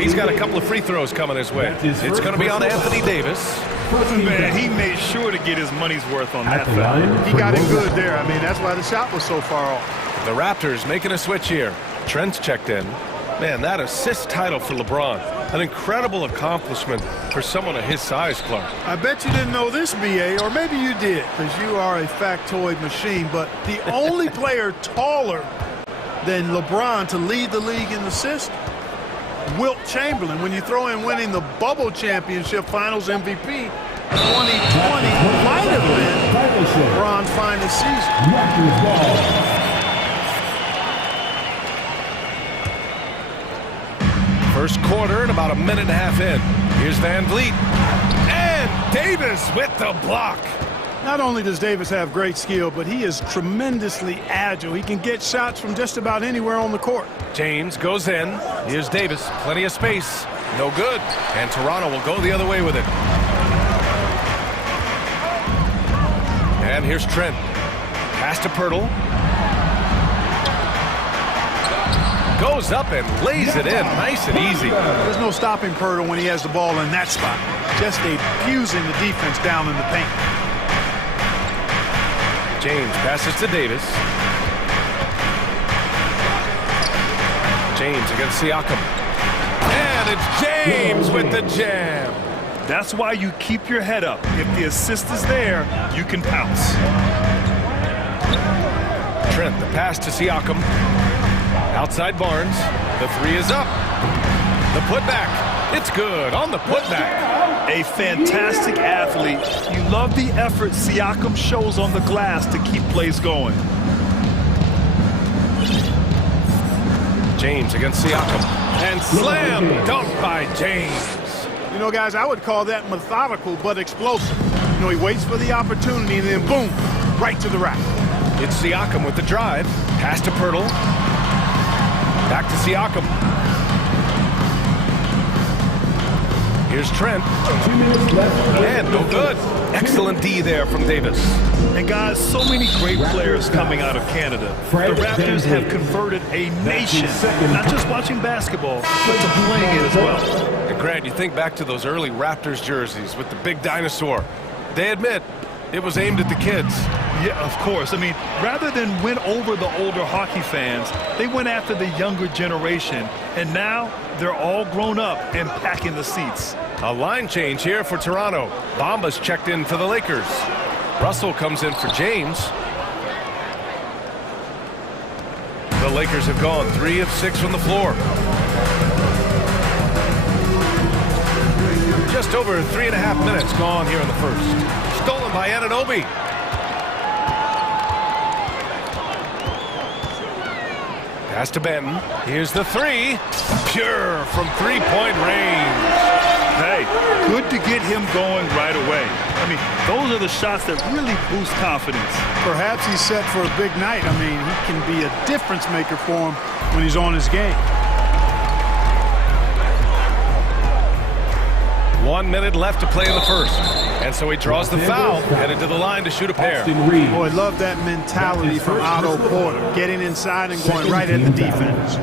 he's got a couple of free throws coming his way. It's going to be on Anthony Davis. Man, he made sure to get his money's worth on that foul. He got it good there. I mean, that's why the shot was so far off. The Raptors making a switch here. Trent's checked in. Man, that assist title for LeBron. An incredible accomplishment for someone of his size, Clark. I bet you didn't know this, B.A., or maybe you did, because you are a factoid machine, but the only player taller than LeBron to lead the league in assists, Wilt Chamberlain. When you throw in winning the Bubble Championship Finals MVP, 2020 might have been LeBron's finest season. First quarter and about a minute and a half in. Here's Van Vliet. And Davis with the block. Not only does Davis have great skill, but he is tremendously agile. He can get shots from just about anywhere on the court. James goes in. Here's Davis. Plenty of space. No good. And Toronto will go the other way with it. And here's Trent. Pass to Pirtle. Goes up and lays it in nice and easy. There's no stopping Pirtle when he has the ball in that spot. Just abusing the defense down in the paint. James passes to Davis. James against Siakam. And it's James with the jam. That's why you keep your head up. If the assist is there, you can pounce. Trent, the pass to Siakam. Outside Barnes. The three is up. The putback. It's good on the putback. A fantastic athlete. You love the effort Siakam shows on the glass to keep plays going. James against Siakam. And slam dunk by James. You know, guys, I would call that methodical but explosive. You know, he waits for the opportunity and then boom, right to the rack. It's Siakam with the drive. Pass to Pirtle. Back to Siakam. Here's Trent. 2 minutes left. And no good. Excellent D there from Davis. And guys, so many great players coming out of Canada. The Raptors have converted a nation, not just watching basketball, but to playing it as well. And Grant, you think back to those early Raptors jerseys with the big dinosaur. They admit it was aimed at the kids. Yeah, of course. I mean, rather than win over the older hockey fans, they went after the younger generation. And now they're all grown up and packing the seats. A line change here for Toronto. Bamba's checked in for the Lakers. Russell comes in for James. The Lakers have gone 3 of 6 from the floor. Just over 3.5 minutes gone here in the first. Stolen by Anunoby. Pass to Benton. Here's the three. Pure from three-point range. Hey, good to get him going right away. I mean, those are the shots that really boost confidence. Perhaps he's set for a big night. I mean, he can be a difference maker for him when he's on his game. 1 minute left to play in the first. And so he draws the foul, headed to the line to shoot a pair. Boy, I love that mentality from Otto Porter, getting inside and going right at the defense.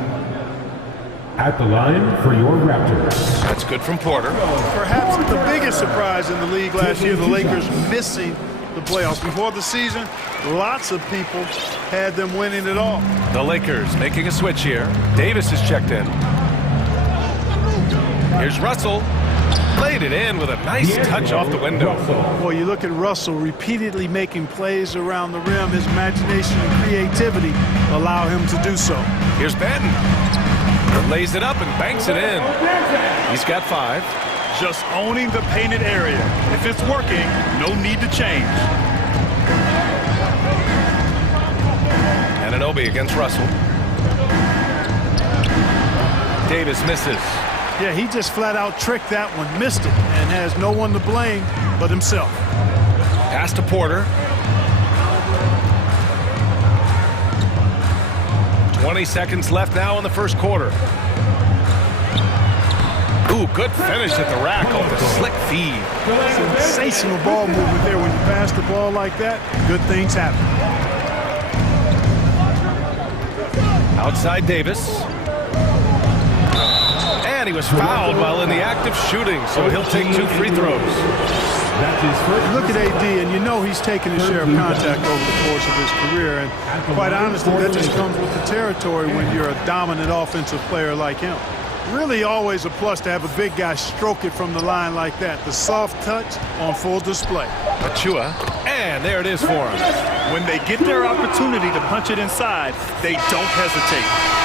At the line for your Raptors. That's good from Porter. Perhaps the biggest surprise in the league last year, the Lakers missing the playoffs. Before the season, lots of people had them winning it all. The Lakers making a switch here. Davis is checked in. Here's Russell. Played it in with a nice touch off the window. Boy, you look at Russell repeatedly making plays around the rim. His imagination and creativity allow him to do so. Here's Benton. Lays it up and banks it in. He's got 5. Just owning the painted area. If it's working, no need to change. Anunoby against Russell. Davis misses. Yeah, he just flat out tricked that one, missed it, and has no one to blame but himself. Pass to Porter. 20 seconds left now in the first quarter. Ooh, good finish at the rack on the slick feed. Sensational ball movement there. When you pass the ball like that, good things happen. And he was fouled while in the act of shooting, so he'll take 2 free throws. That's his first. Look at AD, and you know he's taken his share of contact over the course of his career. And quite honestly, that just comes with the territory when you're a dominant offensive player like him. Really always a plus to have a big guy stroke it from the line like that. The soft touch on full display. Achua, and there it is for him. When they get their opportunity to punch it inside, they don't hesitate.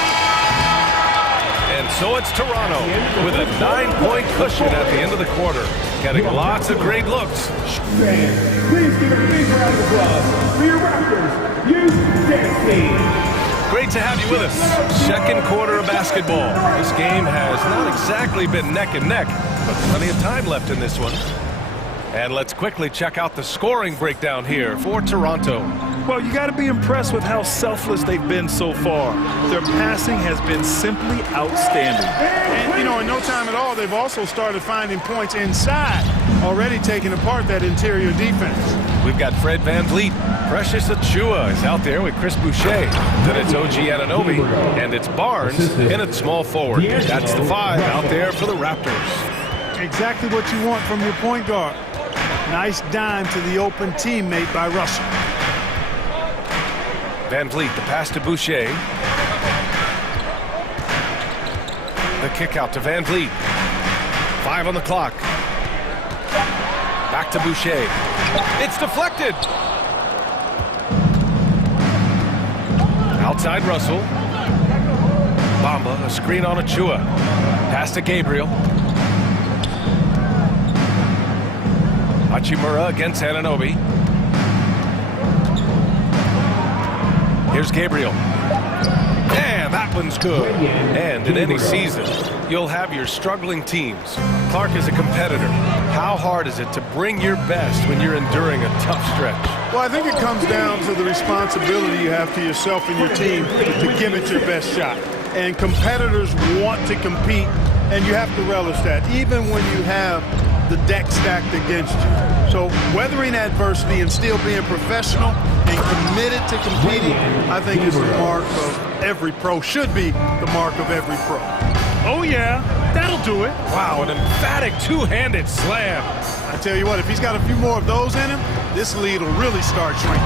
And so it's Toronto with a 9-point cushion at the end of the quarter, getting lots of great looks. Please give a big round of applause for your Raptors youth dance team. Great to have you with us. Second quarter of basketball. This game has not exactly been neck and neck, but plenty of time left in this one. And let's quickly check out the scoring breakdown here for Toronto. Well, you got to be impressed with how selfless they've been so far. Their passing has been simply outstanding. And, you know, in no time at all, they've also started finding points inside, already taking apart that interior defense. We've got Fred VanVleet. Precious Achua is out there with Chris Boucher. Then it's OG Anunoby. And it's Barnes in at small forward. That's the 5 out there for the Raptors. Exactly what you want from your point guard. Nice dime to the open teammate by Russell. VanVleet, the pass to Boucher. The kick out to VanVleet. 5 on the clock. Back to Boucher. It's deflected. Outside Russell. Bamba, a screen on Achua. Pass to Gabriel. Hachimura against Anunoby. Here's Gabriel. And that one's good. And in any season, you'll have your struggling teams. Clark is a competitor. How hard is it to bring your best when you're enduring a tough stretch? Well, I think it comes down to the responsibility you have to yourself and your team to give it your best shot. And competitors want to compete, and you have to relish that, even when you have the deck stacked against you. So weathering adversity and still being professional and committed to competing, I think is the mark of every pro, should be the mark of every pro. Oh, yeah, that'll do it. Wow, an emphatic two-handed slam. I tell you what, if he's got a few more of those in him, this lead will really start shrinking.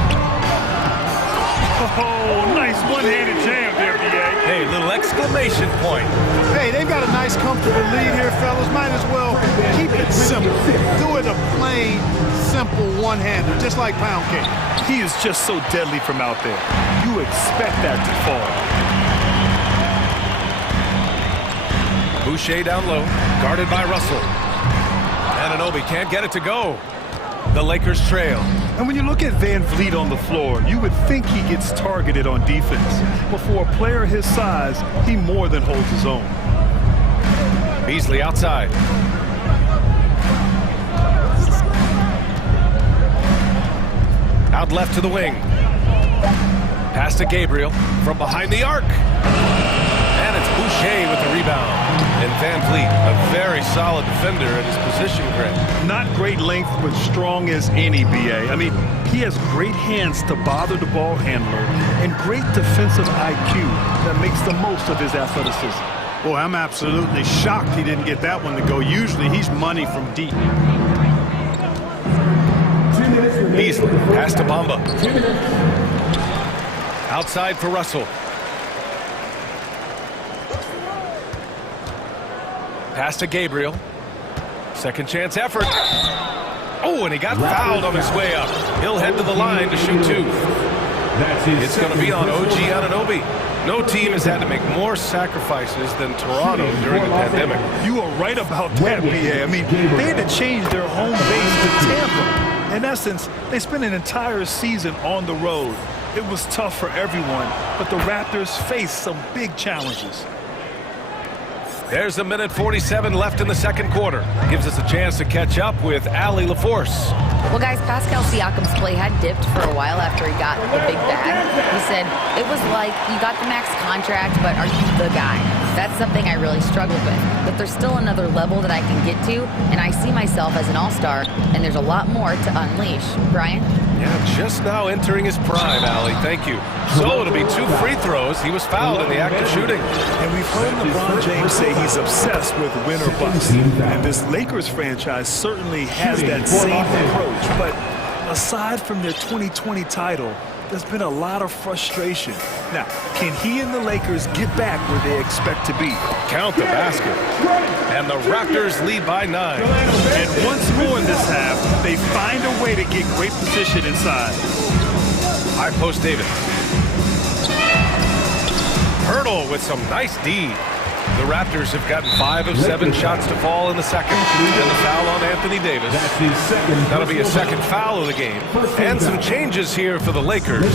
Oh, nice one-handed jam there, B.A. Hey, little exclamation point. Hey, they've got a nice, comfortable lead here, fellas. Might as well keep it simple. Do it a plain, simple one-hander, just like pound cake. He is just so deadly from out there. You expect that to fall. Boucher down low, guarded by Russell. Anunoby can't get it to go. The Lakers trail. And when you look at VanVleet on the floor, you would think he gets targeted on defense. But for a player his size, he more than holds his own. Beasley outside. Out left to the wing. Pass to Gabriel from behind the arc. And it's Boucher with the rebound. And VanVleet, a very solid defender at his position grade. Not great length, but strong as any, B.A. I mean, he has great hands to bother the ball handler and great defensive IQ that makes the most of his athleticism. Boy, I'm absolutely shocked he didn't get that one to go. Usually he's money from deep. Beasley, pass to Bamba. Outside for Russell. Pass to Gabriel. Second chance effort. Oh, and he got fouled on his way up. He'll head to the line to shoot 2. It's going to be on OG Anunoby. No team has had to make more sacrifices than Toronto during the pandemic. You are right about that, B.A. I mean, they had to change their home base to Tampa. In essence, they spent an entire season on the road. It was tough for everyone, but the Raptors faced some big challenges. There's a minute 47 left in the second quarter. Gives us a chance to catch up with Allie LaForce. Well, guys, Pascal Siakam's play had dipped for a while after he got the big bag. He said, it was like, you got the max contract, but are you the guy? That's something I really struggled with. But there's still another level that I can get to, and I see myself as an all-star, and there's a lot more to unleash. Brian? Yeah, just now entering his prime, Ali. Thank you. So it'll be 2 free throws. He was fouled in the act of shooting. And we've heard LeBron James say he's obsessed with win or bust. And this Lakers franchise certainly has that same approach. But aside from their 2020 title, there's been a lot of frustration. Now, can he and the Lakers get back where they expect to be? Count the basket. And the Raptors lead by 9. And once more in this half, they find a way to get great position inside. High post Davis. Hurdle with some nice D. The Raptors have gotten 5 of 7 shots to fall in the second. And the foul on Anthony Davis. That'll be a second foul of the game. And some changes here for the Lakers.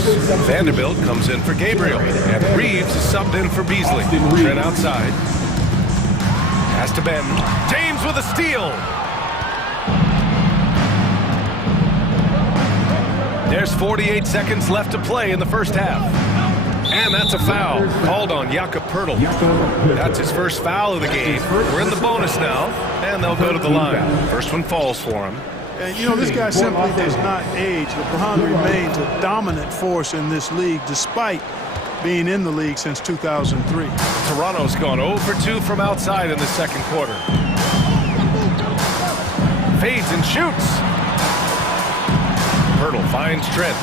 Vanderbilt comes in for Gabriel. And Reeves is subbed in for Beasley. Trent outside. Pass to Ben. James with a steal. There's 48 seconds left to play in the first half. And that's a foul called on Jakob Poeltl. That's his first foul of the game. We're in the bonus now, and they'll go to the line. First one falls for him. And, you know, this guy simply does not age. LeBron remains a dominant force in this league, despite being in the league since 2003. Toronto's gone 0 for 2 from outside in the second quarter. Fades and shoots. Poeltl finds Trent.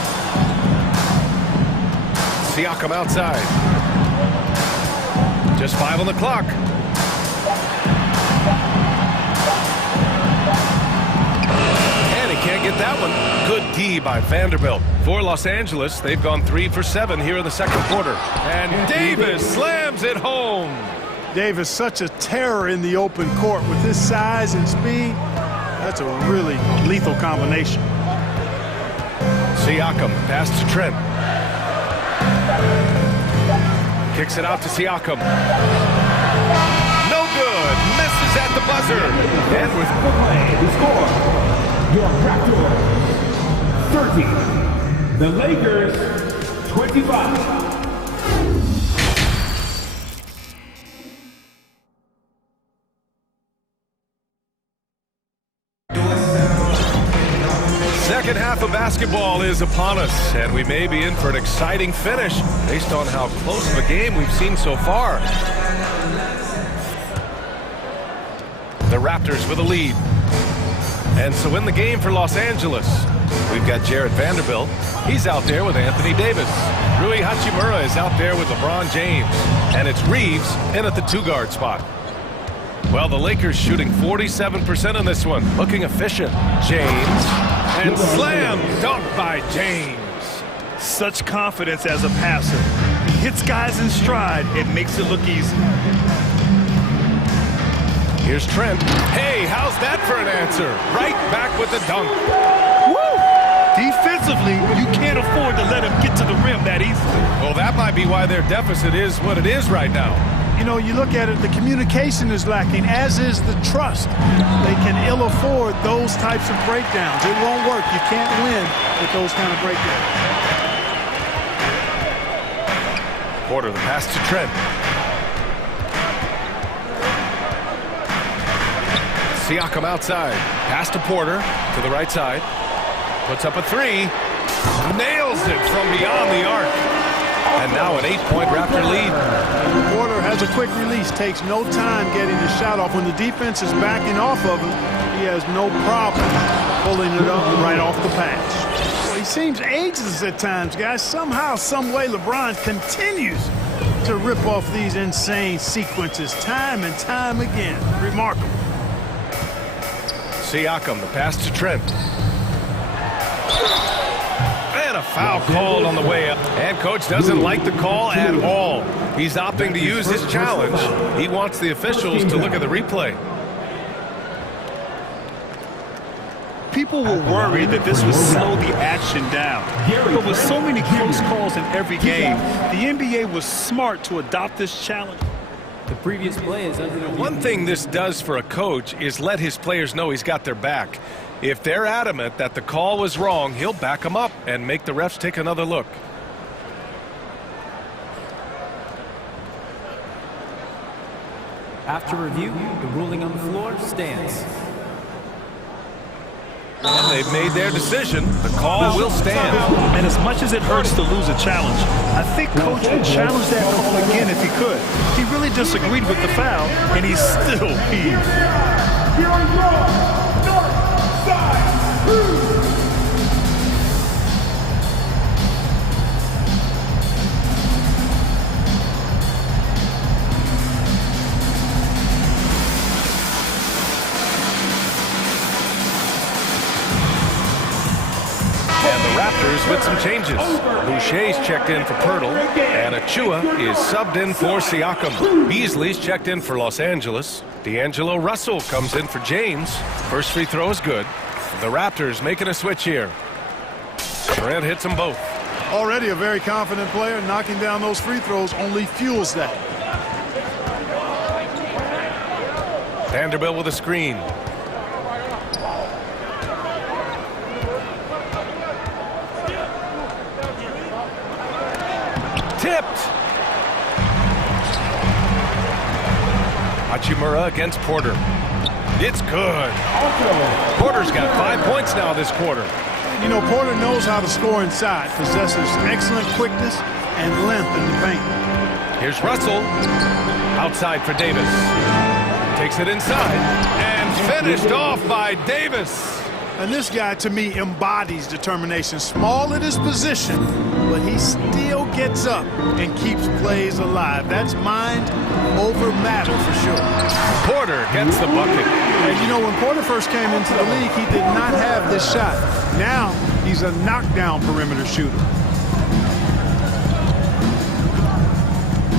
Siakam outside. Just 5 on the clock. And he can't get that one. Good D by Vanderbilt. For Los Angeles, they've gone 3 for 7 here in the second quarter. And Davis slams it home. Davis, such a terror in the open court with his size and speed. That's a really lethal combination. Siakam, pass to Trent. Kicks it out to Siakam. No good. Misses at the buzzer. And with The score, your Raptors 30. The Lakers 25. second half of basketball is upon us, and we may be in for an exciting finish based on how close of a game we've seen so far. The Raptors with a lead. And so in the game for Los Angeles, we've got Jared Vanderbilt. He's out there with Anthony Davis. Rui Hachimura is out there with LeBron James. And it's Reeves in at the two-guard spot. Well, the Lakers shooting 47% on this one. Looking efficient. James. And slam dunk by James. Such confidence as a passer. He hits guys in stride. It makes it look easy. Here's Trent. Hey, how's that for an answer? Right back with the dunk. Woo! Defensively, you can't afford to let him get to the rim that easily. Well, that might be why their deficit is what it is right now. You know, you look at it, the communication is lacking, as is the trust. They can ill afford those types of breakdowns. It won't work. You can't win with those kind of breakdowns. Porter, the pass to Trent. Siakam outside. Pass to Porter to the right side. Puts up a three. Nails it from beyond the arc. And now an 8-point Raptor lead. Porter has a quick release, takes no time getting the shot off. When the defense is backing off of him, he has no problem pulling it up right off the pass. Well, he seems ageless at times, guys. Somehow, some way, LeBron continues to rip off these insane sequences time and time again. Remarkable. Siakam, the pass to Trent. And a foul called on the way up. And coach doesn't like the call at all. He's opting to use his challenge. He wants the officials to look at the replay. People were worried that this would slow the action down. But with so many close calls in every game, the NBA was smart to adopt this challenge. The previous play is under the One thing this does for a coach is let his players know he's got their back. If they're adamant that the call was wrong, he'll back them up and make the refs take another look. After review, the ruling on the floor stands. And they've made their decision. The call will stand. And as much as it hurts to lose a challenge, I think Coach would challenge that call again if he could. He really disagreed with the foul, and he's still peeved. Here on draw, north side, And the Raptors with some changes. Boucher's checked in for Pirtle, and Achua is subbed in for Siakam. Beasley's checked in for Los Angeles. D'Angelo Russell comes in for James. First free throw is good. The Raptors making a switch here. Trent hits them both. Already a very confident player. Knocking down those free throws only fuels that. Vanderbilt with a screen. Tipped. Hachimura against Porter. It's good. Porter's got 5 points now this quarter. You know, Porter knows how to score inside. Possesses excellent quickness and length in the paint. Here's Russell. Outside for Davis. Takes it inside. And finished off by Davis. And this guy, to me, embodies determination. Small in his position, but he still gets up and keeps plays alive. That's mind over matter for sure. Porter gets the bucket. And you know, when Porter first came into the league, he did not have this shot. Now, he's a knockdown perimeter shooter.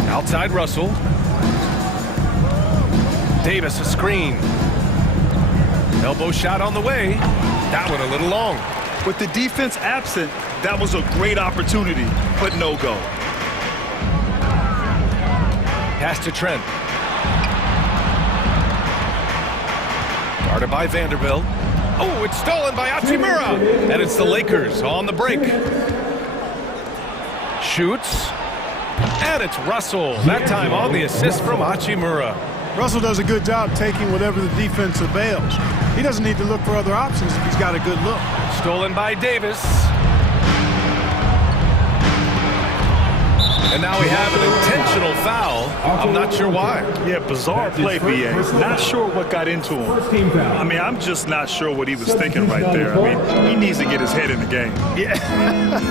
Outside Russell. Davis a screen. Elbow shot on the way. That one a little long. With the defense absent, that was a great opportunity, but no go. Pass to Trent. Guarded by Vanderbilt. Oh, it's stolen by Hachimura. And it's the Lakers on the break. Shoots. And it's Russell. That time on the assist from Hachimura. Russell does a good job taking whatever the defense avails. He doesn't need to look for other options if he's got a good look. Stolen by Davis. And now we have an intentional foul. I'm not sure why. Yeah, bizarre play, BA. Not sure what got into him. I mean, I'm just not sure what he was thinking right there. I mean, he needs to get his head in the game. Yeah,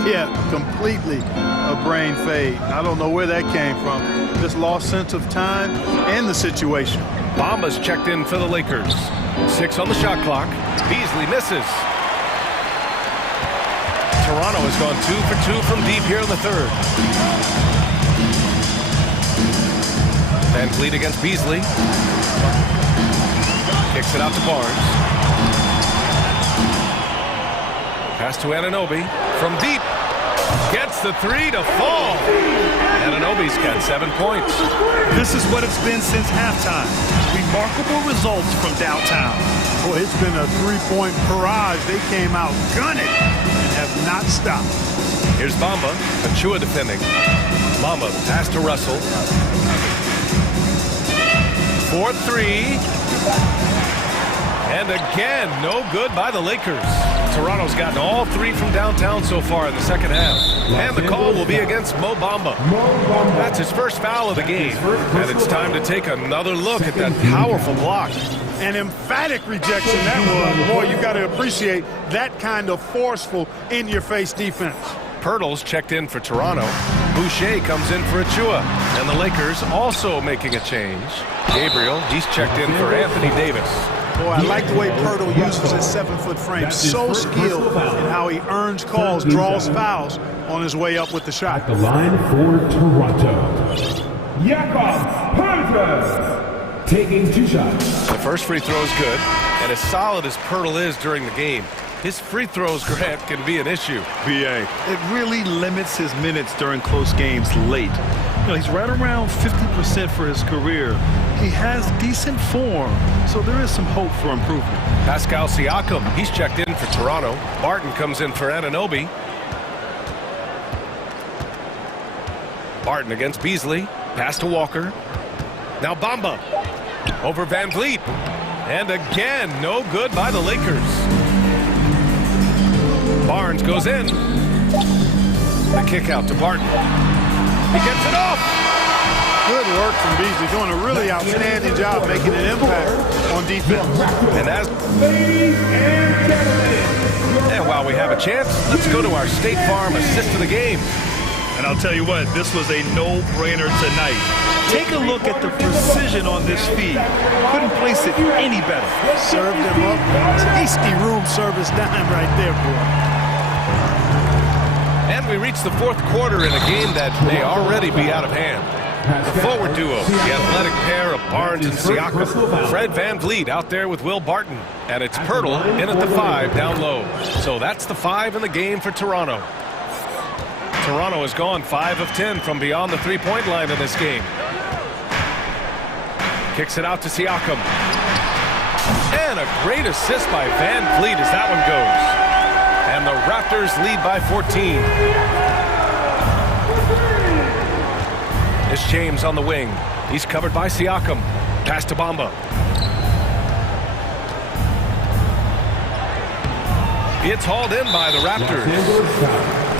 yeah, completely a brain fade. I don't know where that came from. Just lost sense of time and the situation. Bamba's checked in for the Lakers. 6 on the shot clock. Beasley misses. Toronto has gone 2 for 2 from deep here in the third. Van Vliet against Beasley. Kicks it out to Barnes. Pass to Anunoby from deep. Gets the three to fall. Anunoby's got 7 points. This is what it's been since halftime. Remarkable results from downtown. Boy, it's been a three-point barrage. They came out gunning and have not stopped. Here's Bamba. Achua defending. Bamba pass to Russell. 4-3. And again, no good by the Lakers. Toronto's gotten all 3 from downtown so far in the second half. And the call will be against Mo Bamba. That's his first foul of the game. And it's time to take another look at that powerful block. An emphatic rejection that was. Boy, you got to appreciate that kind of forceful, in-your-face defense. Pirtle's checked in for Toronto. Boucher comes in for Achua. And the Lakers also making a change. Gabriel, he's checked in for Anthony Davis. Boy, I like the way Pirtle uses his 7-foot frame. So skilled in how he earns calls, draws fouls on his way up with the shot. The line for Toronto. Jakob Poeltl taking 2 shots. The first free throw is good. And as solid as Pirtle is during the game, his free throws, Grant, can be an issue. BA. It really limits his minutes during close games late. You know, he's right around 50% for his career. He has decent form, so there is some hope for improvement. Pascal Siakam, he's checked in for Toronto. Barton comes in for Anunoby. Barton against Beasley. Pass to Walker. Now Bamba. Over Van Vliet. And again, no good by the Lakers. Barnes goes in. The kick out to Barton. He gets it off. Good work from Beasley, doing a really outstanding job making an impact on defense. And while we have a chance, let's go to our State Farm assist of the game. And I'll tell you what, this was a no-brainer tonight. Take a look at the precision on this feed. Couldn't place it any better. Served him up. Tasty room service dime right there, boy. And we reach the fourth quarter in a game that may already be out of hand. The forward duo, the athletic pair of Barnes and Siakam. Fred VanVleet out there with Will Barton. And it's Pirtle in at the 5 down low. So that's the 5 in the game for Toronto. Toronto has gone 5 of 10 from beyond the three-point line in this game. Kicks it out to Siakam. And a great assist by VanVleet as that one goes. And the Raptors lead by 14. It's James on the wing. He's covered by Siakam. Pass to Bamba. It's hauled in by the Raptors.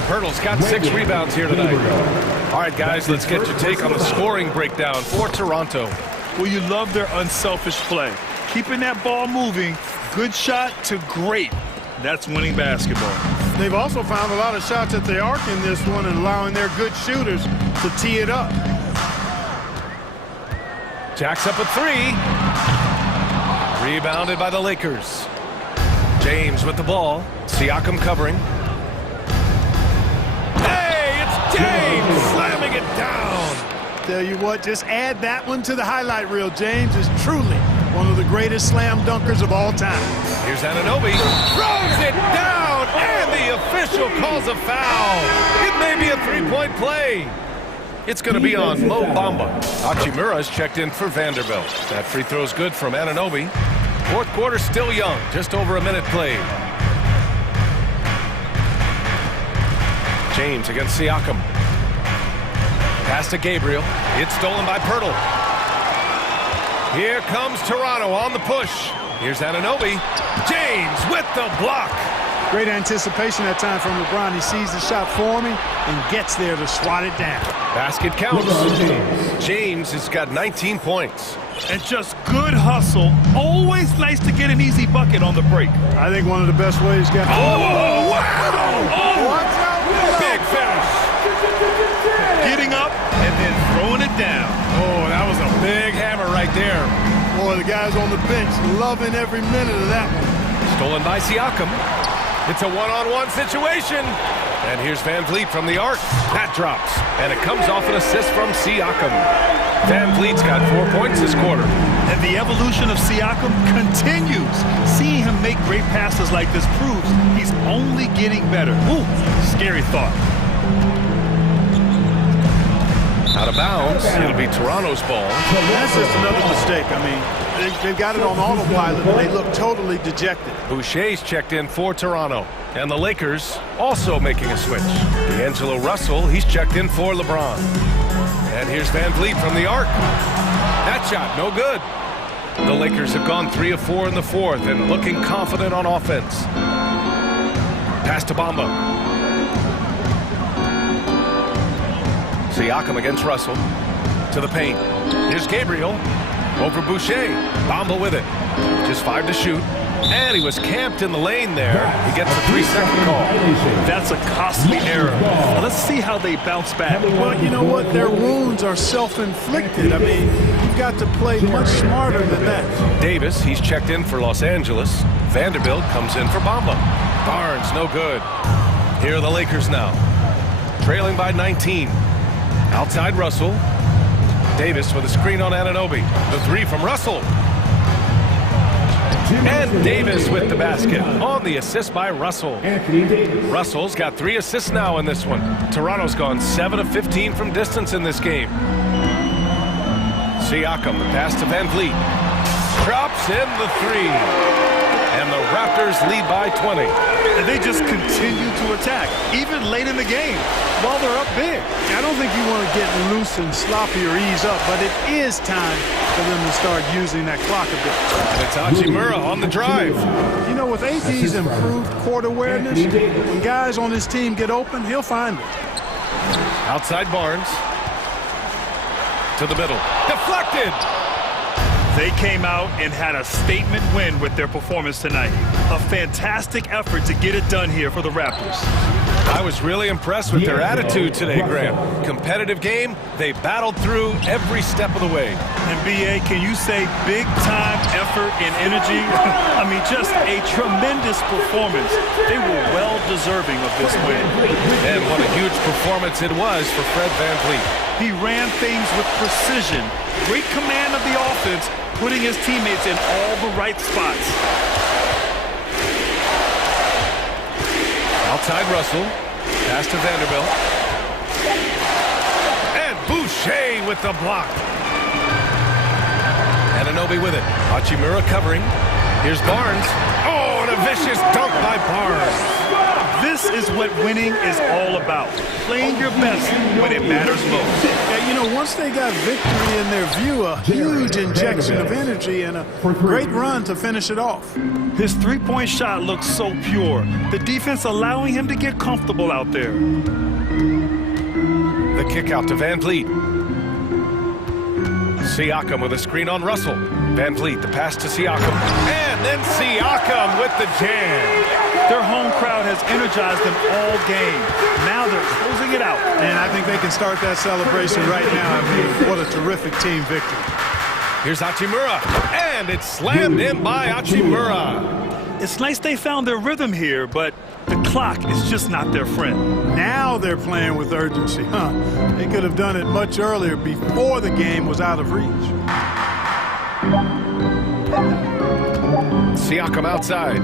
Pirtle's got 6 rebounds here tonight. All right, guys, let's get your take on the scoring breakdown for Toronto. Well, you love their unselfish play. Keeping that ball moving, good shot to great. That's winning basketball. They've also found a lot of shots at the arc in this one and allowing their good shooters to tee it up. Jacks up a 3. Rebounded by the Lakers. James with the ball. Siakam covering. Hey, it's James slamming it down. Tell you what, just add that one to the highlight reel. James is truly one of the greatest slam dunkers of all time. Here's Anunoby. Throws it down, and the official calls a foul. It may be a three-point play. It's going to be on Mo Bamba. Hachimura's checked in for Vanderbilt. That free throw's good from Anunoby. Fourth quarter still young, just over a minute played. James against Siakam. Pass to Gabriel. It's stolen by Pirtle. Here comes Toronto on the push. Here's Anunoby. James with the block. Great anticipation that time from LeBron. He sees the shot forming and gets there to swat it down. Basket counts. James has got 19 points. And just good hustle. Always nice to get an easy bucket on the break. I think one of the best ways to get... Oh, wow! Watch out! Big finish. Getting up and then throwing it down. Oh, that was a big hammer right there. Boy, the guys on the bench loving every minute of that one. Stolen by Siakam. It's a one-on-one situation. And here's VanVleet from the arc. That drops. And it comes off an assist from Siakam. VanVleet's got 4 points this quarter. And the evolution of Siakam continues. Seeing him make great passes like this proves he's only getting better. Ooh, scary thought. Out of bounds. It'll be Toronto's ball. That's just another mistake. I mean, they've got it on autopilot, and they look totally dejected. Boucher's checked in for Toronto. And the Lakers also making a switch. D'Angelo Russell, he's checked in for LeBron. And here's VanVleet from the arc. That shot, no good. The Lakers have gone 3 of 4 in the fourth and looking confident on offense. Pass to Bamba. Siakam against Russell. To the paint. Here's Gabriel. Over Boucher. Bamba with it. Just 5 to shoot. And he was camped in the lane there. He gets a 3-second call. That's a costly error. Let's see how they bounce back. Well, you know what? Their wounds are self-inflicted. I mean, you've got to play much smarter than that. Davis, he's checked in for Los Angeles. Vanderbilt comes in for Bamba. Barnes, no good. Here are the Lakers now. Trailing by 19. Outside Russell. Davis with a screen on Anunoby. The 3 from Russell. And Davis with the basket on the assist by Russell. Russell's got 3 assists now in this one. Toronto's gone 7 of 15 from distance in this game. Siakam, the pass to VanVleet. Drops in the 3. And the Raptors lead by 20. And they just continue to attack, even late in the game, while they're up big. I don't think you want to get loose and sloppy or ease up, but it is time for them to start using that clock a bit. And it's Hachimura on the drive. You know, with AD's improved court awareness, when guys on his team get open, he'll find it. Outside Barnes. To the middle. Deflected! They came out and had a statement win with their performance tonight. A fantastic effort to get it done here for the Raptors. I was really impressed with their attitude today, Graham. Competitive game, they battled through every step of the way. And BA, can you say big time effort and energy? I mean, just a tremendous performance. They were well deserving of this win. And what a huge performance it was for Fred VanVleet. He ran things with precision, great command of the offense, putting his teammates in all the right spots. Outside Russell, pass to Vanderbilt. And Boucher with the block. Anunoby with it. Hachimura covering. Here's Barnes. Oh, and a vicious dunk by Barnes. This is what winning is all about. Playing your best when it matters most. Yeah, you know, once they got victory in their view, a huge injection of energy and a great run to finish it off. His three-point shot looks so pure. The defense allowing him to get comfortable out there. The kick out to VanVleet. Siakam with a screen on Russell. VanVleet, the pass to Siakam. And then Siakam with the jam. Their home crowd has energized them all game. Now they're closing it out. And I think they can start that celebration right now. I mean, what a terrific team victory. Here's Hachimura. And it's slammed in by Hachimura. It's nice they found their rhythm here, but the clock is just not their friend. Now they're playing with urgency, huh? They could have done it much earlier before the game was out of reach. Siakam outside.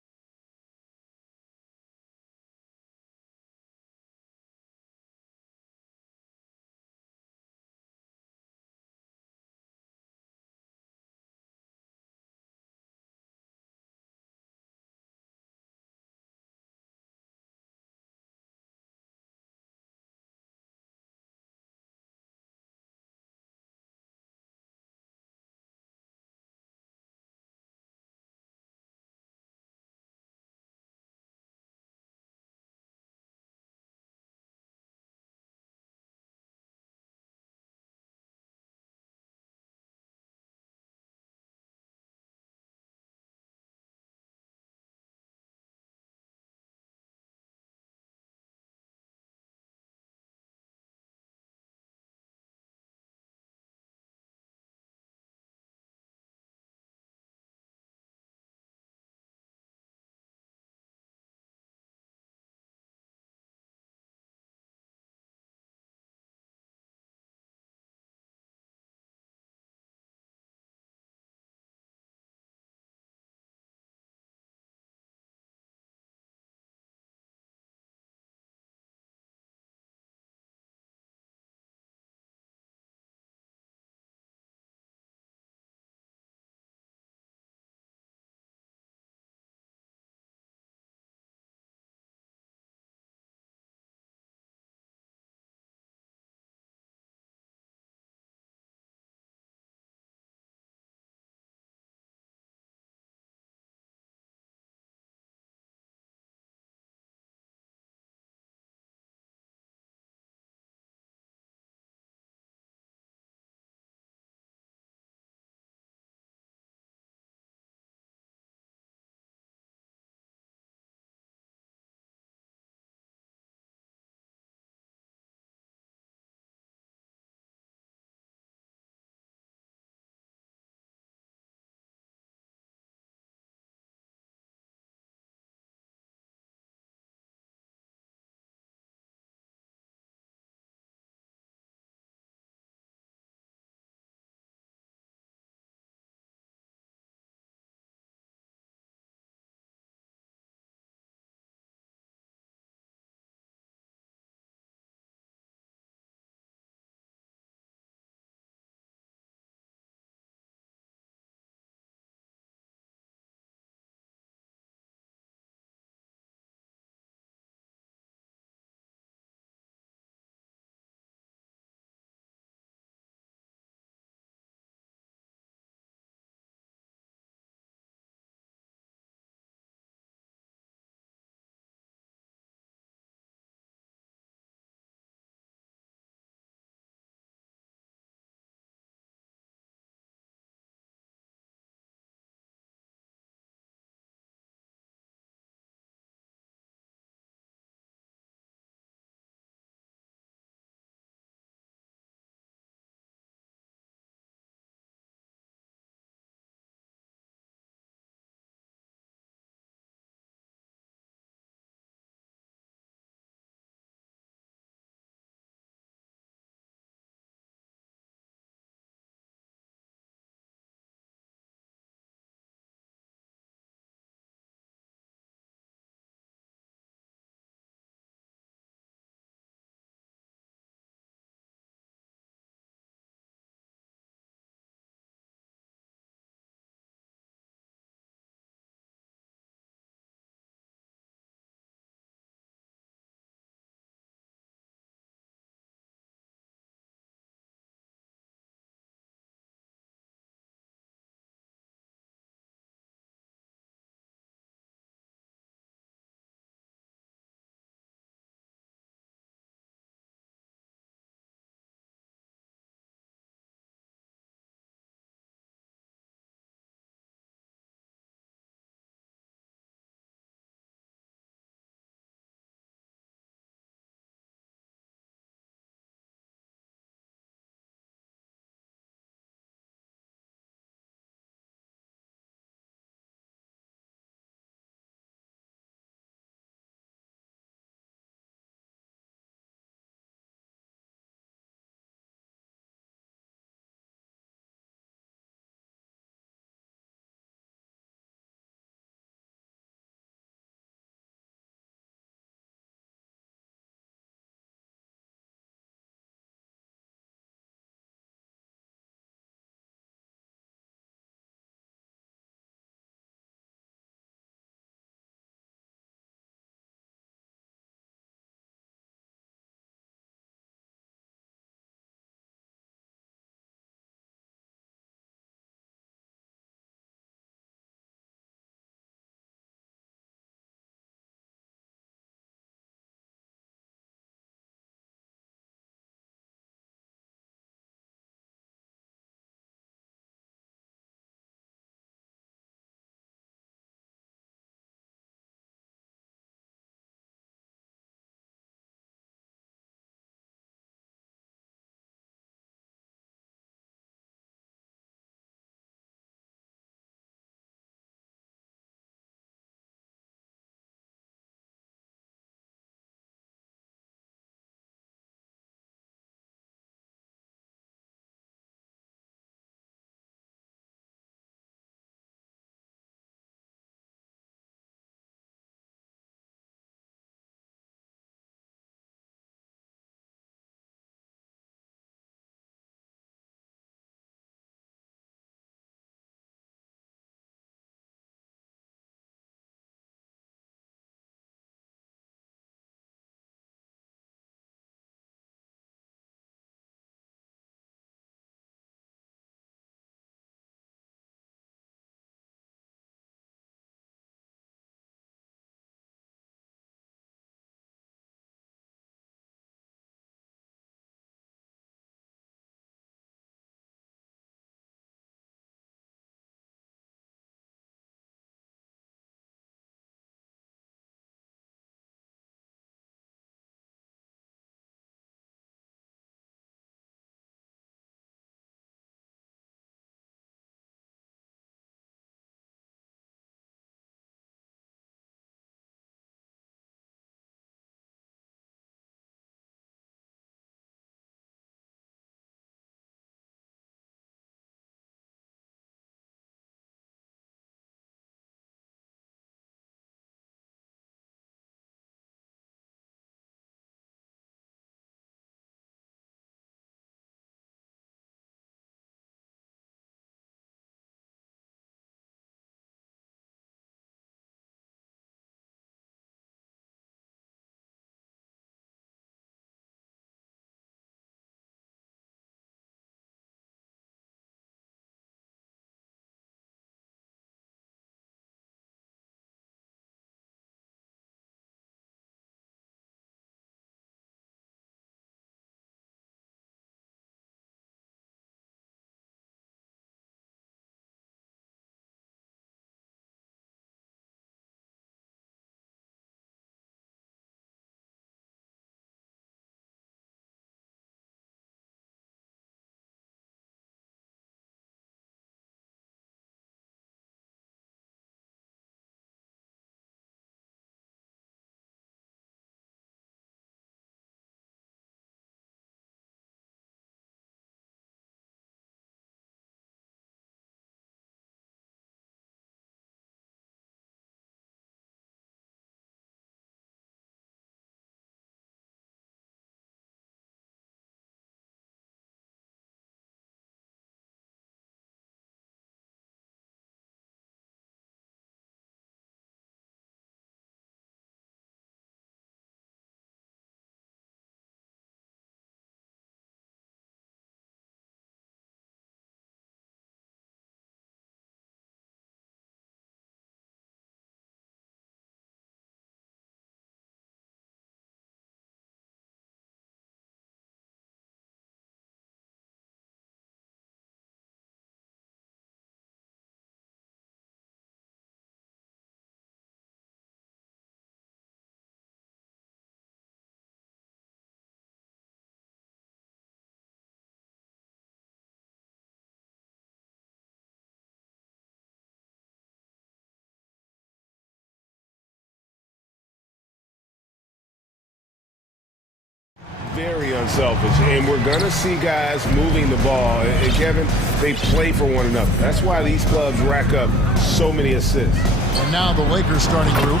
very unselfish, and we're going to see guys moving the ball. And Kevin, they play for one another. That's why these clubs rack up so many assists. And now the Lakers starting group.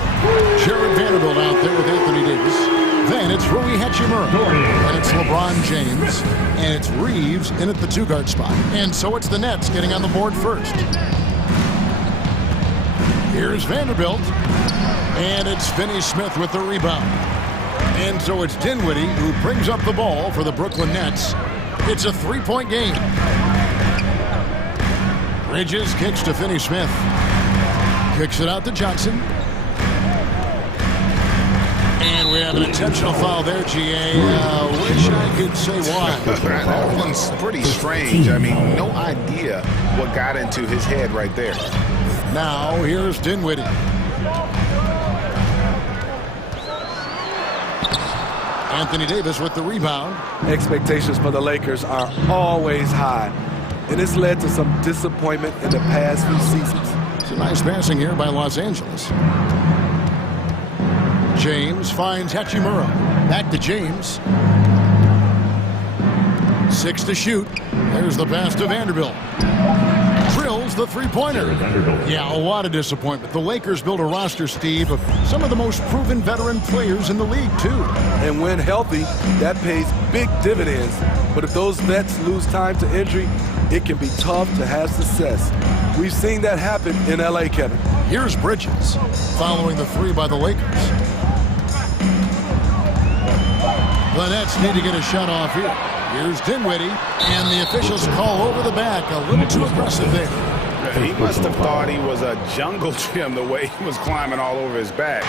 Jared Vanderbilt out there with Anthony Davis. Then it's Rui Hachimura. And it's LeBron James. And it's Reeves in at the two-guard spot. And so it's the Nets getting on the board first. Here's Vanderbilt. And it's Finney Smith with the rebound. And so it's Dinwiddie who brings up the ball for the Brooklyn Nets. It's a three-point game. Bridges kicks to Finney Smith. Kicks it out to Johnson. And we have an intentional foul there, GA. Wish I could say why. That one's pretty strange. I mean, no idea what got into his head right there. Now here's Dinwiddie. Anthony Davis with the rebound. Expectations for the Lakers are always high, and it's led to some disappointment in the past few seasons. It's a nice passing here by Los Angeles. James finds Hachimura. Back to James. 6 to shoot. There's the pass to Vanderbilt. Drills the three-pointer. Yeah, what a disappointment. The Lakers built a roster, Steve, of some of the most proven veteran players in the league, too. And when healthy, that pays big dividends. But if those vets lose time to injury, it can be tough to have success. We've seen that happen in LA, Kevin. Here's Bridges, following the three by the Lakers. The Nets need to get a shot off here. Here's Dinwiddie, and the officials call over the back. A little too aggressive there. He must have thought he was a jungle gym the way he was climbing all over his back.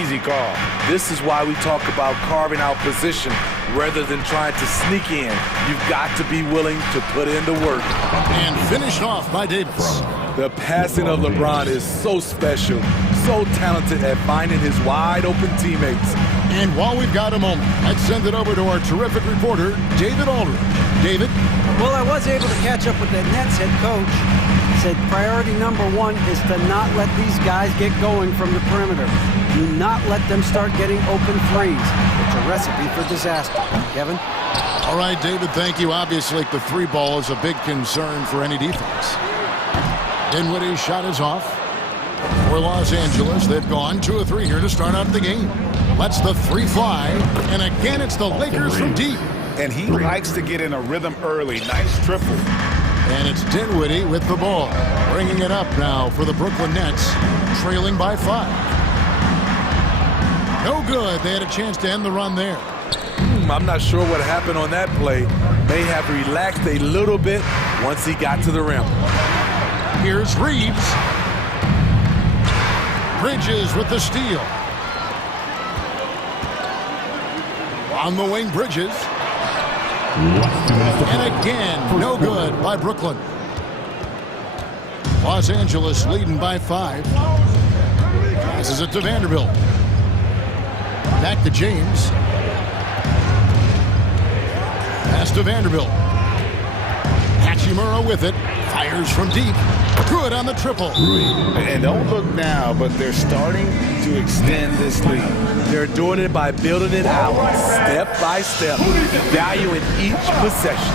Easy call. This is why we talk about carving out position rather than trying to sneak in. You've got to be willing to put in the work. And finished off by Davis. The passing of LeBron is so special, so talented at finding his wide-open teammates. And while we've got a moment, let's send it over to our terrific reporter, David Aldridge. David? Well, I was able to catch up with the Nets head coach. He said priority number one is to not let these guys get going from the perimeter. Do not let them start getting open threes. It's a recipe for disaster. Kevin? All right, David, thank you. Obviously, the three ball is a big concern for any defense. Dinwiddie's shot is off. For Los Angeles, they've gone 2 of 3 here to start out the game. Lets the three fly, and again it's the Lakers from deep. And he likes to get in a rhythm early. Nice triple. And it's Dinwiddie with the ball. Bringing it up now for the Brooklyn Nets, trailing by 5. No good. They had a chance to end the run there. I'm not sure what happened on that play. May have relaxed a little bit once he got to the rim. Here's Reeves. Bridges with the steal. On the wing, Bridges. And again, no good by Brooklyn. Los Angeles leading by 5. Passes it to Vanderbilt. Back to James. Pass to Vanderbilt. Hachimura with it. Fires from deep. Good on the triple. And don't look now, but they're starting to extend this lead. They're doing it by building it out, step by step, valuing each possession.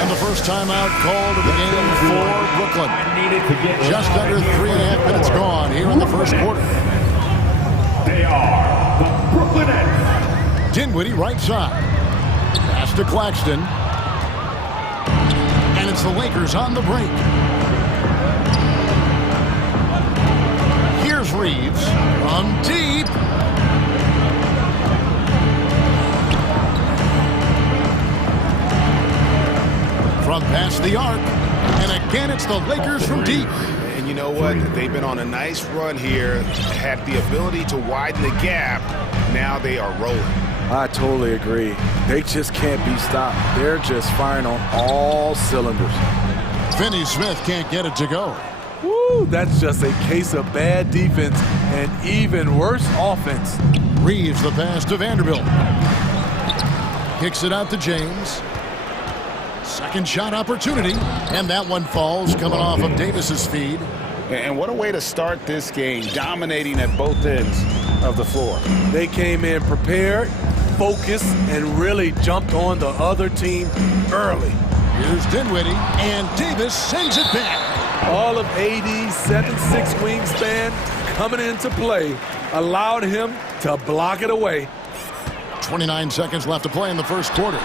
And the first timeout called of the game for Brooklyn. Just under 3.5 minutes gone here in the first quarter. They are the Brooklyn Nets. Dinwiddie right side. Pass to Claxton. And it's the Lakers on the break. Here's Reeves from deep. From past the arc. And again, it's the Lakers from deep. And you know what? They've been on a nice run here, had the ability to widen the gap. Now they are rolling. I totally agree. They just can't be stopped. They're just firing on all cylinders. Finney Smith can't get it to go. Woo, that's just a case of bad defense and even worse offense. Reeves the pass to Vanderbilt. Kicks it out to James. Second shot opportunity. And that one falls coming off of Davis's feed. And what a way to start this game, dominating at both ends. of the floor. They came in prepared, focused, and really jumped on the other team early. Here's Dinwiddie, and Davis sends it back. All of AD's 7'6" wingspan coming into play allowed him to block it away. 29 seconds left to play in the first quarter.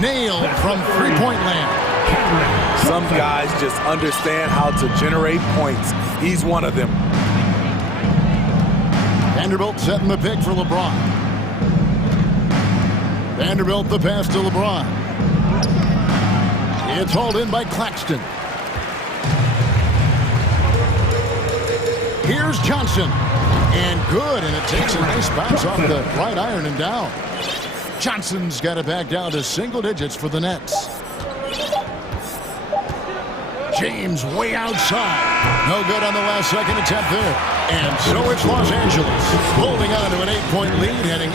Nailed from three-point land. Some guys just understand how to generate points. He's one of them. Vanderbilt setting the pick for LeBron. Vanderbilt the pass to LeBron. It's hauled in by Claxton. Here's Johnson. And good, and it takes a nice bounce off the right iron and down. Johnson's got it back down to single digits for the Nets. James way outside. No good on the last second attempt there. And so it's Los Angeles holding on to an 8-point lead heading.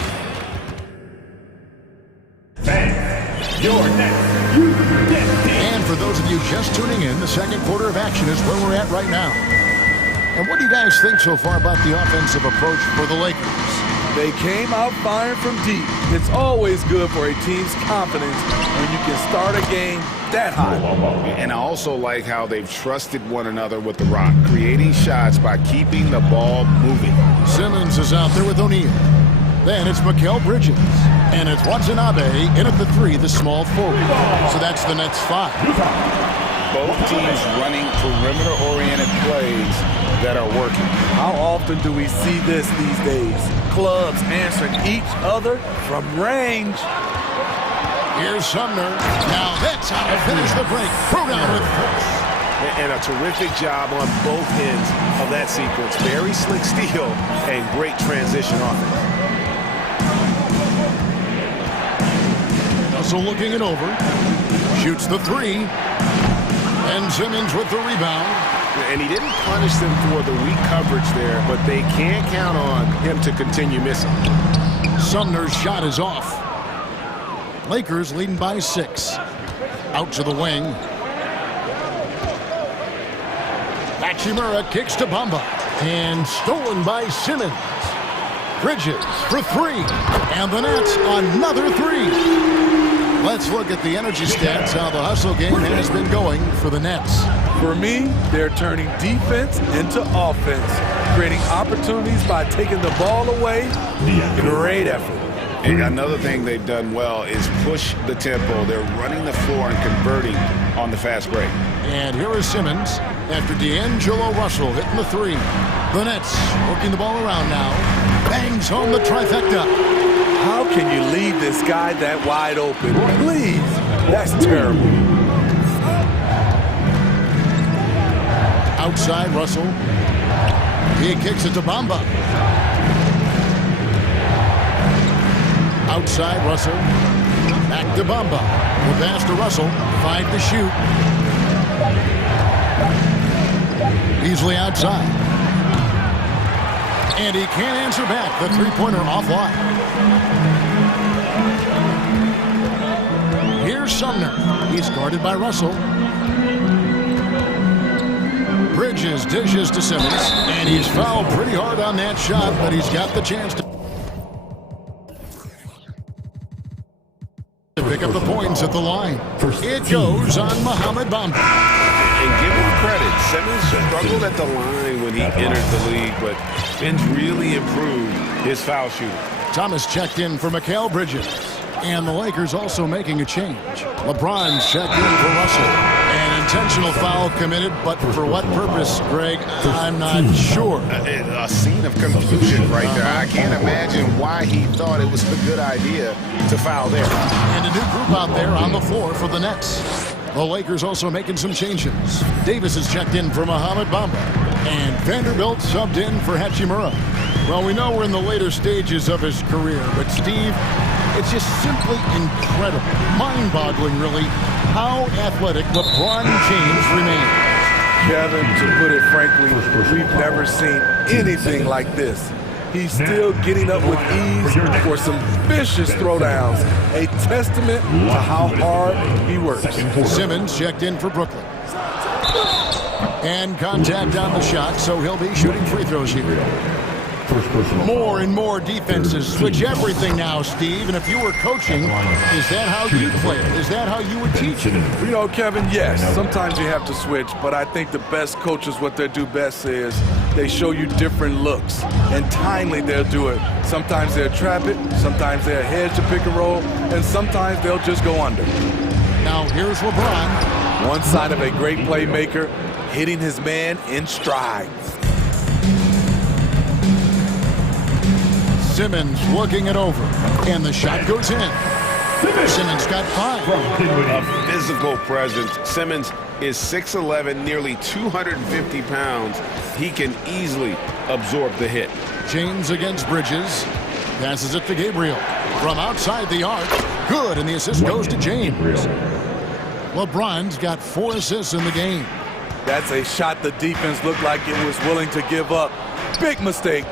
And for those of you just tuning in, the second quarter of action is where we're at right now. And what do you guys think so far about the offensive approach for the Lakers? They came out firing from deep. It's always good for a team's confidence when you can start a game that high. And I also like how they've trusted one another with the rock, creating shots by keeping the ball moving. Simmons is out there with O'Neal. Then it's Mikal Bridges. And it's Watanabe in at the three, the small forward. So that's the Nets 5. Both teams running perimeter-oriented plays that are working. How often do we see this these days? Clubs answering each other from range. Here's Sumner. Now that's how to finish the break. Throw down with force. And a terrific job on both ends of that sequence. Very slick steal and great transition offense. Russell looking it over. Shoots the three. And Simmons with the rebound. And he didn't punish them for the weak coverage there, but they can't count on him to continue missing. Sumner's shot is off. Lakers leading by 6. Out to the wing. Hachimura kicks to Bamba. And stolen by Simmons. Bridges for three. And the Nets another three. Let's look at the energy stats, how the hustle game has been going for the Nets. For me, they're turning defense into offense, creating opportunities by taking the ball away. Great effort. And another thing they've done well is push the tempo. They're running the floor and converting on the fast break. And here is Simmons after D'Angelo Russell hitting the three. The Nets working the ball around now. Bangs home the trifecta. How can you leave this guy that wide open? Please. That's terrible. Outside Russell. He kicks it to Bamba. Outside Russell. Back to Bamba. The pass to Russell. 5 to shoot. Beasley outside. And he can't answer back. The three-pointer offline. Here's Sumner. He's guarded by Russell. Bridges dishes to Simmons. And he's fouled pretty hard on that shot, but he's got the chance to pick up the points at the line. It goes on Mohamed Bamba. And give him credit. Simmons struggled at the line when he entered the league, but Ben's really improved his foul shooting. Thomas checked in for Mikal Bridges. And the Lakers also making a change. LeBron's checked in for Russell. An intentional foul committed, but for what purpose, Greg? I'm not sure. A scene of confusion right there. I can't imagine why he thought it was a good idea to foul there. And a new group out there on the floor for the Nets. The Lakers also making some changes. Davis is checked in for Mohamed Bamba. And Vanderbilt subbed in for Hachimura. Well, we know we're in the later stages of his career, but Steve, it's just simply incredible, mind-boggling really, how athletic LeBron James remains. Kevin, to put it frankly, we've never seen anything like this. He's still getting up with ease for some vicious throwdowns, a testament to how hard he works. Simmons checked in for Brooklyn. And contact on the shot, so he'll be shooting free throws here. More and more defenses switch everything now, Steve. And if you were coaching, is that how you play? Is that how you would teach it? You know, Kevin, yes, sometimes you have to switch, but I think the best coaches, what they do best is they show you different looks, and timely they'll do it. Sometimes they'll trap it, sometimes they'll hedge to pick and roll, and sometimes they'll just go under. Now here's LeBron. One sign of a great playmaker, hitting his man in stride. Simmons looking it over, and the shot goes in. Simmons got 5. A physical presence. Simmons is 6'11", nearly 250 pounds. He can easily absorb the hit. James against Bridges. Passes it to Gabriel. From outside the arc. Good, and the assist goes to James. LeBron's got 4 assists in the game. That's a shot the defense looked like it was willing to give up. Big mistake.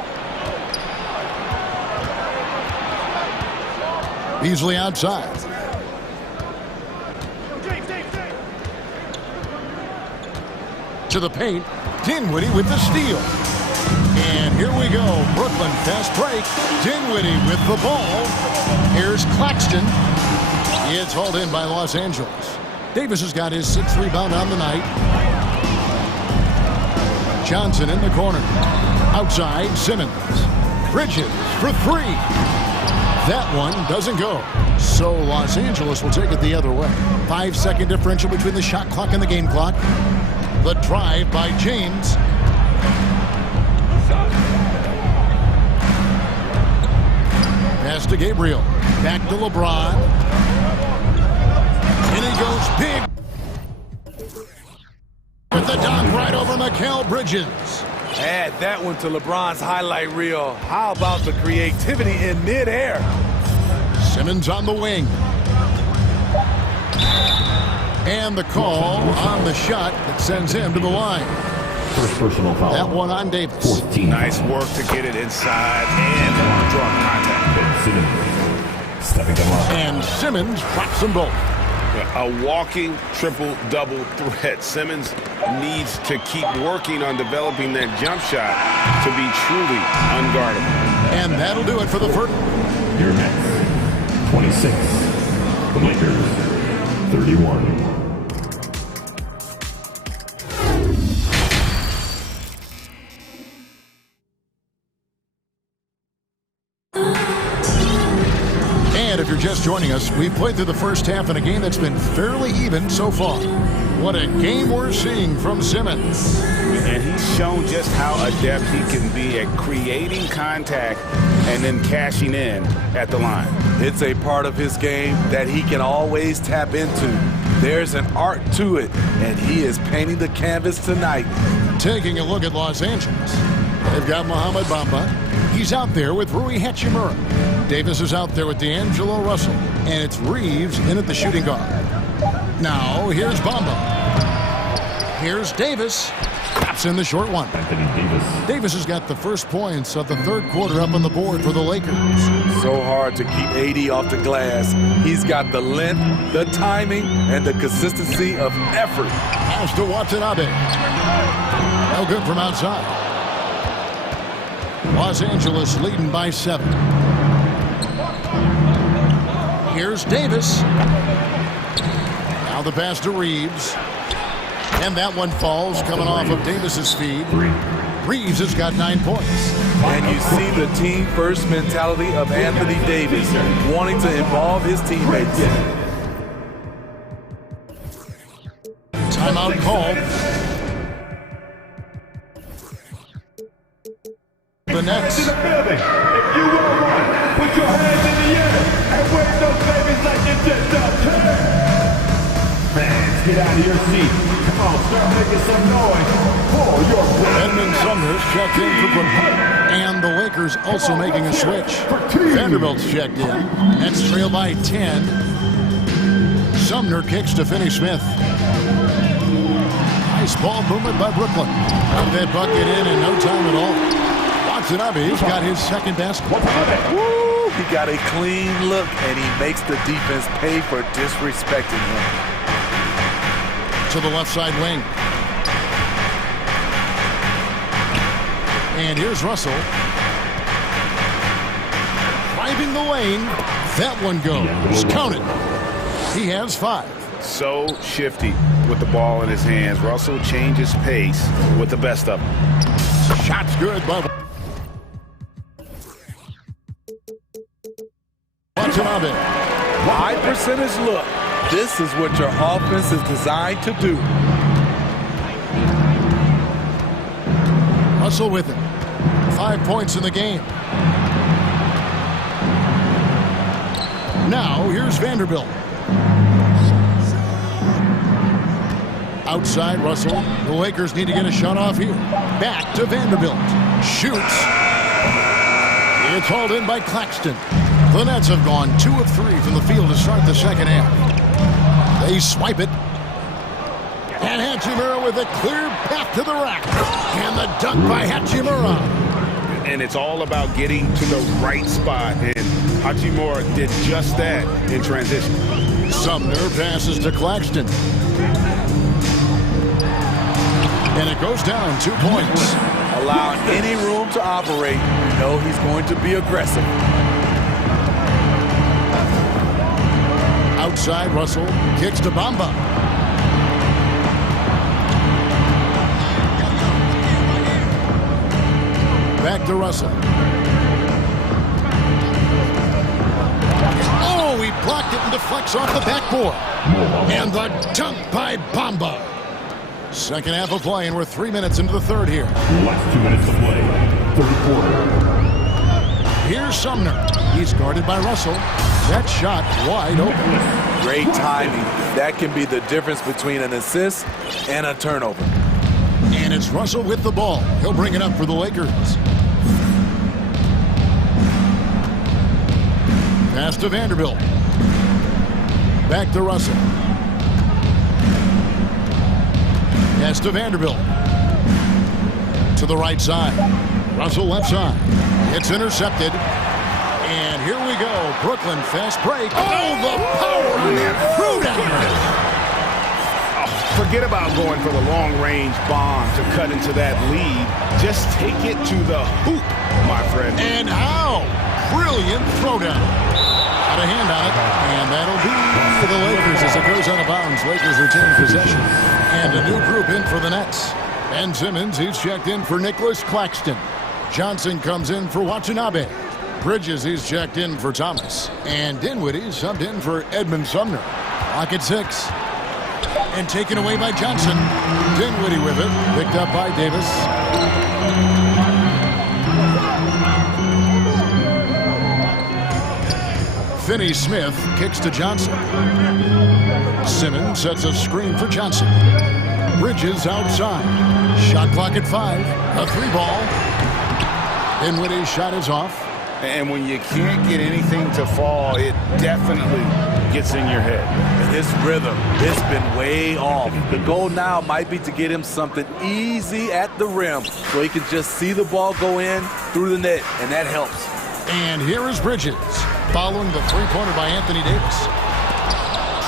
Easily outside. To the paint. Dinwiddie with the steal. And here we go. Brooklyn fast break. Dinwiddie with the ball. Here's Claxton. It's hauled in by Los Angeles. Davis has got his 6th rebound on the night. Johnson in the corner. Outside, Simmons. Bridges for 3. That one doesn't go. So Los Angeles will take it the other way. 5-second differential between the shot clock and the game clock. The drive by James. Pass to Gabriel. Back to LeBron. And he goes big. With the dunk right over Mikal Bridges. Add that one to LeBron's highlight reel. How about the creativity in midair? Simmons on the wing. And the call on the shot that sends him to the line. First personal foul. That one on Davis. 14. Nice work to get it inside and draw contact. Simmons stepping them up. And Simmons drops them both. A walking triple-double threat. Simmons needs to keep working on developing that jump shot to be truly unguardable. And that'll do it for the first. Your next 26. The Lakers 31. And if you're just joining us, we've played through the first half in a game that's been fairly even so far. What a game we're seeing from Simmons. And he's shown just how adept he can be at creating contact and then cashing in at the line. It's a part of his game that he can always tap into. There's an art to it, and he is painting the canvas tonight. Taking a look at Los Angeles. They've got Mohamed Bamba. He's out there with Rui Hachimura. Davis is out there with D'Angelo Russell. And it's Reeves in at the shooting guard. Now, here's Bamba. Here's Davis. Taps in the short one. Davis has got the first points of the third quarter up on the board for the Lakers. So hard to keep AD off the glass. He's got the length, the timing, and the consistency of effort. Pass to Watanabe. No good from outside. Los Angeles leading by 7. Here's Davis. Now the pass to Reeves. And that one falls coming off of Davis's feed. Reeves has got 9 points. And you see the team-first mentality of Anthony Davis, wanting to involve his teammates. Timeout call. The Nets. In the building, if you will run, put your hands in the air and wave those babies like you just don't care. Fans, get out of your seat. Come on, start making some noise for your brother. Edmund Sumner's checked in for Brooklyn. And the Lakers also making a switch. Vanderbilt's checked in. Nets trail by 10. Sumner kicks to Finney-Smith. Nice ball movement by Brooklyn. Got that bucket in no time at all. Watanabe's got his second basket. Woo! He got a clean look, and he makes the defense pay for disrespecting him. To the left side wing. And here's Russell. driving the lane. That one goes. Count it. He has 5. So shifty with the ball in his hands. Russell changes pace with the best of them. Shot's good, but Watanabe. High percentage look. This is what your offense is designed to do. Russell with it. 5 points in the game. Now, here's Vanderbilt. Outside Russell. The Lakers need to get a shot off here. Back to Vanderbilt. Shoots. It's hauled in by Claxton. The Nets have gone 2 of 3 from the field to start the second half. They swipe it. And Hachimura with a clear path to the rack. And the dunk by Hachimura. And it's all about getting to the right spot. And Hachimura did just that in transition. Sumner passes to Claxton. And it goes down 2 points. Allowing any room to operate. You know he's going to be aggressive. Outside, Russell kicks to Bamba. Back to Russell. Oh, he blocked it and deflects off the backboard. And the dunk by Bamba. Second half of play, and we're 3 minutes into the third here. Last 2 minutes to play. Third quarter. Here's Sumner. He's guarded by Russell. That shot wide open. Great timing. That can be the difference between an assist and a turnover. And it's Russell with the ball. He'll bring it up for the Lakers. Pass to Vanderbilt. Back to Russell. Pass to Vanderbilt. To the right side. Russell left side. It's intercepted. And here we go. Brooklyn fast break. Oh, the power on that throwdown. Forget about going for the long-range bomb to cut into that lead. Just take it to the hoop, my friend. And how? Brilliant throwdown. Got a hand on it. And that'll be for the Lakers as it goes out of bounds. Lakers retain possession. And a new group in for the Nets. Ben Simmons, he's checked in for Nicholas Claxton. Johnson comes in for Watanabe. Bridges, he's checked in for Thomas. And Dinwiddie subbed in for Edmund Sumner. Clock at 6. And taken away by Johnson. Dinwiddie with it. Picked up by Davis. Finney-Smith kicks to Johnson. Simmons sets a screen for Johnson. Bridges outside. Shot clock at 5. A 3-ball. Dinwiddie's shot is off. And when you can't get anything to fall, it definitely gets in your head. And his rhythm, it's been way off. The goal now might be to get him something easy at the rim so he can just see the ball go in through the net, and that helps. And here is Bridges, following the three-pointer by Anthony Davis.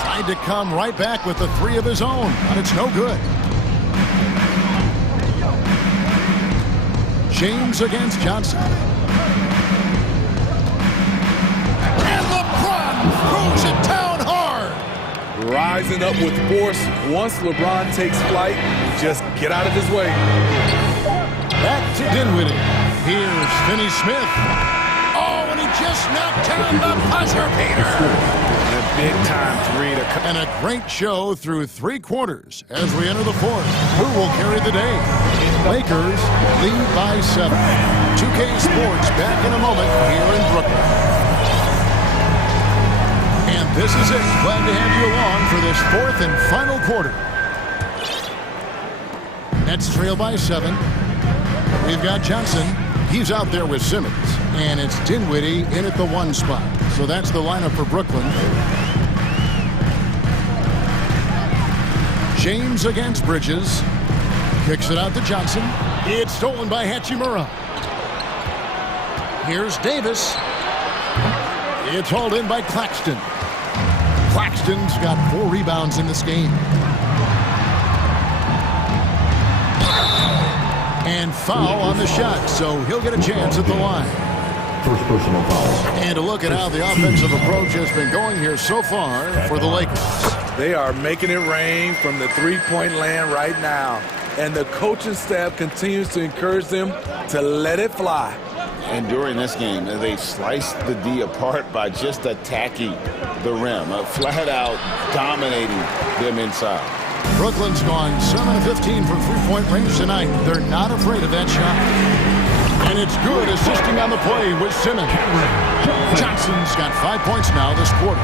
Tried to come right back with the 3 of his own, but it's no good. James against Johnson. And LeBron throws it down hard. Rising up with force. Once LeBron takes flight, just get out of his way. Back to Dinwiddie. Here's Finney-Smith. Oh, and he just knocked down the buzzer beater. And a big-time 3 to come. And a great show through 3 quarters as we enter the 4th. Who will carry the day? Lakers lead by 7. 2K Sports back in a moment here in Brooklyn. And this is it. Glad to have you along for this 4th and final quarter. Nets trail by 7. We've got Johnson. He's out there with Simmons. And it's Dinwiddie in at the 1 spot. So that's the lineup for Brooklyn. James against Bridges. Kicks it out to Johnson. It's stolen by Hachimura. Here's Davis. It's hauled in by Claxton. Claxton's got 4 rebounds in this game. And foul on the shot, so he'll get a chance at the line. First personal foul. And a look at how the offensive approach has been going here so far for the Lakers. They are making it rain from the three-point land right now. And the coaching staff continues to encourage them to let it fly. And during this game, they sliced the D apart by just attacking the rim, flat out dominating them inside. Brooklyn's gone 7-15 from three-point range tonight. They're not afraid of that shot. And it's good, assisting on the play with Simmons. Johnson's got 5 points now this quarter.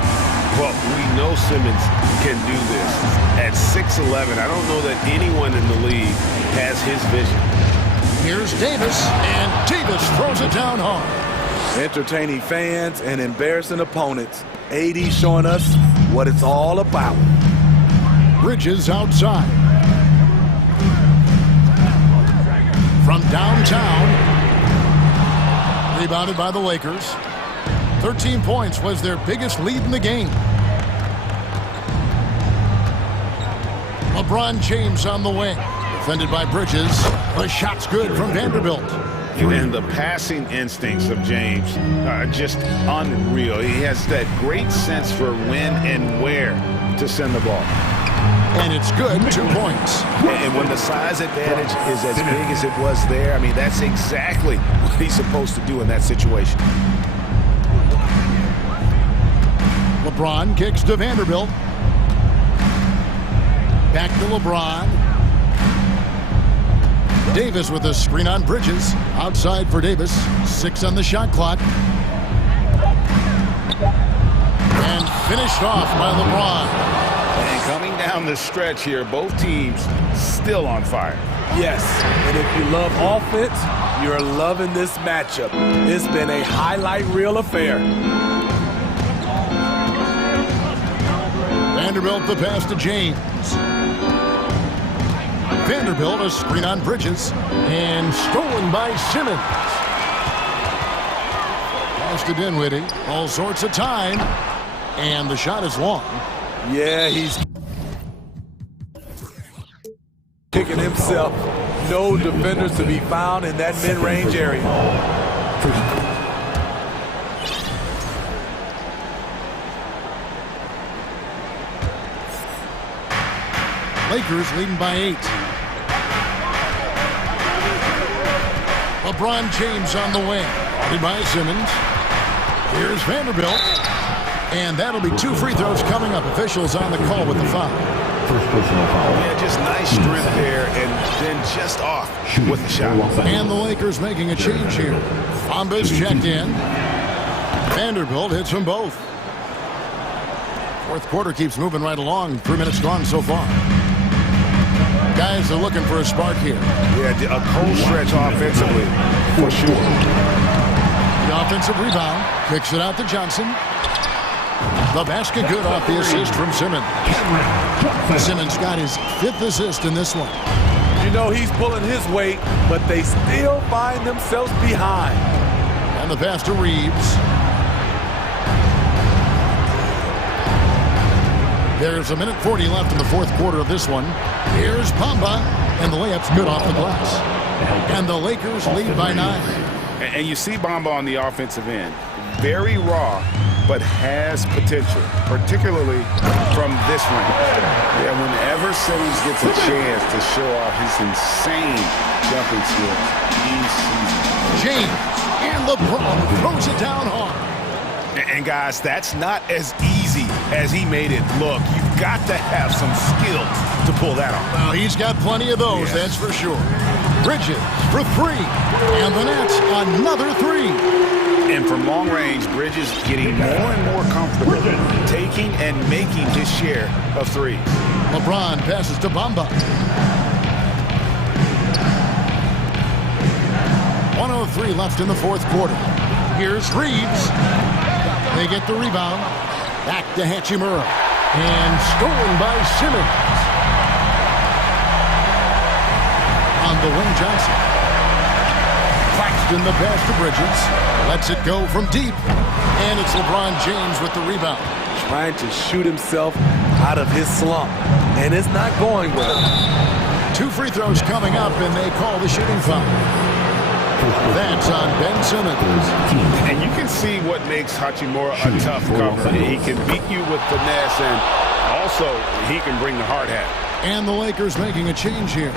Well, we know Simmons can do this. At 6'11", I don't know that anyone in the league has his vision. Here's Davis, and Davis throws it down hard. Entertaining fans and embarrassing opponents. AD showing us what it's all about. Bridges outside. From downtown. Rebounded by the Lakers. 13 points was their biggest lead in the game. LeBron James on the wing. Defended by Bridges. The shot's good from Vanderbilt. And the passing instincts of James are just unreal. He has that great sense for when and where to send the ball. And it's good, 2 points. And when the size advantage is as big as it was there, I mean, that's exactly what he's supposed to do in that situation. LeBron kicks to Vanderbilt. Back to LeBron. Davis with a screen on Bridges. Outside for Davis. 6 on the shot clock. And finished off by LeBron. And coming down the stretch here, both teams still on fire. Yes, and if you love offense, you're loving this matchup. It's been a highlight reel affair. Vanderbilt the pass to James. Vanderbilt a screen on Bridges. And stolen by Simmons. Pass to Dinwiddie. All sorts of time. And the shot is long. Yeah, he's kicking himself. No defenders to be found in that mid-range area. Lakers leading by 8. LeBron James on the wing. Guarded by Simmons. Here's Vanderbilt. And that'll be 2 free throws coming up. Officials on the call with the foul. First personal foul. Yeah, just nice strength there and then just off with the shot. And the Lakers making a change here. Bamba's checked in. Vanderbilt hits them both. Fourth quarter keeps moving right along. 3 minutes gone so far. Guys are looking for a spark here. Yeah, a cold stretch offensively, for sure. The offensive rebound. Kicks it out to Johnson. The basket good off the assist from Simmons. Simmons got his 5th assist in this one. You know he's pulling his weight, but they still find themselves behind. And the pass to Reeves. There's 1:40 left in the fourth quarter of this one. Here's Bamba, and the layup's good off the glass. And the Lakers lead by 9. And you see Bamba on the offensive end. Very raw, but has potential, particularly from this range. Yeah, whenever Simmons gets a chance to show off his insane jumping skills, he's seasoned. James and LeBron throws it down hard. And guys, that's not as easy as he made it look. You've got to have some skill to pull that off. Well, he's got plenty of those, that's for sure. Bridges for 3. And the Nets, another 3. And from long range, Bridges getting more and more comfortable taking and making his share of 3. LeBron passes to Bamba. 1:03 left in the fourth quarter. Here's Reeves. They get the rebound. Back to Hachimura. And stolen by Simmons. On the wing, Johnson. Claxton the pass to Bridges. Lets it go from deep. And it's LeBron James with the rebound. Trying to shoot himself out of his slump. And it's not going well. 2 free throws coming up, and they call the shooting foul. That's on Ben Simmons. And you can see what makes Hachimura a tough cover. He can beat you with finesse, and also he can bring the hard hat. And the Lakers making a change here.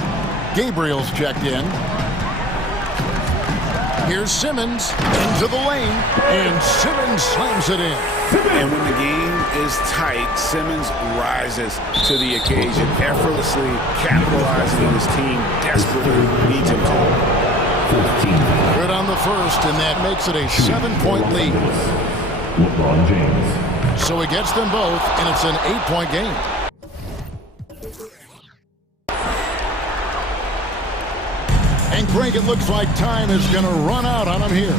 Gabriel's checked in. Here's Simmons into the lane, and Simmons slams it in. And when the game is tight, Simmons rises to the occasion, effortlessly capitalizing on his team desperately needs him to. Good on the first, and that makes it a 7-point lead. LeBron James. So he gets them both, and it's an 8-point game. And Craig, it looks like time is going to run out on him here.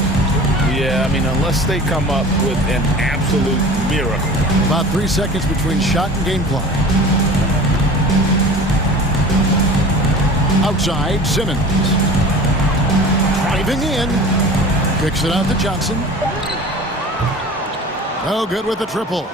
Yeah, I mean, unless they come up with an absolute miracle. About 3 seconds between shot and game clock. Outside, Simmons. Driving in. Kicks it out to Johnson. No good with the triple.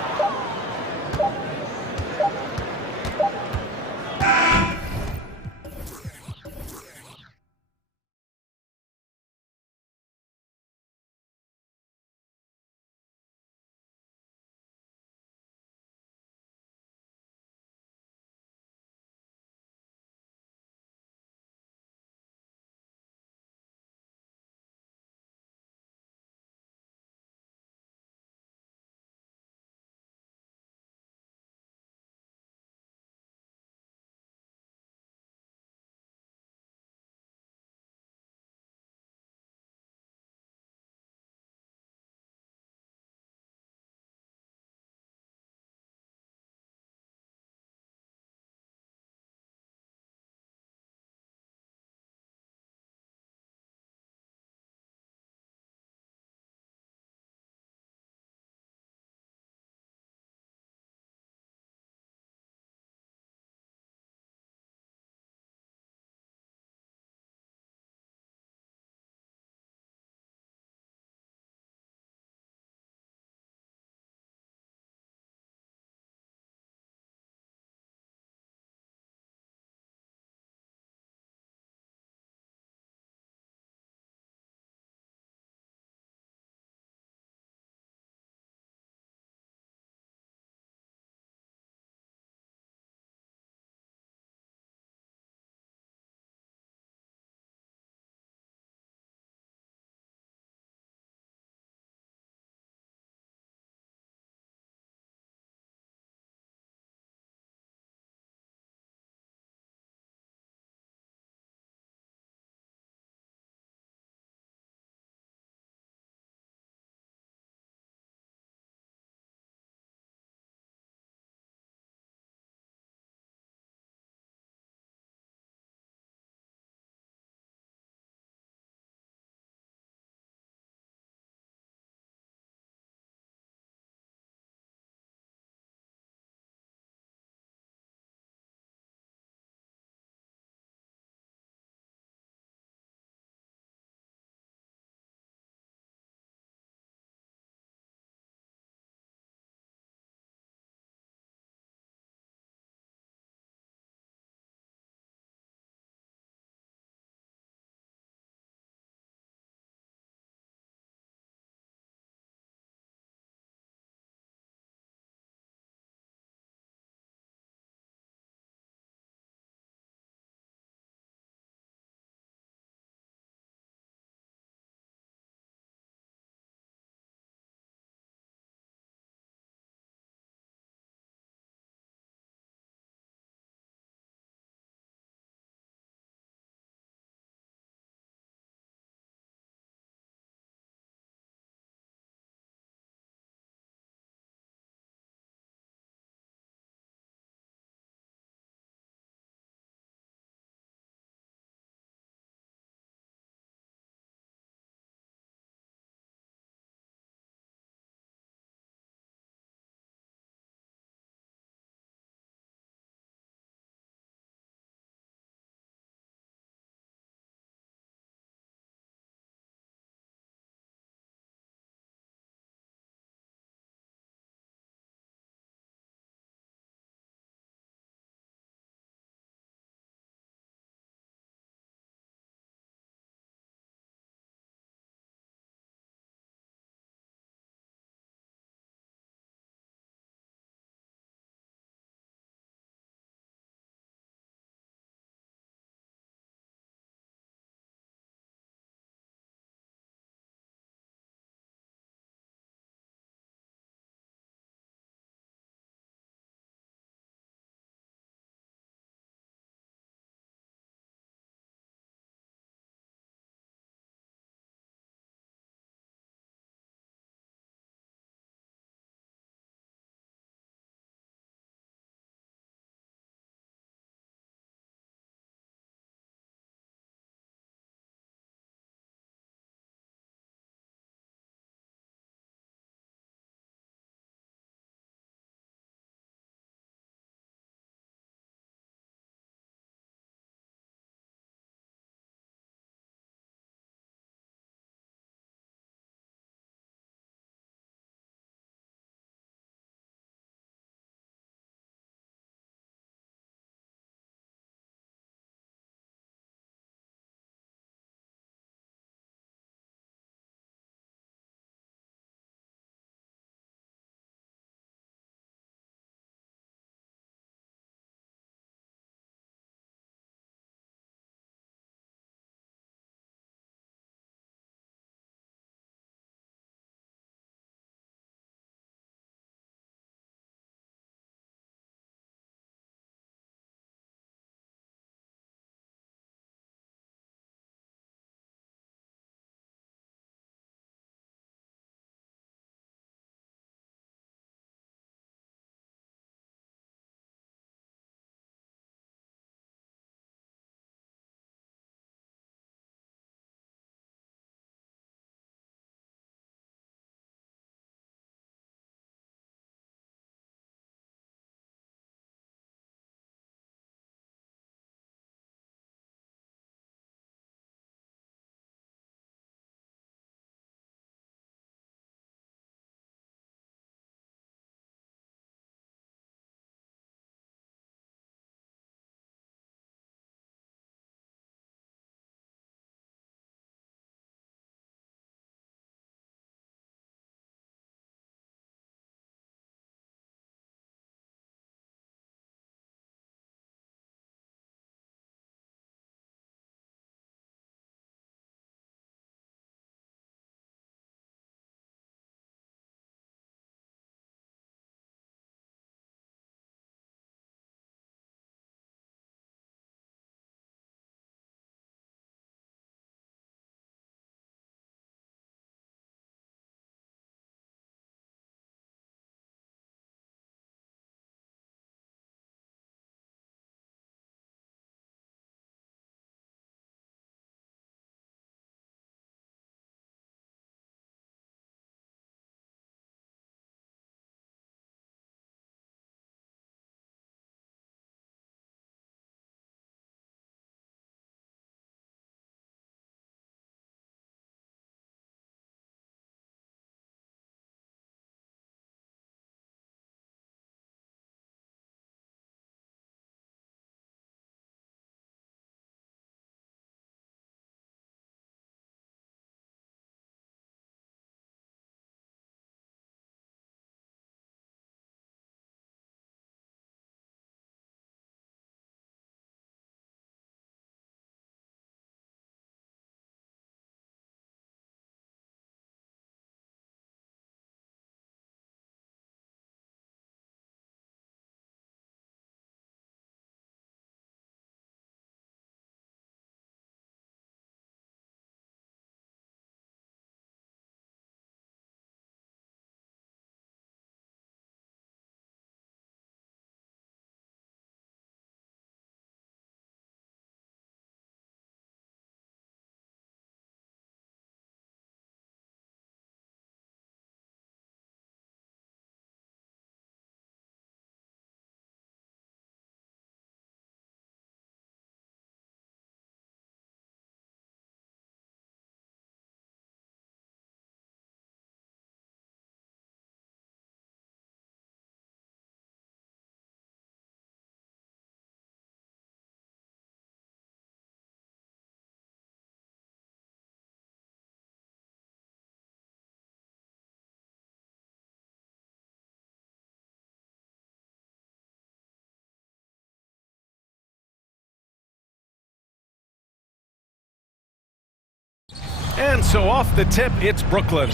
And so off the tip, it's Brooklyn.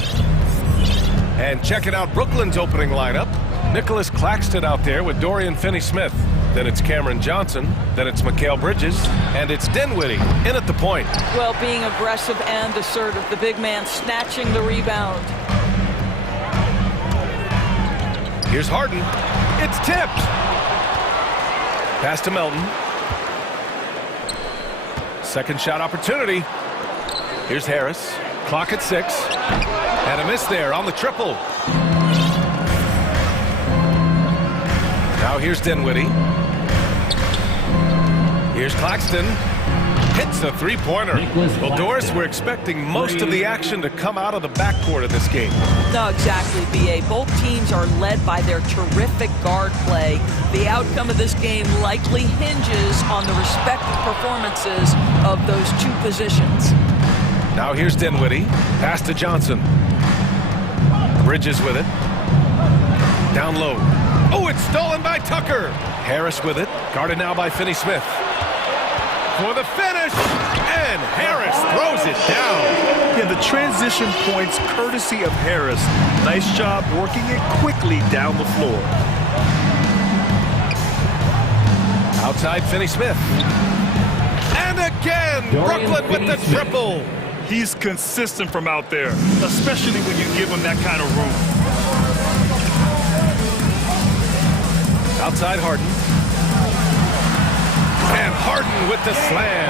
And checking out Brooklyn's opening lineup, Nicholas Claxton out there with Dorian Finney-Smith. Then it's Cameron Johnson. Then it's Mikal Bridges. And it's Dinwiddie in at the point. Well, being aggressive and assertive. The big man snatching the rebound. Here's Harden. It's tipped. Pass to Melton. Second shot opportunity. Here's Harris. Clock at 6. And a miss there on the triple. Now here's Dinwiddie. Here's Claxton. Hits a three-pointer. Well, Doris, we're expecting most of the action to come out of the backcourt of this game. No, exactly, B.A. Both teams are led by their terrific guard play. The outcome of this game likely hinges on the respective performances of those two positions. Now here's Dinwiddie. Pass to Johnson. Bridges with it. Down low. Oh, it's stolen by Tucker. Harris with it. Guarded now by Finney-Smith. For the finish, and Harris throws it down. Yeah, the transition points courtesy of Harris. Nice job working it quickly down the floor. Outside Finney-Smith. And again, Brooklyn with the triple. He's consistent from out there, especially when you give him that kind of room. Outside Harden. And Harden with the slam.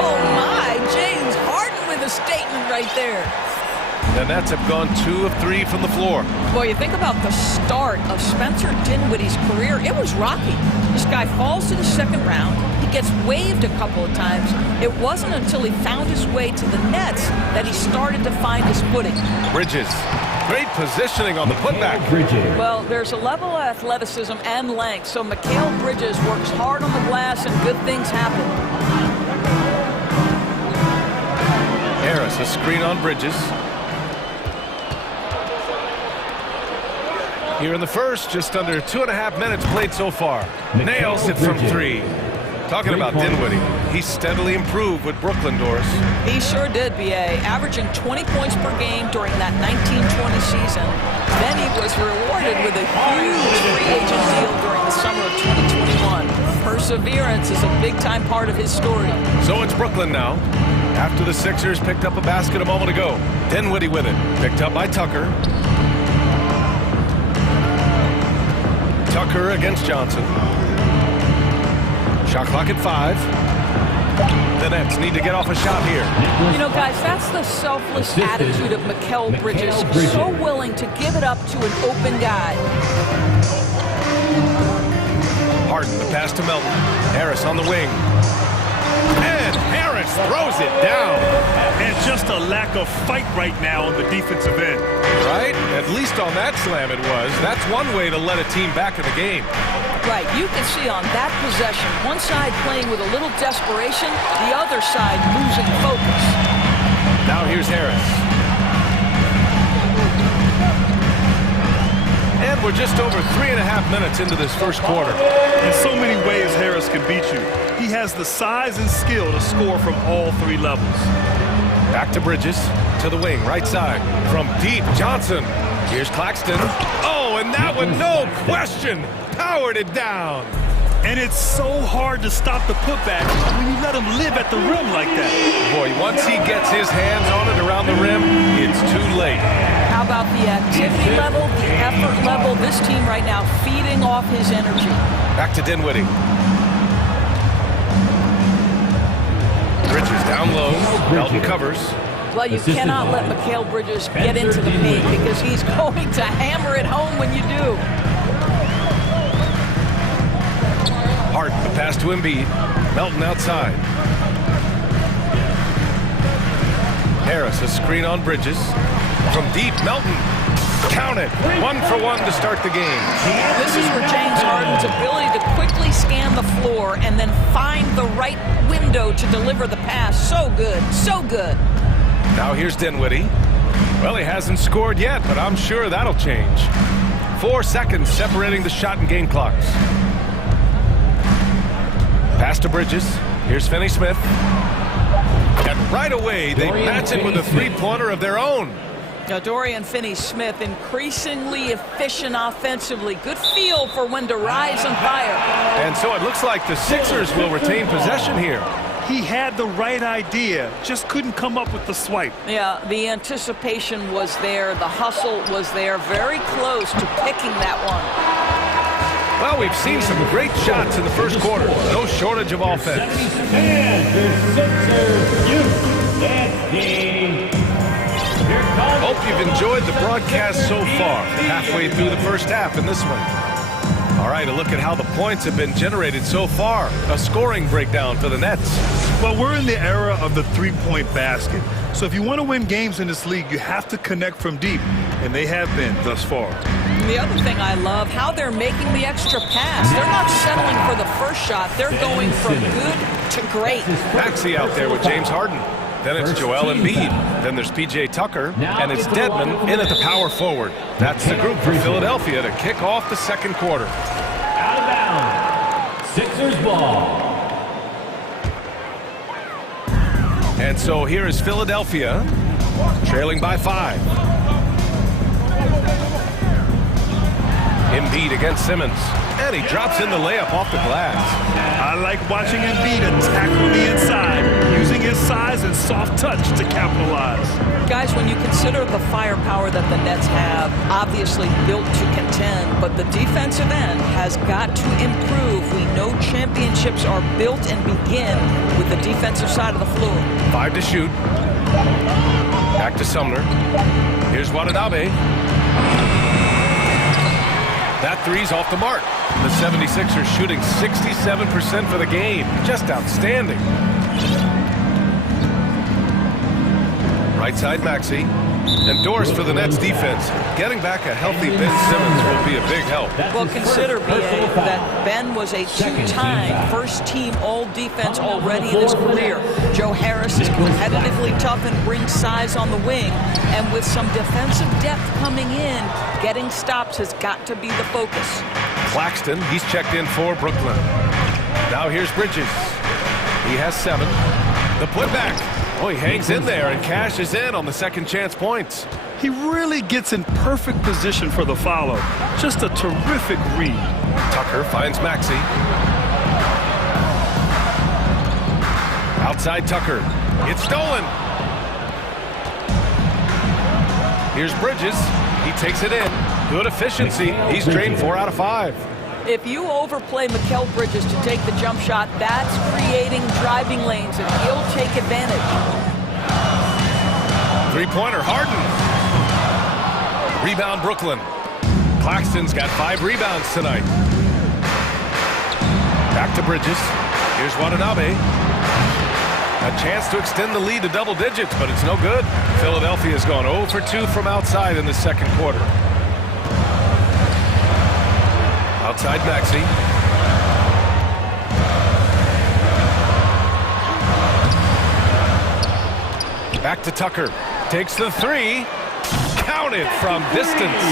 Oh, my. James Harden with a statement right there. The Nets have gone 2 of 3 from the floor. Boy, you think about the start of Spencer Dinwiddie's career. It was rocky. This guy falls to the second round. He gets waived a couple of times. It wasn't until he found his way to the Nets that he started to find his footing. Bridges. Great positioning on the putback. Well, there's a level of athleticism and length, so Mikal Bridges works hard on the glass and good things happen. Harris, a screen on Bridges. Here in the first, just under 2.5 minutes played so far. Nails it from 3. Talking about Dinwiddie, he steadily improved with Brooklyn, Doris. He sure did, B.A., averaging 20 points per game during that 1920 season. Then he was rewarded with a huge free agent deal during the summer of 2021. Perseverance is a big-time part of his story. So it's Brooklyn now. After the Sixers picked up a basket a moment ago. Dinwiddie with it, picked up by Tucker. Tucker against Johnson. Shot clock at 5. The Nets need to get off a shot here. You know, guys, that's the selfless attitude of Mikal Bridges. So willing to give it up to an open guy. Harden, the pass to Melton. Harris on the wing. And Harris throws it down. And just a lack of fight right now on the defensive end. Right? At least on that slam it was. That's one way to let a team back in the game. Right, you can see on that possession, one side playing with a little desperation, the other side losing focus. Now here's Harris. And we're just over 3.5 minutes into this first quarter. In so many ways, Harris can beat you. He has the size and skill to score from all 3 levels. Back to Bridges, to the wing, right side. From deep, Johnson. Here's Claxton. Oh, and that one, no question, powered it down. And it's so hard to stop the putback when you let him live at the rim like that. Boy, once he gets his hands on it around the rim, it's too late. How about the activity level, the effort level? This team right now feeding off his energy. Back to Dinwiddie. Bridges down low. Melton covers. Well, you cannot let Mikal Bridges get into the paint because he's going to hammer it home when you do. Harden, the pass to Embiid. Melton outside. Harris, a screen on Bridges. From deep, Melton. Count it. 1 for 1 to start the game. This is where James Harden's ability to quickly scan the floor and then find the right window to deliver the pass. So good. So good. Now here's Dinwiddie. Well, he hasn't scored yet, but I'm sure that'll change. 4 seconds separating the shot and game clocks. Pass to Bridges. Here's Finney-Smith. And right away, they match it with a three-pointer of their own. Now, Dorian Finney-Smith, increasingly efficient offensively. Good feel for when to rise and fire. And so it looks like the Sixers will retain possession here. He had the right idea, just couldn't come up with the swipe. Yeah, the anticipation was there. The hustle was there. Very close to picking that one. Well, we've seen some great shots in the first quarter. No shortage of offense. And the Sixers youth that game. Hope you've enjoyed the broadcast so far. Halfway through the first half in this one. All right, a look at how the points have been generated so far. A scoring breakdown for the Nets. Well, we're in the era of the three-point basket. So if you want to win games in this league, you have to connect from deep. And they have been thus far. The other thing I love, how they're making the extra pass. They're not settling for the first shot. They're going from good to great. Maxey out there with James Harden. Then it's Joel Embiid. Then there's P.J. Tucker. And it's Dedmon in at the power forward. That's the group for Philadelphia to kick off the second quarter. Out of bounds. Sixers ball. And so here is Philadelphia, trailing by 5. Embiid against Simmons. And he drops in the layup off the glass. I like watching Embiid attack from the inside, using his size and soft touch to capitalize. Guys, when you consider the firepower that the Nets have, obviously built to contend, but the defensive end has got to improve. We know championships are built and begin with the defensive side of the floor. 5 to shoot. Back to Sumner. Here's Watanabe. That three's off the mark. The 76ers shooting 67% for the game. Just outstanding. Right side Maxey. And doors for the Nets defense. Getting back a healthy Ben Simmons will be a big help. Well, consider, B.A., that Ben was a two-time first-team all-defense already in his career. Joe Harris is competitively tough and brings size on the wing. And with some defensive depth coming in, getting stops has got to be the focus. Claxton, he's checked in for Brooklyn. Now here's Bridges. He has 7. The putback. Oh, he hangs in there and cashes in on the second chance points. He really gets in perfect position for the follow. Just a terrific read. Tucker finds Maxey. Outside Tucker. It's stolen. Here's Bridges. He takes it in. Good efficiency. He's drained 4 out of 5. If you overplay Mikal Bridges to take the jump shot, that's creating driving lanes, and he'll take advantage. Three-pointer, Harden. Rebound, Brooklyn. Claxton's got 5 rebounds tonight. Back to Bridges. Here's Watanabe. A chance to extend the lead to double digits, but it's no good. Philadelphia's gone 0 for 2 from outside in the second quarter. Outside Maxey. Back to Tucker. Takes the 3. Counted from distance.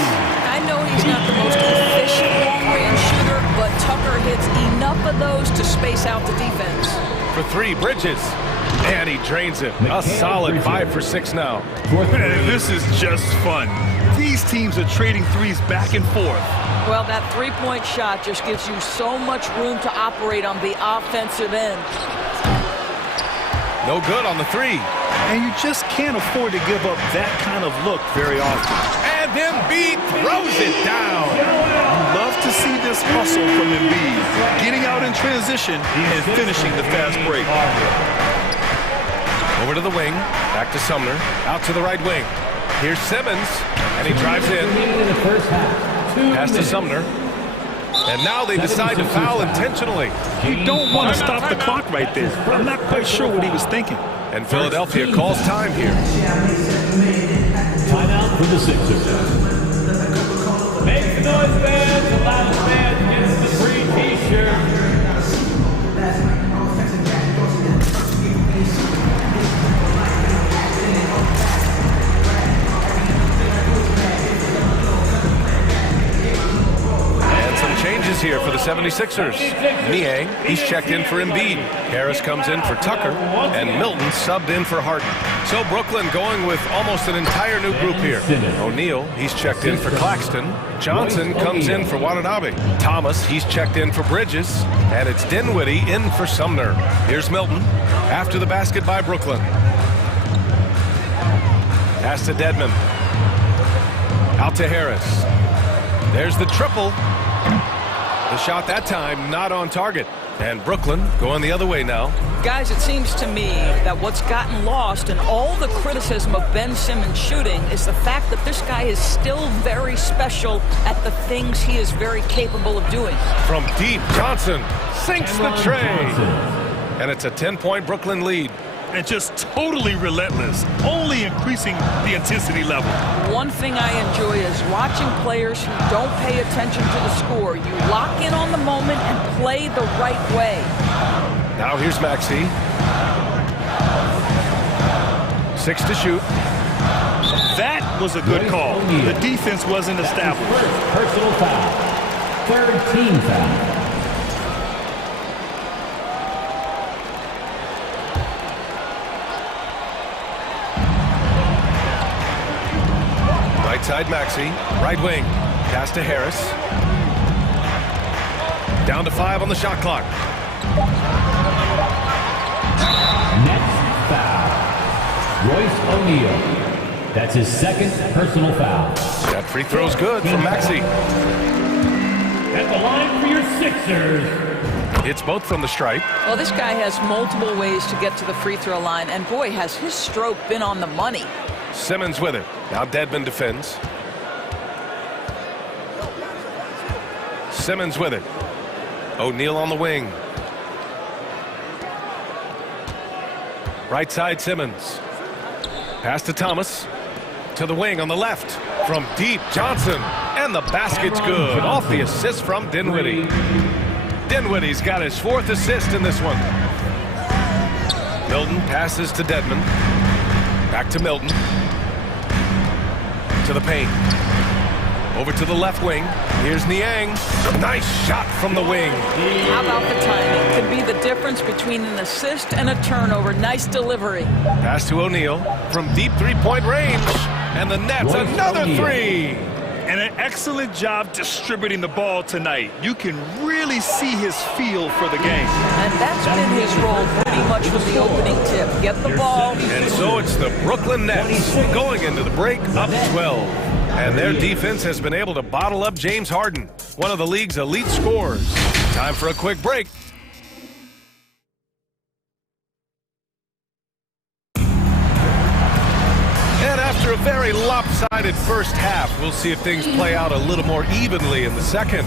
I know he's not the most efficient long-range shooter, but Tucker hits enough of those to space out the defense. For 3, Bridges. And he drains it. A solid 5 for 6 now. And this is just fun. These teams are trading threes back and forth. Well, that three-point shot just gives you so much room to operate on the offensive end. No good on the 3. And you just can't afford to give up that kind of look very often. And Embiid throws it down. You love to see this hustle from Embiid, getting out in transition and finishing the fast break. Over to the wing. Back to Sumner. Out to the right wing. Here's Simmons. And he drives in. Pass to Sumner. And now they decide to foul intentionally. You don't want to stop the clock right there. I'm not quite sure what he was thinking. And Philadelphia calls time here. Timeout for the Sixers. Make the noise, fans. The last man gets the free T-shirt. changes here for the 76ers. Niang, he's checked in for Embiid. Harris comes in for Tucker, and Milton subbed in for Harden. So Brooklyn going with almost an entire new group here. O'Neal, he's checked in for Claxton. Johnson comes in for Watanabe. Thomas, he's checked in for Bridges. And it's Dinwiddie in for Sumner. Here's Milton after the basket by Brooklyn. Pass to Dedmon. Out to Harris. There's the triple. The shot that time not on target. And Brooklyn going the other way now. Guys, it seems to me that what's gotten lost in all the criticism of Ben Simmons shooting is the fact that this guy is still very special at the things he is very capable of doing. From deep, Johnson sinks the tray. And it's a 10-point Brooklyn lead. And just totally relentless, only increasing the intensity level. One thing I enjoy is watching players who don't pay attention to the score. You lock in on the moment and play the right way. Now here's Maxey. 6 to shoot. That was a good call. The defense wasn't established. Personal foul. Third team foul. Right side Maxey, right wing, pass to Harris. Down to 5 on the shot clock. Next foul. Royce O'Neal. That's his second personal foul. That free throw's good from Maxey. At the line for your Sixers. It's both from the stripe. Well, this guy has multiple ways to get to the free throw line, and boy, has his stroke been on the money. Simmons with it. Now Dedmon defends. Simmons with it. O'Neal on the wing. Right side Simmons. Pass to Thomas. To the wing on the left. From deep, Johnson. And the basket's good. Off the assist from Dinwiddie. Dinwiddie's got his 4th assist in this one. Milton passes to Dedmon. Back to Milton. To the paint. Over to the left wing. Here's Niang. Nice shot from the wing. How about the timing? Could be the difference between an assist and a turnover. Nice delivery. Pass to O'Neal from deep 3-point range. And the net's another 3. And an excellent job distributing the ball tonight. You can really see his feel for the game. And that's been his role pretty much from the opening tip. Get the ball. And so it's the Brooklyn Nets going into the break up 12. And their defense has been able to bottle up James Harden, one of the league's elite scorers. Time for a quick break. After a very lopsided first half, we'll see if things play out a little more evenly in the second.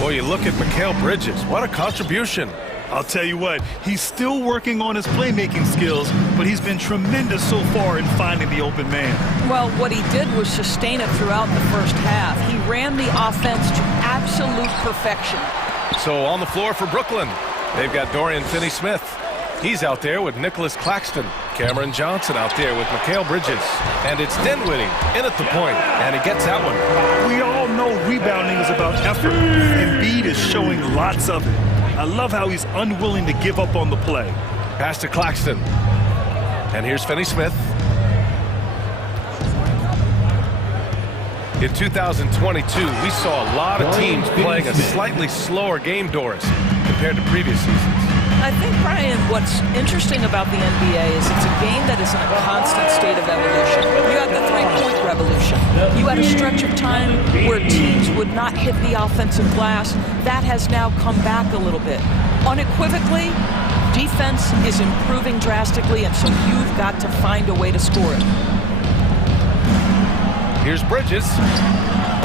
Boy, you look at Mikal Bridges. What a contribution. I'll tell you what, he's still working on his playmaking skills, but he's been tremendous so far in finding the open man. Well, what he did was sustain it throughout the first half. He ran the offense to absolute perfection. So on the floor for Brooklyn, they've got Dorian Finney-Smith. He's out there with Nicholas Claxton. Cameron Johnson out there with Mikal Bridges. And it's Dinwiddie in at the point, and he gets that one. We all know rebounding is about effort. Embiid is showing lots of it. I love how he's unwilling to give up on the play. Pass to Claxton. And here's Finney-Smith. In 2022, we saw a lot of teams playing a slightly slower game, Doris, compared to previous seasons. I think, Brian, what's interesting about the NBA is it's a game that is in a constant state of evolution. You had the three-point revolution. You had a stretch of time where teams would not hit the offensive glass. That has now come back a little bit. Unequivocally, defense is improving drastically, and so you've got to find a way to score it. Here's Bridges.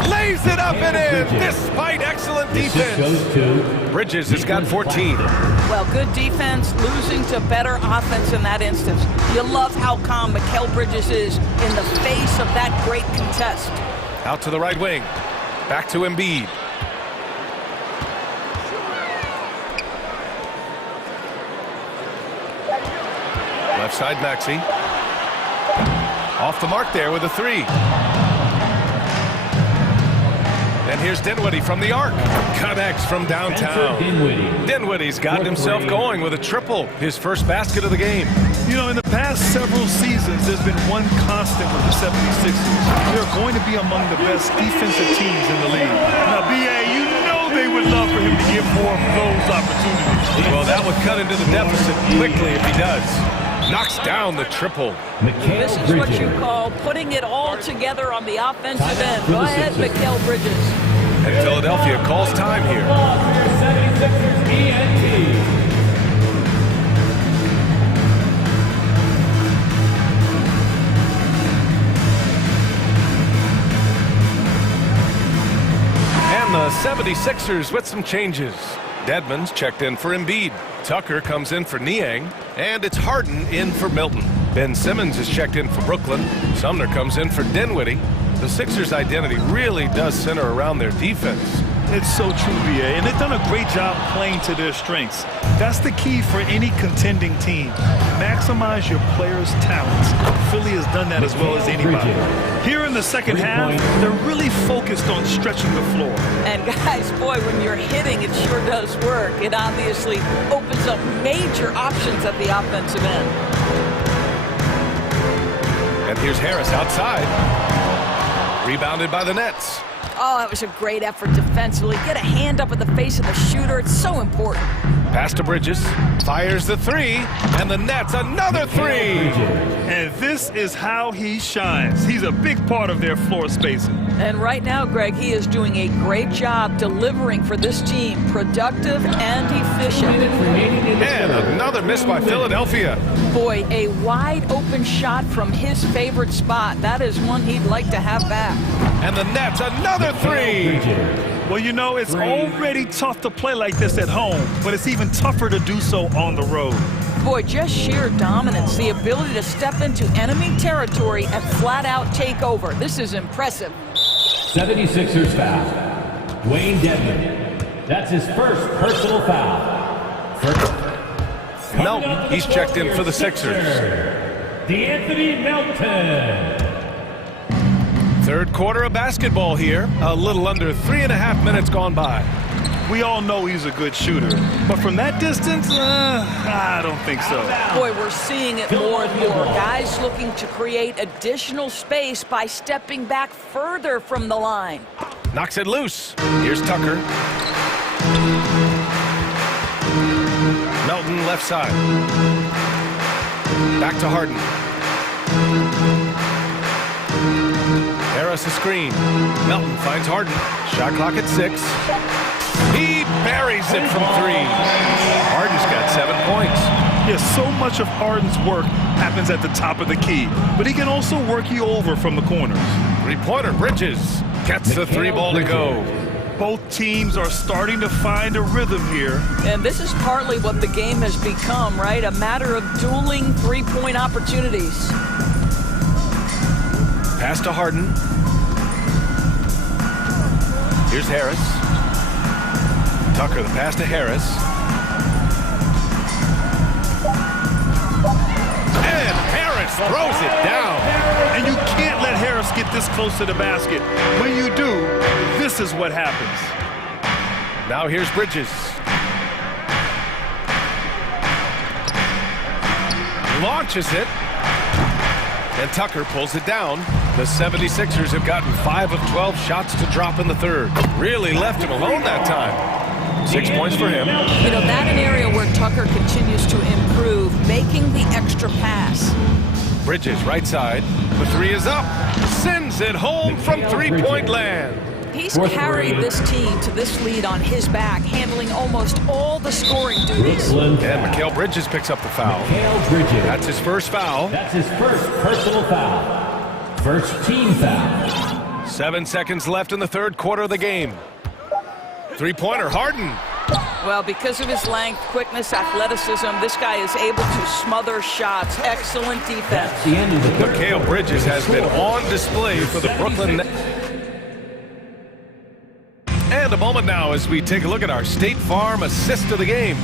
Lays it up and in, despite excellent defense. Bridges has got 14. Well, good defense, losing to better offense in that instance. You love how calm Mikal Bridges is in the face of that great contest. Out to the right wing. Back to Embiid. Left side, Maxey. Off the mark there with a 3. And here's Dinwiddie from the arc. Connects from downtown. Dinwiddie's gotten himself going with a triple, his first basket of the game. You know, in the past several seasons, there's been one constant with the 76ers. They're going to be among the best defensive teams in the league. Now, B.A., you know they would love for him to get more of those opportunities. Well, that would cut into the deficit quickly if he does. Knocks down the triple. This is what you call putting it all together on the offensive end. Go ahead, Mikal Bridges. And Philadelphia calls time here. And the 76ers with some changes. Dedmon's checked in for Embiid. Tucker comes in for Niang. And it's Harden in for Milton. Ben Simmons is checked in for Brooklyn. Sumner comes in for Dinwiddie. The Sixers' identity really does center around their defense. It's so true, B.A., and they've done a great job playing to their strengths. That's the key for any contending team. Maximize your players' talents. Philly has done that as well as anybody. Here in the second half, they're really focused on stretching the floor. And guys, boy, when you're hitting, it sure does work. It obviously opens up major options at the offensive end. And here's Harris outside. Rebounded by the Nets. Oh, that was a great effort defensively. Get a hand up in the face of the shooter. It's so important. Pass to Bridges. Fires the three. And the Nets, another three. And this is how he shines. He's a big part of their floor spacing. And right now, Greg, he is doing a great job delivering for this team. Productive and efficient. And another miss by Philadelphia. Boy, a wide open shot from his favorite spot. That is one he'd like to have back. And the Nets, another three. Well, you know, it's already tough to play like this at home, but it's even tougher to do so on the road. Boy, just sheer dominance, the ability to step into enemy territory and flat out take over. This is impressive. 76ers foul. Wayne Dedmon. That's his first personal foul. Melton, he's checked in for the Sixers. DeAnthony Melton. Third quarter of basketball here. A little under 3.5 minutes gone by. We all know he's a good shooter, but from that distance, I don't think so. Boy, we're seeing it more and more. Guys looking to create additional space by stepping back further from the line. Knocks it loose. Here's Tucker. Melton left side. Back to Harden. Harris a screen. Melton finds Harden. Shot clock at 6. He buries it from 3. Harden's got 7 points. Yes, so much of Harden's work happens at the top of the key, but he can also work you over from the corners. Three-pointer, Bridges gets the 3 ball to go. Both teams are starting to find a rhythm here. And this is partly what the game has become, right? A matter of dueling three-point opportunities. Pass to Harden. Here's Harris. Tucker, the pass to Harris. And Harris throws it down. And you can't let Harris get this close to the basket. When you do, this is what happens. Now here's Bridges. Launches it. And Tucker pulls it down. The 76ers have gotten 5 of 12 shots to drop in the third. Really left him alone that time. 6 points for him. You know, that's an area where Tucker continues to improve, making the extra pass. Bridges, right side. The 3 is up. Sends it home from three-point land. He's carried this team to this lead on his back, handling almost all the scoring duties. And Mikal Bridges picks up the foul. That's his first foul. That's his first personal foul. First team foul. 7 seconds left in the third quarter of the game. Three-pointer, Harden. Well, because of his length, quickness, athleticism, this guy is able to smother shots. Excellent defense. Mikal Bridges has been on display for the Brooklyn Nets. And a moment now as we take a look at our State Farm assist of the game.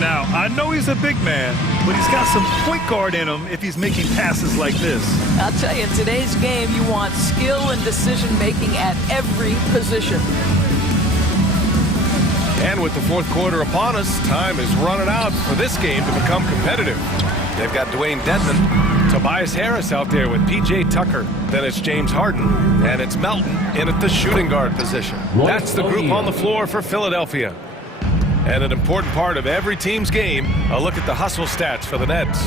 Now, I know he's a big man, but he's got some point guard in him if he's making passes like this. I'll tell you, in today's game, you want skill and decision-making at every position. And with the fourth quarter upon us, time is running out for this game to become competitive. They've got Dwayne Dedmon, Tobias Harris out there with P.J. Tucker. Then it's James Harden, and it's Melton in at the shooting guard position. That's the group on the floor for Philadelphia. And an important part of every team's game, a look at the hustle stats for the Nets.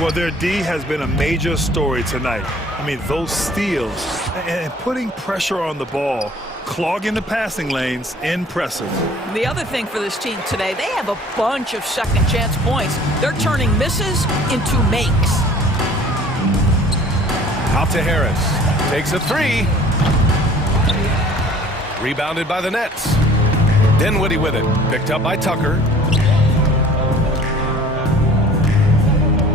Well, their D has been a major story tonight. I mean, those steals and putting pressure on the ball, clogging the passing lanes, impressive. The other thing for this team today, they have a bunch of second chance points. They're turning misses into makes. Out to Harris. Takes a three. Rebounded by the Nets. Dinwiddie with it. Picked up by Tucker.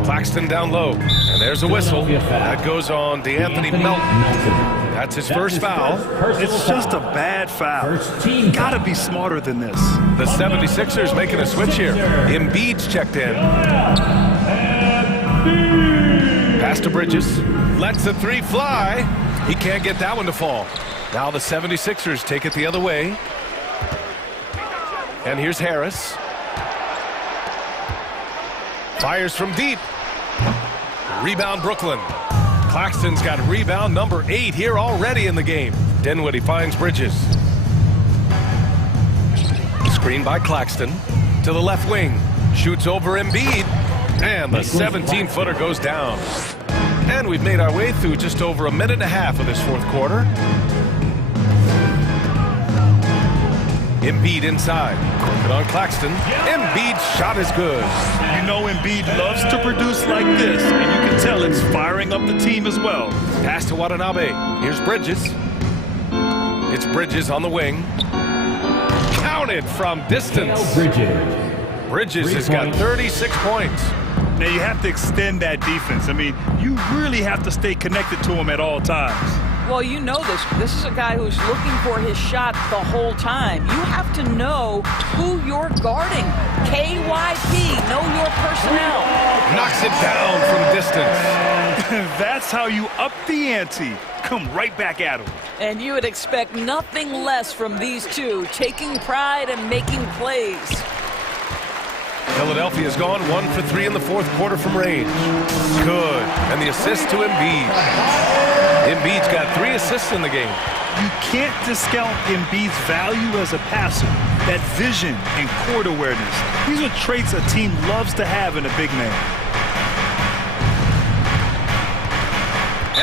Claxton down low. And there's a whistle. That goes on DeAnthony Melton. That's his first foul. It's just a bad foul. Gotta be smarter than this. The 76ers making a switch here. Embiid's checked in. Pass to Bridges. Lets the three fly. He can't get that one to fall. Now the 76ers take it the other way. And here's Harris. Fires from deep. Rebound Brooklyn. Claxton's got rebound number 8 here already in the game. Dinwiddie finds Bridges. Screen by Claxton. To the left wing. Shoots over Embiid. And the 17-footer goes down. And we've made our way through just over a minute and a half of this fourth quarter. Embiid inside. But on Claxton, Embiid's shot is good. You know Embiid loves to produce like this, and you can tell it's firing up the team as well. Pass to Watanabe. Here's Bridges. It's Bridges on the wing. Counted from distance. Bridges has got 36 points. Now you have to extend that defense. I mean, you really have to stay connected to him at all times. Well, you know this. This is a guy who's looking for his shot the whole time. You have to know who you're guarding. KYP, know your personnel. Knocks it down from distance. That's how you up the ante. Come right back at him. And you would expect nothing less from these two, taking pride and making plays. Philadelphia's gone 1 for 3 in the fourth quarter from range. Good. And the assist to Embiid. Embiid's got 3 assists in the game. You can't discount Embiid's value as a passer. That vision and court awareness. These are traits a team loves to have in a big man.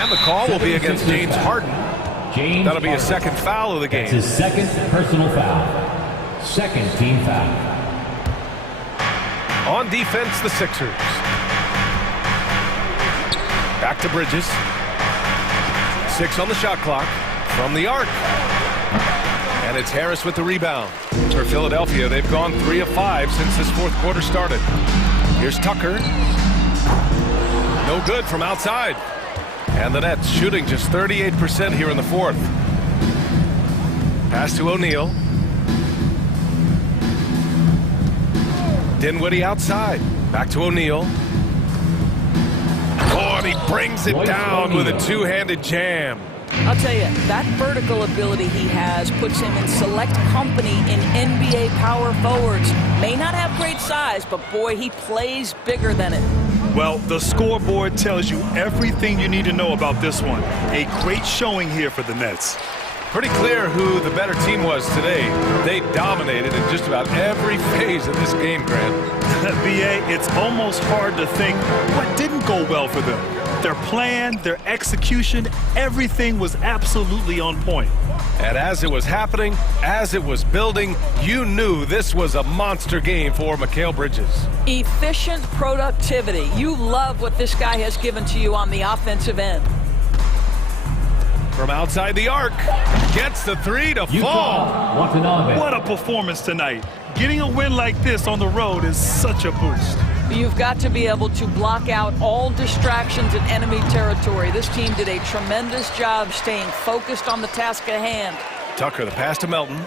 And the call will be against James Harden. That'll be his second foul of the game. That's his second personal foul. Second team foul. On defense, the Sixers. Back to Bridges. 6 on the shot clock from the arc. And it's Harris with the rebound. For Philadelphia, they've gone 3 of 5 since this fourth quarter started. Here's Tucker. No good from outside. And the Nets shooting just 38% here in the fourth. Pass to O'Neal. Dinwiddie outside. Back to O'Neal. Oh, and he brings it down with a two-handed jam. I'll tell you, that vertical ability he has puts him in select company in NBA power forwards. May not have great size, but boy, he plays bigger than it. Well, the scoreboard tells you everything you need to know about this one. A great showing here for the Nets. Pretty clear who the better team was today. They dominated in just about every phase of this game, Grant. B.A., it's almost hard to think what didn't go well for them. Their plan, their execution, everything was absolutely on point. And as it was happening, as it was building, you knew this was a monster game for Mikal Bridges. Efficient productivity. You love what this guy has given to you on the offensive end. From outside the arc, gets the three to fall. What a performance tonight. Getting a win like this on the road is such a boost. You've got to be able to block out all distractions in enemy territory. This team did a tremendous job staying focused on the task at hand. Tucker, the pass to Melton.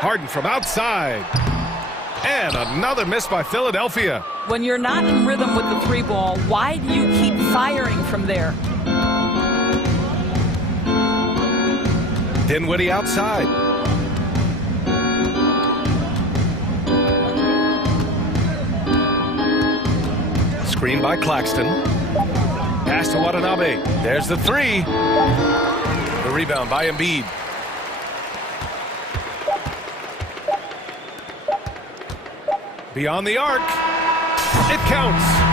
Harden from outside. And another miss by Philadelphia. When you're not in rhythm with the three ball, why do you keep firing from there? Dinwiddie outside. Screen by Claxton. Pass to Watanabe. There's the three. The rebound by Embiid. Beyond the arc. It counts.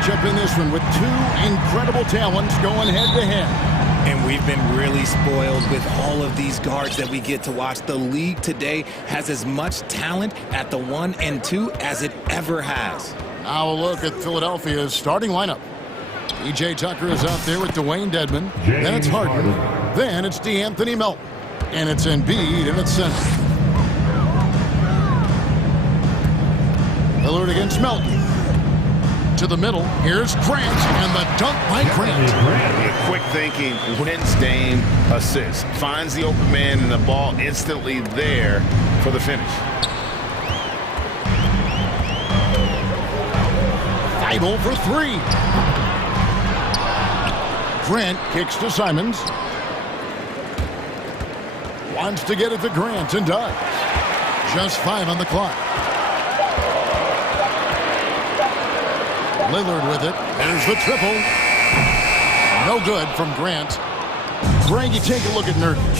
matchup in this one with two incredible talents going head-to-head. And we've been really spoiled with all of these guards that we get to watch. The league today has as much talent at the 1 and 2 as it ever has. Now a look at Philadelphia's starting lineup. E.J. Tucker is out there with Dwayne Dedmon. Then it's Harden. Then it's DeAnthony Melton. And it's Embiid in its center. Lillard against Melton. To the middle. Here's Grant. And the dunk by Grant. Quick thinking wins Dame assists. Finds the open man and the ball instantly there for the finish. Idle for three. Grant kicks to Simons. Wants to get it to Grant and does. Just 5 on the clock. Lillard with it. There's the triple. No good from Grant. Greg, you take a look at Nurkic.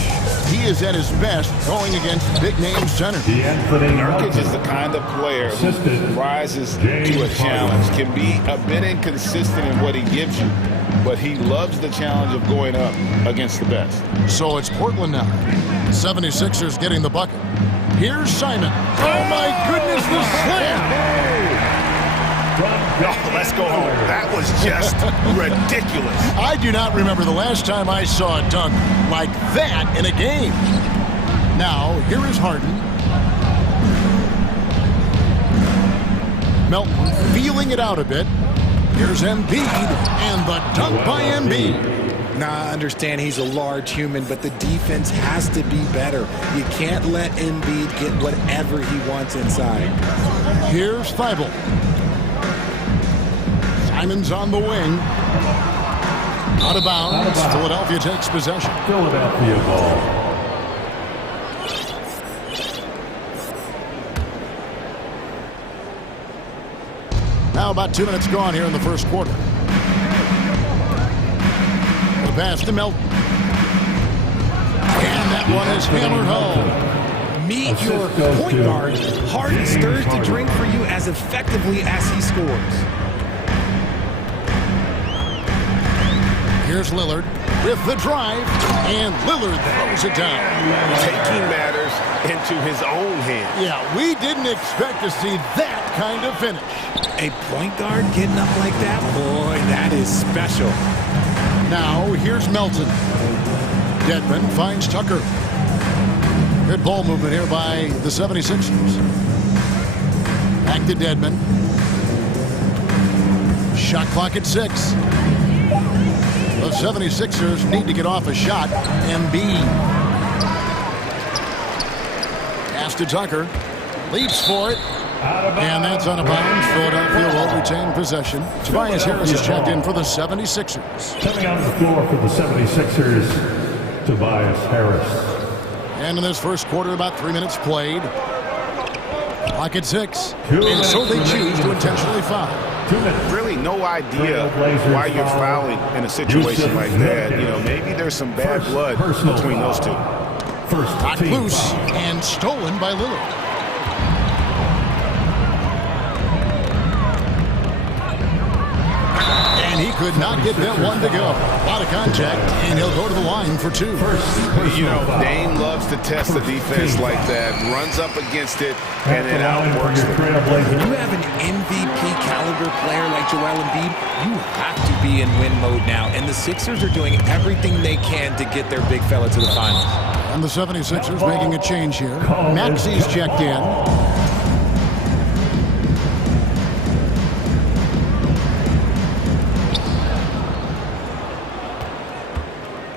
He is at his best going against big-name centers. Nurkic is the kind of player who rises to a challenge, can be a bit inconsistent in what he gives you, but he loves the challenge of going up against the best. So it's Portland now. 76ers getting the bucket. Here's Simon. Oh, my goodness, the slam! Oh, let's go home. That was just ridiculous. I do not remember the last time I saw a dunk like that in a game. Now, here is Harden. Melton feeling it out a bit. Here's Embiid, and the dunk by Embiid. Now, I understand he's a large human, but the defense has to be better. You can't let Embiid get whatever he wants inside. Here's Thibault. Simon's on the wing. Out of bounds. Philadelphia takes possession. Philadelphia ball. Now about 2 minutes gone here in the first quarter. The pass to Melton. And that one is hammered home. Meet your point guard. Harden stirs the drink for you as effectively as he scores. Here's Lillard with the drive, and Lillard throws it down. Taking matters into his own hands. Yeah, we didn't expect to see that kind of finish. A point guard getting up like that? Boy, that is special. Now, here's Melton. Dedmon finds Tucker. Good ball movement here by the 76ers. Back to Dedmon. Shot clock at 6. The 76ers need to get off a shot. Embiid. Pass to Tucker. Leaps for it. And that's out of bounds. Philadelphia will retain possession. Tobias Harris is checked in for the 76ers. Coming on the floor for the 76ers, Tobias Harris. And in this first quarter, about 3 minutes played. Clock at 6. And so they choose to intentionally foul. Really no idea why you're fouling in a situation like that. You know, maybe there's some bad blood between those two. Knocked loose and stolen by Lillard. And he could not get that one to go. A lot of contact, and he'll go to the line for 2. You know, Dame loves to test the defense like that, runs up against it, and then outworks it. When you have an MVP caliber player like Joel Embiid, you have to be in win mode now. And the Sixers are doing everything they can to get their big fella to the finals. And the 76ers making a change here. Maxi's checked in.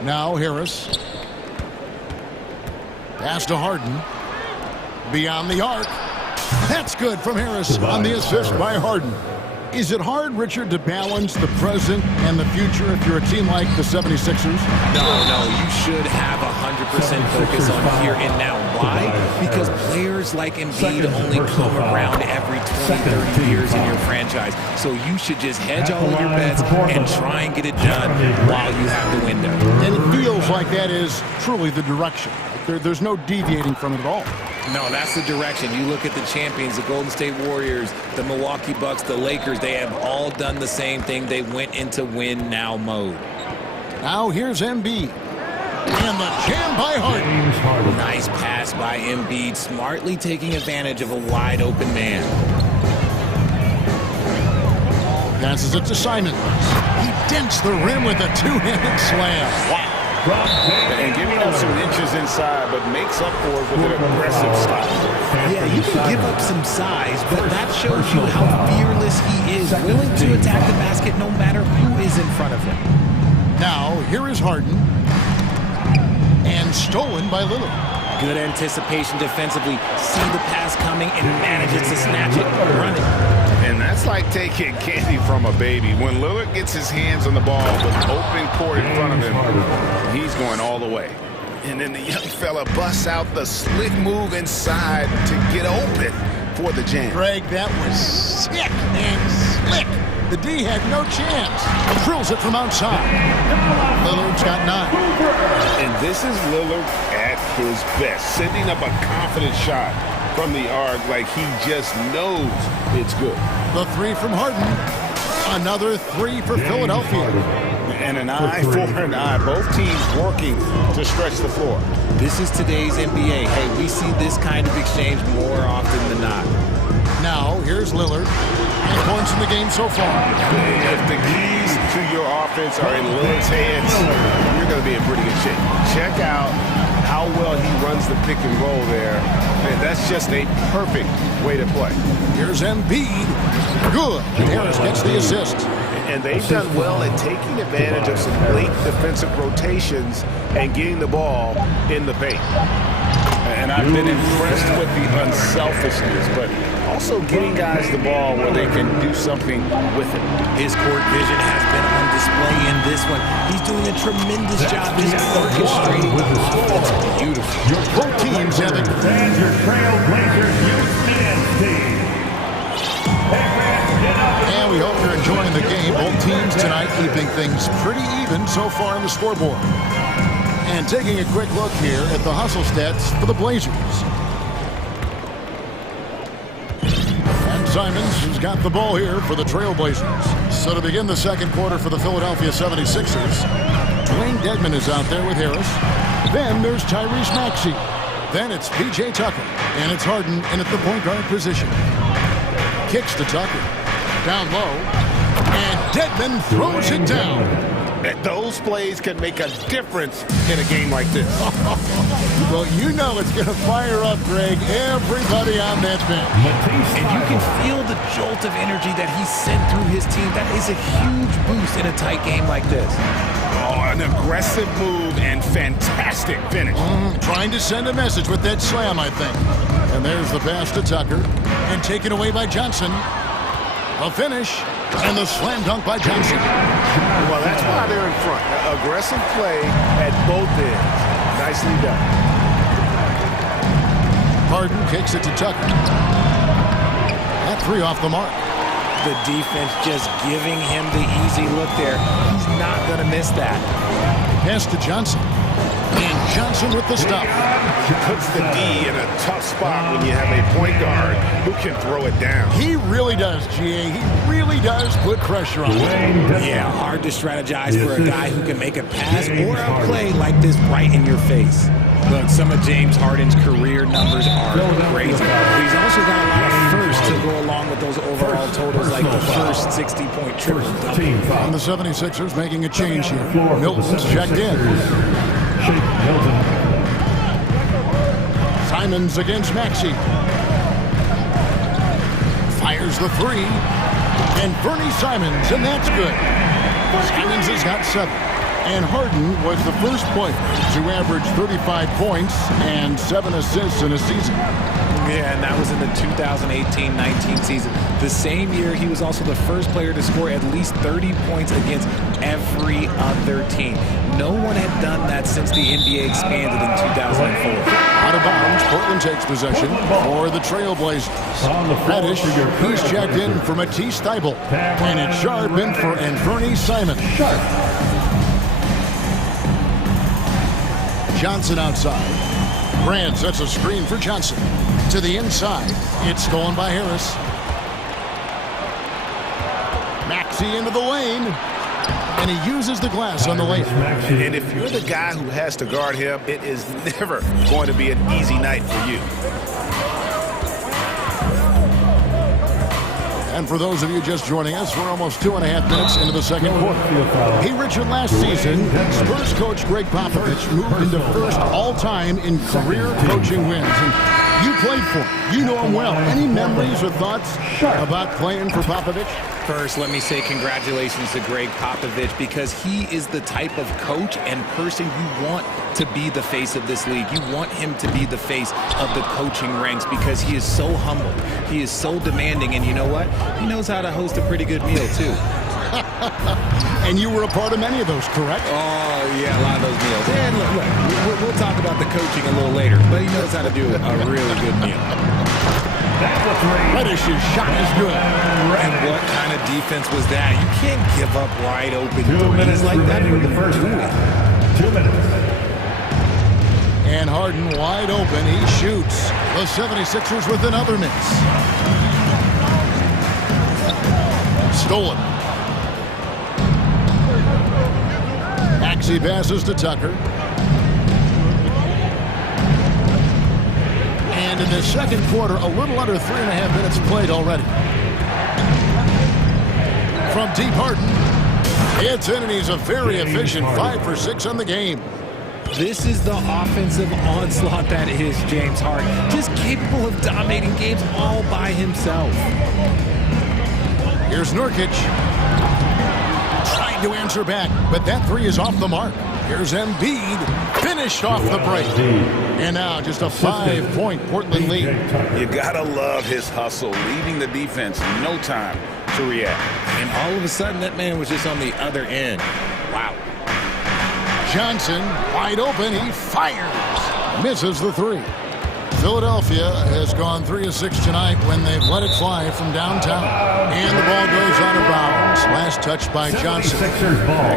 Now Harris. Pass to Harden. Beyond the arc. That's good from Harris on the assist by Harden. Is it hard, Richard, to balance the present and the future if you're a team like the 76ers? No, you should have 100% focus on here and now. Why? Because players like Embiid only come around every 20, 30 years in your franchise. So you should just hedge all of your bets and try and get it done while you have the window. And it feels like that is truly the direction. There's no deviating from it at all. No, that's the direction. You look at the champions, the Golden State Warriors, the Milwaukee Bucks, the Lakers. They have all done the same thing. They went into win now mode. Now here's Embiid. And the jam by Harden. Nice pass by Embiid, smartly taking advantage of a wide open man. Passes it to Simons. He dents the rim with a two-handed slam. Wow. And giving up some inches inside, but makes up for it with an aggressive style. Yeah, you can give up some size, but that shows you how fearless he is, willing to attack the basket no matter who is in front of him. Now, here is Harden. And stolen by Lillard. Good anticipation defensively. See the pass coming and manages to snatch it, run it. And that's like taking candy from a baby. When Lillard gets his hands on the ball with open court in front of him, he's going all the way. And then the young fella busts out the slick move inside to get open for the jam. Greg, that was sick and slick. The D had no chance. Drills it from outside. Lillard's got 9. And this is Lillard at his best, sending up a confident shot from the arc like he just knows it's good. The 3 from Harden. Another 3 for Philadelphia. And an eye for an eye. Both teams working to stretch the floor. This is today's NBA. Hey, we see this kind of exchange more often than not. Now, here's Lillard. 8 points in the game so far. If the keys to your offense are in Lillard's hands, you're going to be in pretty good shape. Check out how well he runs the pick and roll there. And that's just a perfect way to play. Here's Embiid. Good. And Harris gets the assist. And they've done well at taking advantage of some late defensive rotations and getting the ball in the paint. And I've been impressed with the unselfishness, but also getting guys the ball where they can do something with it. His court vision has been on display in this one. He's doing a tremendous job just orchestrating the offense. Beautiful. Both teams have it. And your Trailblazers youth men's team. And we hope you're enjoying the game. Both teams tonight keeping things pretty even so far on the scoreboard. And taking a quick look here at the hustle stats for the Blazers. And Simons has got the ball here for the Trailblazers. So to begin the second quarter for the Philadelphia 76ers, Dwayne Dedmon is out there with Harris. Then there's Tyrese Maxey. Then it's P.J. Tucker. And it's Harden in at the point guard position. Kicks to Tucker. Down low. And Dedmon throws it down. And those plays can make a difference in a game like this. Well, you know it's going to fire up, Greg, everybody on that bench. And you can feel the jolt of energy that he sent through his team. That is a huge boost in a tight game like this. Oh, an aggressive move and fantastic finish. Trying to send a message with that slam, I think. And there's the pass to Tucker. And taken away by Johnson. A finish. And the slam dunk by Johnson. Well, that's why they're in front. Aggressive play at both ends. Nicely done. Harden kicks it to Tucker. That 3 off the mark. The defense just giving him the easy look there. He's not going to miss that. Pass to Johnson. And Johnson with the stop. He puts the D in a tough spot when you have a point guard who can throw it down. He really does, GA. He really does put pressure on him. Yeah, hard to strategize for a guy who can make a pass or a play like this right in your face. Look, some of James Harden's career numbers are great, but he's also got a lot of firsts to go along with those overall totals, like the first 60-point triple-double. And the 76ers making a change here. Milton's checked in. Simons against Maxey. Fires the 3. And Bernie Simons, and that's good. Simons has got 7. And Harden was the first player to average 35 points and 7 assists in a season. Yeah, and that was in the 2018-19 season. The same year, he was also the first player to score at least 30 points against every other team. No one had done that since the NBA expanded in 2004. Out of bounds, Portland takes possession for the Trailblazers. Reddish, he's checked in for Matisse Thybulle. And it's Sharp in for Anthony Simons. Johnson outside. Grant sets a screen for Johnson. To the inside. It's stolen by Harris. Maxey into the lane. And he uses the glass on the layup. And if you're the guy who has to guard him, it is never going to be an easy night for you. And for those of you just joining us, we're almost 2.5 minutes into the second quarter. Hey, Richard, last season, Spurs coach Greg Popovich moved into first all-time in career coaching wins. And you played for him. You know him well. Any memories or thoughts about playing for Popovich? First, let me say congratulations to Greg Popovich, because he is the type of coach and person you want to be the face of this league. You want him to be the face of the coaching ranks, because he is so humble. He is so demanding. And you know what? He knows how to host a pretty good meal, too. And you were a part of many of those, correct? Oh, yeah, a lot of those meals. And look, we'll talk about the coaching a little later, but he knows how to do a really good meal. Reddish's shot is good. And what kind of defense was that? You can't give up wide open threes like that. For the first half. 2 minutes. And Harden wide open. He shoots. The 76ers with another miss. Stolen. Maxey passes to Tucker. And in the second quarter, a little under 3.5 minutes played already. From deep, Harden. It's in, and he's a very efficient 5 for 6 on the game. This is the offensive onslaught that is James Harden. Just capable of dominating games all by himself. Here's Nurkic. Trying to answer back, but that three is off the mark. Here's Embiid. Finished off the break. And now just a 5-point Portland lead. You gotta love his hustle, leaving the defense no time to react. And all of a sudden, that man was just on the other end. Wow. Johnson, wide open, he fires. Misses the three. Philadelphia has gone 3 of 6 tonight when they've let it fly from downtown. And the ball goes out of bounds. Last touch by Johnson.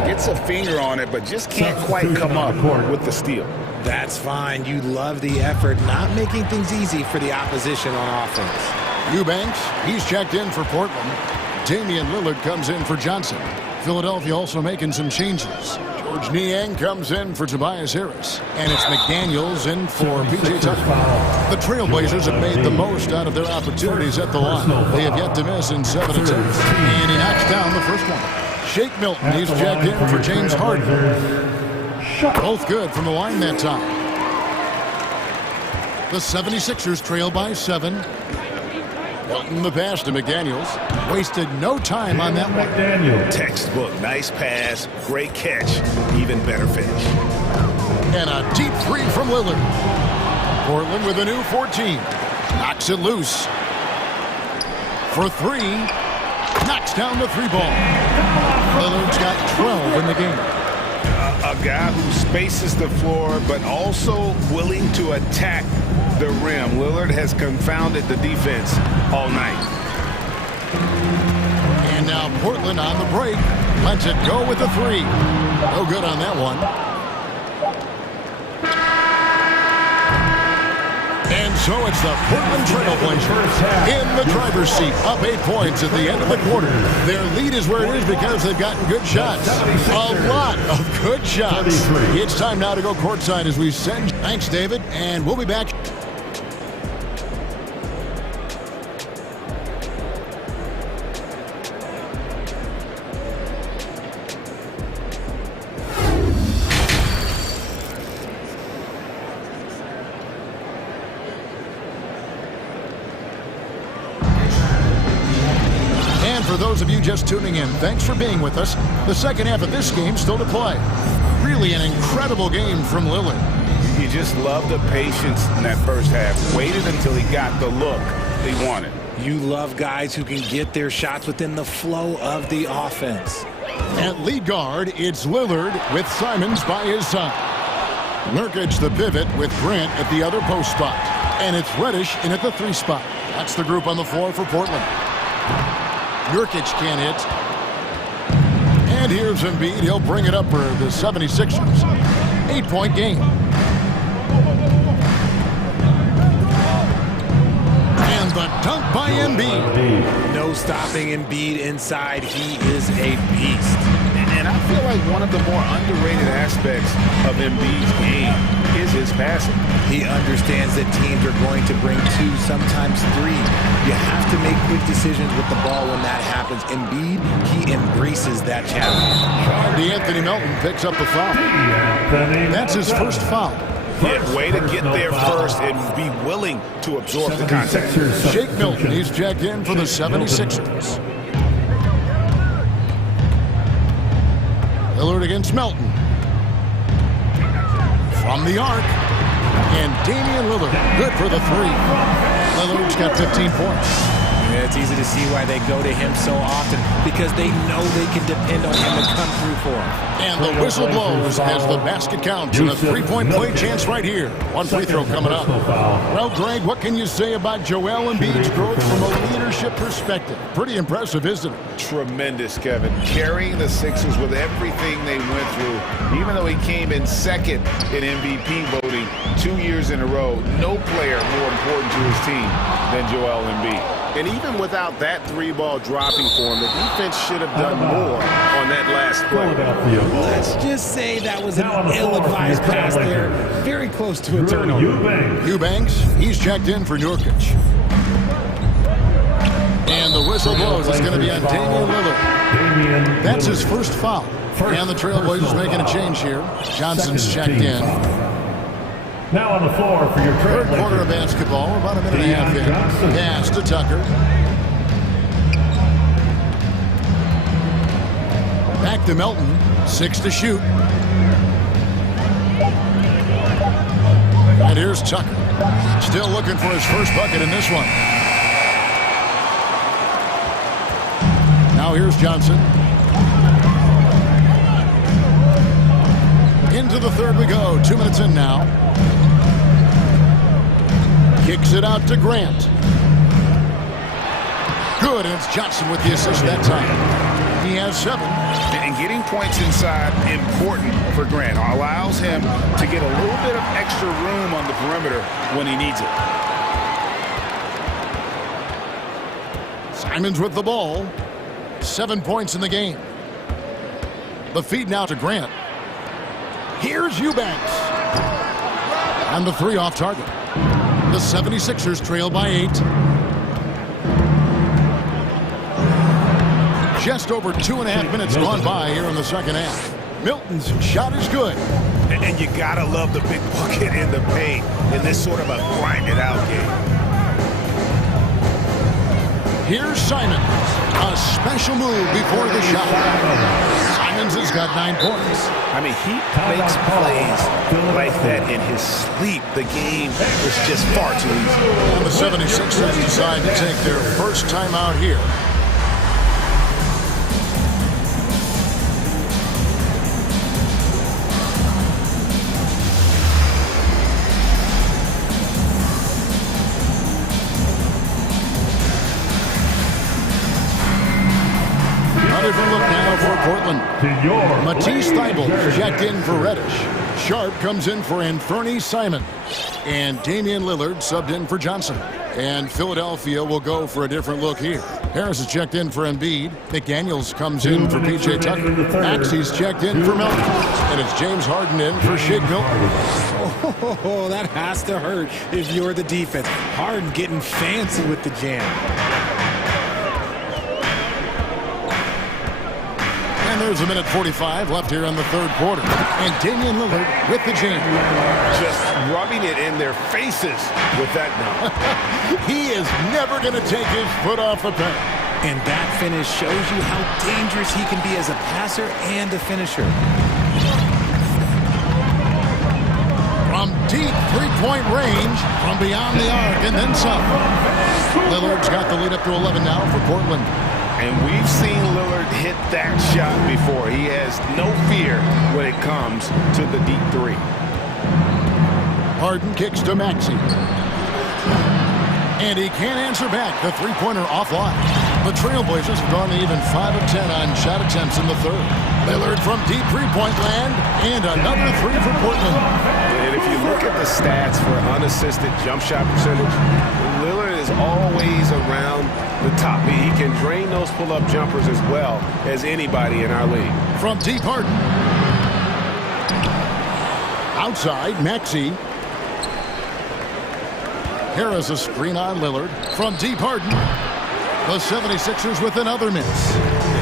Gets a finger on it, but just can't quite come up with the steal. That's fine. You love the effort, not making things easy for the opposition on offense. Eubanks, he's checked in for Portland. Damian Lillard comes in for Johnson. Philadelphia also making some changes. George Niang comes in for Tobias Harris. And it's McDaniels in for P.J. Tucker. The Trailblazers have made the most out of their opportunities at the line. They have yet to miss in 7 attempts. And he knocks down the first one. Shake Milton, he's checked in for James Harden. Both good from the line that time. The 76ers trail by 7. Milton the pass to McDaniels. Wasted no time on that one. Textbook, nice pass, great catch, even better finish. And a deep three from Lillard. Portland with a new 14. Knocks it loose. For 3. Knocks down the 3 ball. Lillard's got 12 in the game. A guy who spaces the floor, but also willing to attack the rim. Lillard has confounded the defense all night. And now Portland on the break. Lets it go with the 3. No good on that one. And so it's the Portland Trailblazers in the driver's seat, up 8 points at the end of the quarter. Their lead is where it is because they've gotten good shots. A lot of good shots. It's time now to go courtside as we send. Thanks, David, and we'll be back. For those of you just tuning in, thanks for being with us. The second half of this game still to play. Really an incredible game from Lillard. You just love the patience in that first half. Waited until he got the look they wanted. You love guys who can get their shots within the flow of the offense. At lead guard, it's Lillard with Simons by his side. Nurkic the pivot with Grant at the other post spot. And it's Reddish in at the 3 spot. That's the group on the floor for Portland. Nurkic can't hit. And here's Embiid. He'll bring it up for the 76ers. 8-point game. the dunk by Embiid. No stopping Embiid inside. He is a beast. And I feel like one of the more underrated aspects of Embiid's game is his passing. He understands that teams are going to bring 2, sometimes 3. You have to make quick decisions with the ball when that happens. Embiid, he embraces that challenge. Anthony Melton picks up the foul. That's his first foul. Yeah, way to get there first and be willing to absorb the contact. Shake Milton, he's checked in for the 76ers. Lillard against Melton. From the arc. And Damian Lillard, good for the 3. Lillard's got 15 points. Yeah, it's easy to see why they go to him so often, because they know they can depend on him to come through for them. And the whistle blows as the basket counts, and a 3-point play chance right here. One free throw coming up. Well, Greg, what can you say about Joel Embiid's growth from a leadership perspective? Pretty impressive, isn't it? Tremendous, Kevin. Carrying the Sixers with everything they went through, even though he came in second in MVP voting 2 years in a row, no player more important to his team than Joel Embiid. And even without that 3-ball dropping for him, the defense should have done more on that last play. Let's just say that was an ill-advised pass there. Very close to a turnover. Eubanks, he's checked in for Nurkic. And the whistle blows. It's going to be on Damian Lillard. That's his first foul. And the Trailblazers making a change here. Johnson's checked in. Now on the floor for your third quarter of basketball, about a minute and a half in. Pass to Tucker. Back to Melton. 6 to shoot. And here's Tucker. Still looking for his first bucket in this one. Now here's Johnson. Into the third we go. 2 minutes in now. Kicks it out to Grant. Good, and it's Johnson with the assist that time. He has 7. And getting points inside, important for Grant. Allows him to get a little bit of extra room on the perimeter when he needs it. Simons with the ball. 7 points in the game. The feed now to Grant. Here's Eubanks. And the 3 off target. The 76ers trail by 8. Just over 2.5 minutes gone by here in the second half. Milton's shot is good. And you gotta love the big bucket in the paint in this sort of a grinded out game. Here's Simons. A special move before the shot. Simons has got 9 points. I mean, he makes plays like that in his sleep. The game is just far too easy. And the 76ers decide to take their first time out here. Different look now for Portland. Matisse Thybulle checked in for Reddish. Sharp comes in for Anthony Simon. And Damian Lillard subbed in for Johnson. And Philadelphia will go for a different look here. Harris is checked in for Embiid. McDaniels comes in for P.J. Tucker. Maxey's checked in for Melton. And it's James Harden in for Shake Milton. Oh, that has to hurt if you're the defense. Harden getting fancy with the jam. And there's a minute 45 left here in the third quarter. And Damian Lillard with the jam. Just rubbing it in their faces with that now. He is never going to take his foot off the pedal. And that finish shows you how dangerous he can be as a passer and a finisher. From deep three-point range, from beyond the arc, and then some. Lillard's got the lead up to 11 now for Portland. And we've seen Lillard hit that shot before. He has no fear when it comes to the deep 3. Harden kicks to Maxey. And he can't answer back. The three-pointer offline. The Trailblazers have gone to even 5 of 10 on shot attempts in the third. Lillard from deep three-point land. And another 3 for Portland. And if you look at the stats for unassisted jump shot percentage, Lillard is is always around the top. He can drain those pull-up jumpers as well as anybody in our league. From deep, Harden. Outside, Maxey. Harris a screen on Lillard. From deep, Harden. The 76ers with another miss.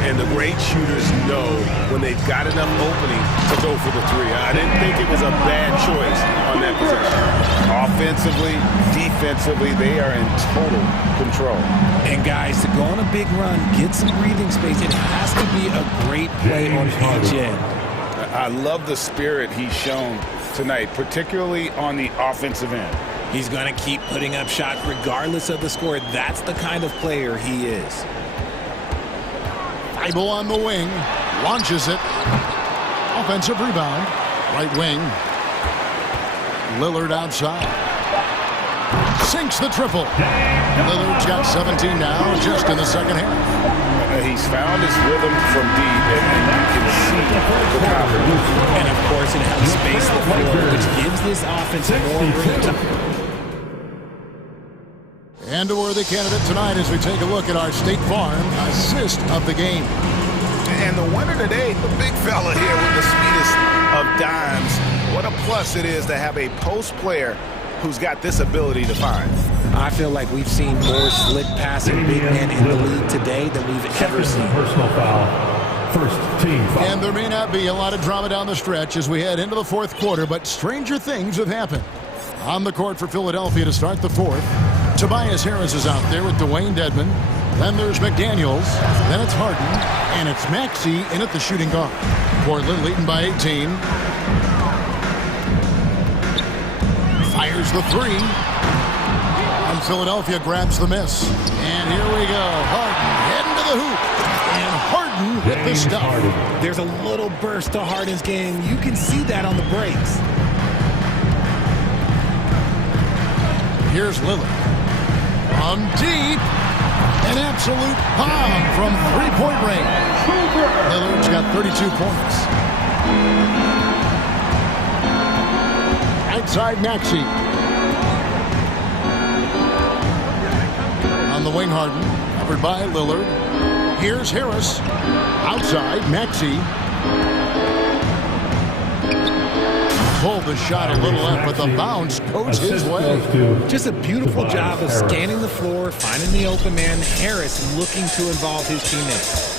And the great shooters know when they've got enough opening to go for the three. I didn't think it was a bad choice on that possession. Offensively, defensively, they are in total control. And guys, to go on a big run, get some breathing space, it has to be a great play on each end. I love the spirit he's shown tonight, particularly on the offensive end. He's going to keep putting up shots regardless of the score. That's the kind of player he is. Bible on the wing. Launches it. Offensive rebound. Right wing. Lillard outside. Sinks the triple. Lillard's got 17 now, just in the second half. He's found his rhythm from deep, and you can see the confidence. And of course, it helps space the floor, which gives this offense more room to... And a worthy candidate tonight as we take a look at our State Farm assist of the game. And the winner today, the big fella here with the sweetest of dimes. What a plus it is to have a post player who's got this ability to find. I feel like we've seen more slick passing big men in the league today than we've ever seen. Personal foul. First team foul. And there may not be a lot of drama down the stretch as we head into the fourth quarter, but stranger things have happened. On the court for Philadelphia to start the fourth. Tobias Harris is out there with Dwayne Dedmon. Then there's McDaniels. Then it's Harden. And it's Maxey in at the shooting guard. Portland leading by 18. Fires the three. And Philadelphia grabs the miss. And here we go. Harden heading to the hoop. And Harden with the stuff. There's a little burst to Harden's game. You can see that on the breaks. Here's Lillard. From deep. An absolute bomb from three-point range. Lillard's got 32 points. Outside Maxey. On the wing, Harden. Covered by Lillard. Here's Harris. Outside Maxey. Pulled the shot a little up, but the bounce goes his way. Just a beautiful job of scanning the floor, finding the open man. Harris looking to involve his teammates.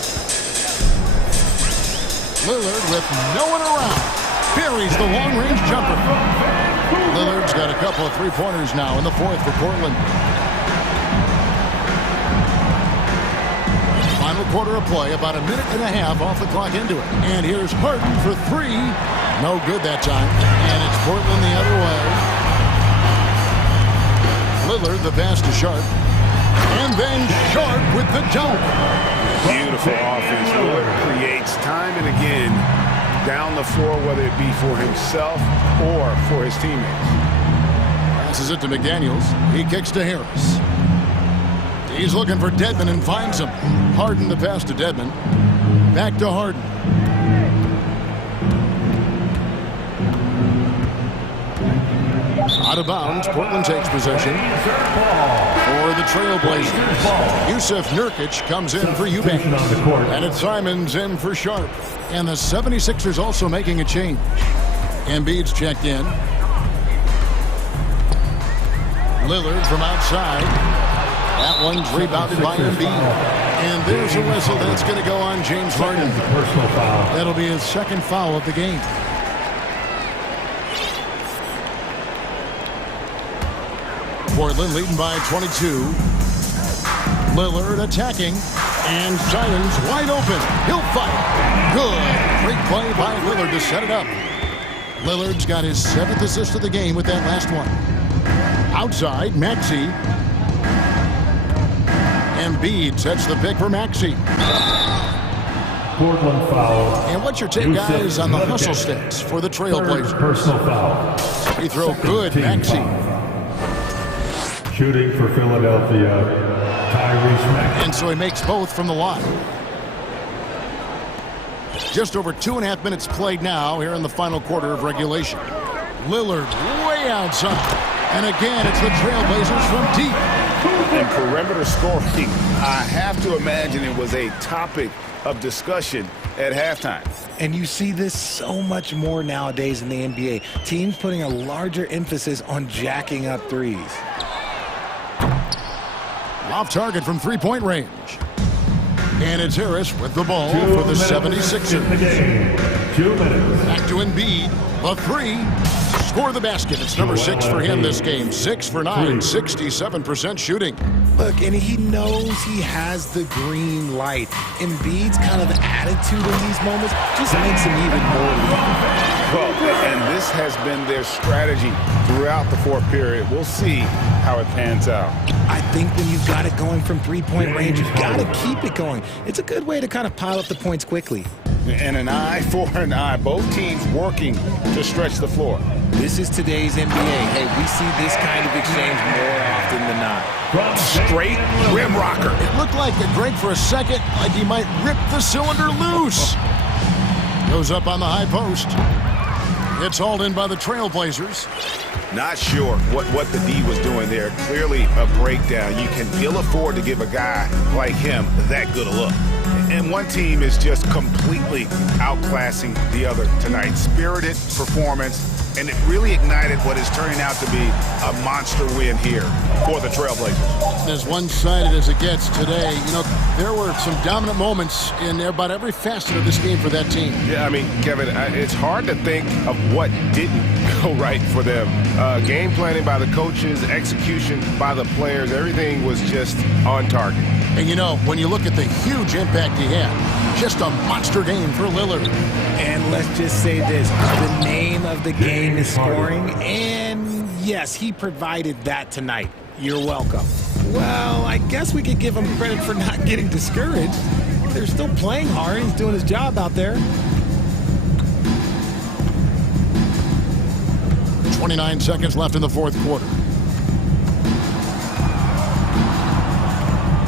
Lillard with no one around. Buries the long-range jumper. Lillard's got a couple of three-pointers now in the fourth for Portland. Final quarter of play, about a minute and a half off the clock into it. And here's Harden for three. No good that time. And it's Portland the other way. Lillard, the pass to Sharp. And then Sharp with the dunk. Beautiful offense. Lillard creates time and again down the floor, whether it be for himself or for his teammates. Passes it to McDaniels. He kicks to Harris. He's looking for Dedmon and finds him. Harden the pass to Dedmon. Back to Harden. Out of bounds. Portland takes possession for the Trailblazers. Yusuf Nurkic comes in for Eubanks. And it's Simons in for Sharp. And the 76ers also making a change. Embiid's checked in. Lillard from outside. That one's rebounded by Embiid. And there's a whistle that's going to go on James Harden. Personal foul. That'll be his second foul of the game. Portland leading by 22. Lillard attacking. And Simons wide open. He'll fight. Good. Great play by Lillard to set it up. Lillard's got his 7th assist of the game with that last one. Outside, Maxey. Embiid sets the pick for Maxey. Portland foul. And what's your take, guys, on the hustle stats for the Trailblazers? Personal foul. Free throw good, Maxey. Shooting for Philadelphia, Tyrese Maxey. And so he makes both from the line. Just over 2.5 minutes played now here in the final quarter of regulation. Lillard way outside. And again, it's the Trailblazers from deep. And perimeter scoring, I have to imagine it was a topic of discussion at halftime. And you see this so much more nowadays in the NBA. Teams putting a larger emphasis on jacking up threes. Off target from three-point range. And it's Harris with the ball for the 76ers. 2 minutes. Back to Embiid. The three. Score the basket. It's number 6 for him this game. 6 for 9. 67% shooting. Look, and he knows he has the green light. Embiid's kind of attitude in these moments just makes him even more lethal. Well, and this has been their strategy throughout the fourth period. We'll see how it pans out. I think when you've got it going from three-point range, you've got to keep it going. It's a good way to kind of pile up the points quickly. And an eye for an eye. Both teams working to stretch the floor. This is today's NBA. Hey, we see this kind of exchange more often than not. Straight rim rocker. It looked like it, Greg, for a second, like he might rip the cylinder loose. Goes up on the high post. It's hauled in by the Trailblazers. Not sure what the D was doing there. Clearly a breakdown. You can ill afford to give a guy like him that good a look. And one team is just completely outclassing the other tonight. Spirited performance, and it really ignited what is turning out to be a monster win here for the Trailblazers. As one-sided as it gets today, you know, there were some dominant moments in about every facet of this game for that team. Yeah, I mean, Kevin, it's hard to think of what didn't go right for them. Game planning by the coaches, execution by the players, everything was just on target. And you know, when you look at the huge impact he had, just a monster game for Lillard. And let's just say this, the name of the game is scoring, and yes, he provided that tonight. You're welcome. Well, I guess we could give him credit for not getting discouraged. They're still playing hard. He's doing his job out there. 29 seconds left in the fourth quarter.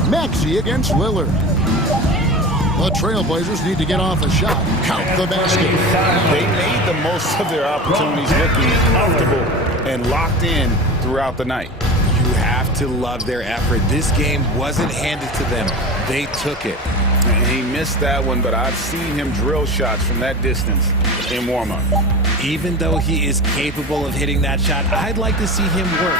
Maxey against Lillard. The Trailblazers need to get off a shot. Count the basket. They made the most of their opportunities, looking comfortable and locked in throughout the night. You have to love their effort. This game wasn't handed to them. They took it. And he missed that one, but I've seen him drill shots from that distance in warm-up. Even though he is capable of hitting that shot, I'd like to see him work.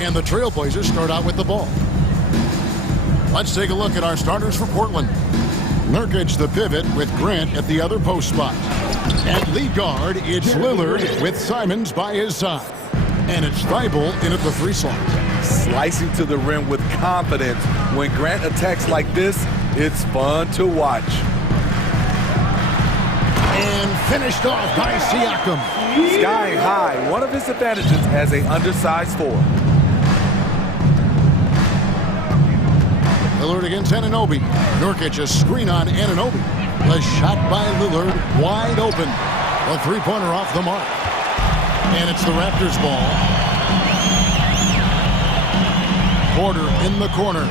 And the Trailblazers start out with the ball. Let's take a look at our starters for Portland. Nurkic, the pivot, with Grant at the other post spot. At lead guard, it's Lillard with Simons by his side. And it's Thibault in at the 3 slot. Slicing to the rim with confidence. When Grant attacks like this, it's fun to watch. And finished off by Siakam. Sky high, one of his advantages as an undersized 4. Lillard against Anunoby. Nurkic, a screen on Anunoby. The shot by Lillard, wide open. A 3-pointer off the mark. And it's the Raptors' ball. Porter in the corner.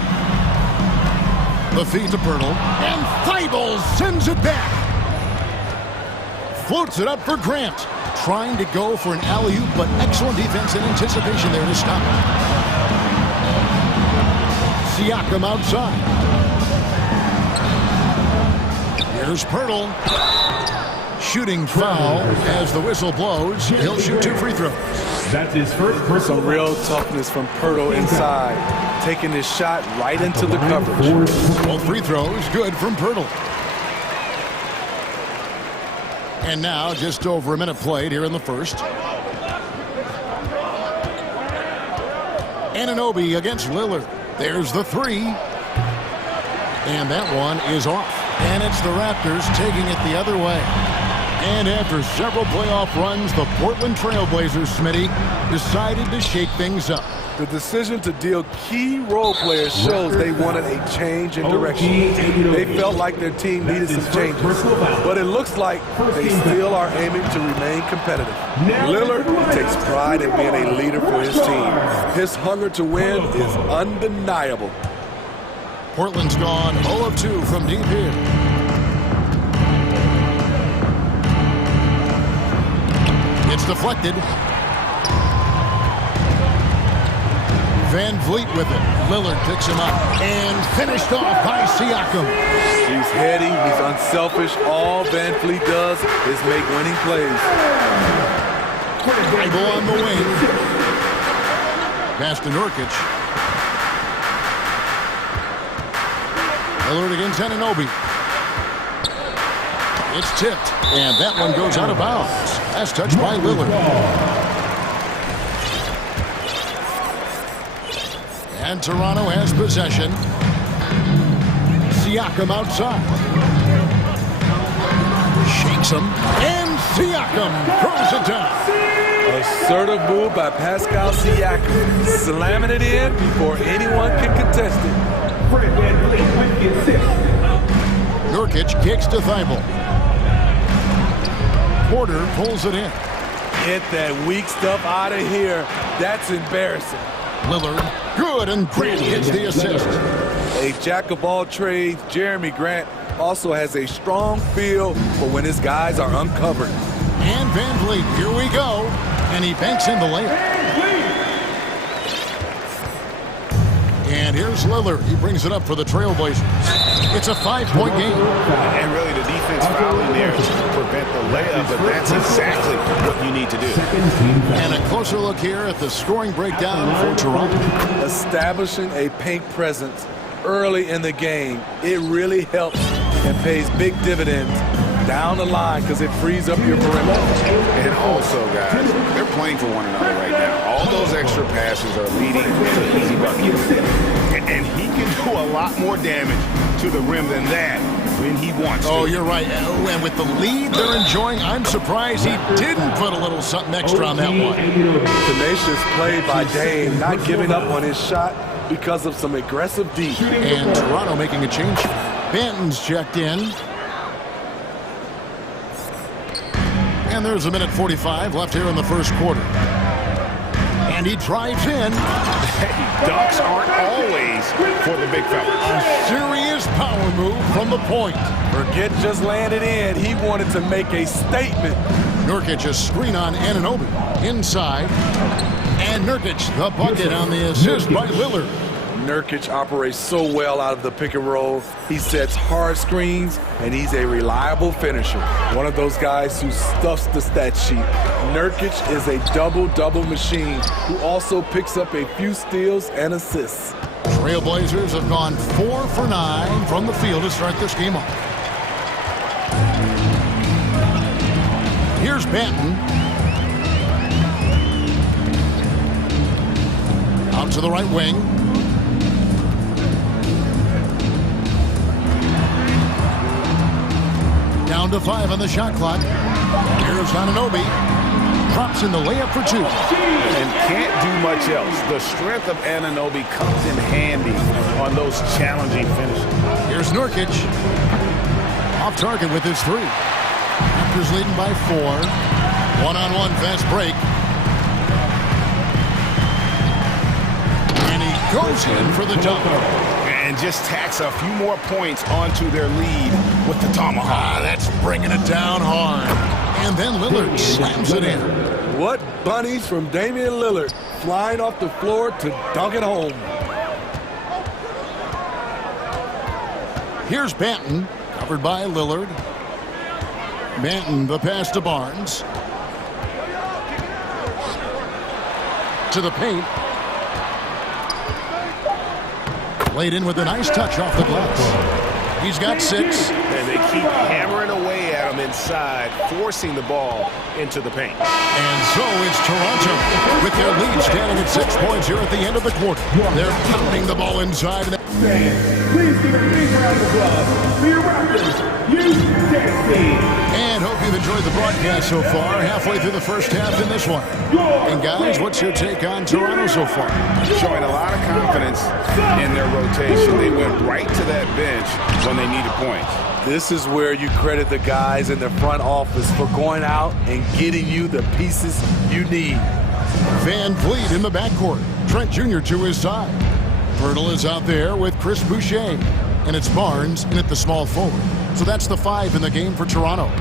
The feed to Pirtle. And Thibault sends it back. Floats it up for Grant. Trying to go for an alley-oop, but excellent defense and anticipation there to stop it. Siakam outside. Here's Pirtle. Shooting foul as the whistle blows. He'll shoot 2 free throws. That's his first. Some real toughness from Pirtle inside. Taking his shot right into the coverage. Both free throws good from Pirtle. And now just over a minute played here in the first. Anunoby against Lillard. There's the 3. And that one is off. And it's the Raptors taking it the other way. And after several playoff runs, the Portland Trailblazers, Smitty, decided to shake things up. The decision to deal key role players shows they wanted a change in direction. They felt like their team needed some changes. But it looks like they still are aiming to remain competitive. Lillard takes pride in being a leader for his team. His hunger to win is undeniable. Portland's gone 0 of 2 from deep here. It's deflected. Van Vliet with it. Lillard picks him up and finished off by Siakam. He's heady, he's unselfish. All Van Vliet does is make winning plays. Dribble on the wing. Pass to Nurkic. Lillard against Anunoby. It's tipped, and that one goes out of bounds. Last touch by Lillard. And Toronto has possession. Siakam outside. Shakes him, and Siakam throws it down. Assertive move by Pascal Siakam, slamming it in before anyone can contest it. Nurkic kicks to Thibault. Porter pulls it in. Get that weak stuff out of here. That's embarrassing. Lillard, good, and Grant hits the assist. A jack of all trades, Jeremy Grant also has a strong feel for when his guys are uncovered. And Van Vliet, here we go. And he banks in the layup. And here's Lillard. He brings it up for the Trailblazers. It's a 5-point game. And really the defense fouling there to prevent the layup, but that's exactly what you need to do. And a closer look here at the scoring breakdown for Toronto. Establishing a paint presence early in the game, it really helps and pays big dividends down the line because it frees up your perimeter. And also, guys, they're playing for one another right now. All those extra passes are leading to easy buckets. And he can do a lot more damage to the rim than that when he wants to. Oh, you're right. And with the lead they're enjoying, I'm surprised he didn't put a little something extra on that one. Tenacious play by Dame, not giving up on his shot because of some aggressive D. And Toronto making a change. Banton's checked in. And there's a minute 45 left here in the first quarter. And he drives in. Hey, dunks aren't always for the big fella. A serious power move from the point. Forget just landing in. He wanted to make a statement. Nurkic a screen on Anunoby. Inside. And Nurkic the bucket on the assist by Lillard. Nurkic operates so well out of the pick and roll. He sets hard screens, and he's a reliable finisher. One of those guys who stuffs the stat sheet. Nurkic is a double-double machine who also picks up a few steals and assists. Trailblazers have gone 4 for 9 from the field to start this game off. Here's Banton. Out to the right wing. Down to 5 on the shot clock. Here's Anunoby. Drops in the layup for 2. And can't do much else. The strength of Anunoby comes in handy on those challenging finishes. Here's Nurkic. Off target with his 3. Raptors leading by 4. One-on-one fast break. And he goes in for the dunk. And just tacks a few more points onto their lead with the tomahawk. That's bringing it down hard. And then Lillard slams it in. What bunnies from Damian Lillard, flying off the floor to dunk it home. Here's Banton, covered by Lillard. Banton, the pass to Barnes. To the paint. Laid in with a nice touch off the glass. He's got 6. And they keep hammering away at him inside, forcing the ball into the paint. And so it's Toronto with their lead standing at 6 points here at the end of the quarter. They're pounding the ball inside. Please give a big round of applause for your Raptors. And hope you've enjoyed the broadcast so far. Halfway through the first half in this one. And guys, what's your take on Toronto so far? Showing a lot of confidence in their rotation. They went right to that bench when they needed points. This is where you credit the guys in the front office for going out and getting you the pieces you need. Van Vliet in the backcourt. Trent Jr. to his side. Pirtle is out there with Chris Boucher. And it's Barnes in at the small forward. So that's the 5 in the game for Toronto.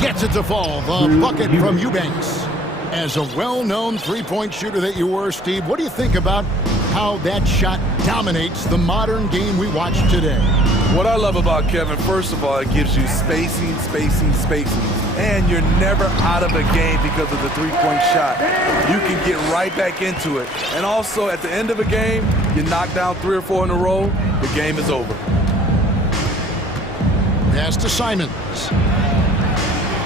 Gets it to fall. The bucket from Eubanks. As a well-known three-point shooter that you were, Steve, what do you think about how that shot dominates the modern game we watch today? What I love about Kevin, first of all, it gives you spacing. And you're never out of a game because of the three-point shot. You can get right back into it. And also, at the end of a game, you knock down 3 or 4 in a row, the game is over. Pass to Simons.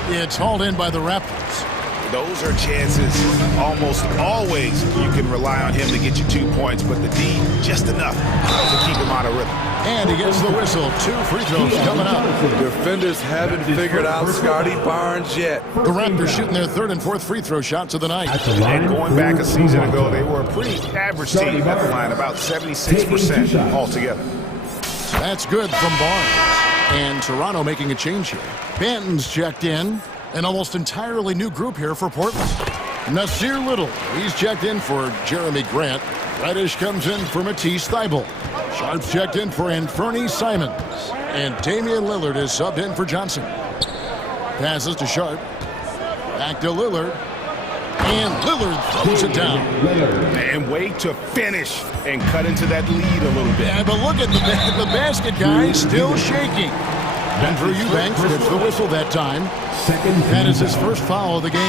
It's hauled in by the Raptors. Those are chances. Almost always you can rely on him to get you 2 points, but the D, just enough to keep him out of rhythm. And he gets the whistle. 2 free throws coming up. Defenders haven't figured out Scotty Barnes yet. The Raptors shooting their 3rd and 4th free throw shots of the night. And going back a season ago, they were a pretty average team at the line, about 76% altogether. That's good from Barnes. And Toronto making a change here. Banton's checked in. An almost entirely new group here for Portland. Nasir Little, he's checked in for Jeremy Grant. Reddish comes in for Matisse Thybulle. Sharp's checked in for Anthony Simons. And Damian Lillard is subbed in for Johnson. Passes to Sharp. Back to Lillard. And Lillard throws it down. And way to finish and cut into that lead a little bit. Yeah, but look at the basket guy still shaking. And Drew Eubanks gets the whistle that time. That is his first foul of the game.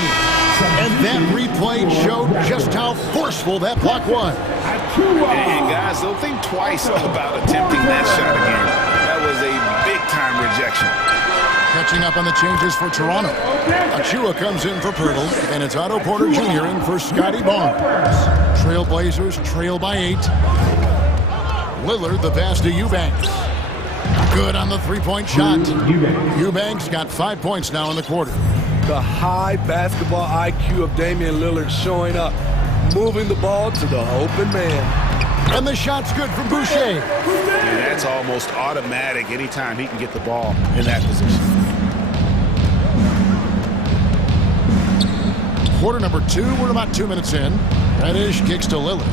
And that replay showed just how forceful that block was. And guys, don't think twice about attempting that shot again. That was a big-time rejection. Catching up on the changes for Toronto. Achua comes in for Pirtle, and it's Otto Porter Jr. in for Scotty Barnes. Trailblazers trail by 8. Lillard, the pass to Eubanks. Good on the three-point shot. Eubanks got 5 points now in the quarter. The high basketball IQ of Damian Lillard showing up, moving the ball to the open man. And the shot's good from Boucher. And that's almost automatic anytime he can get the ball in that position. Quarter number 2, we're about 2 minutes in. Reddish kicks to Lillard.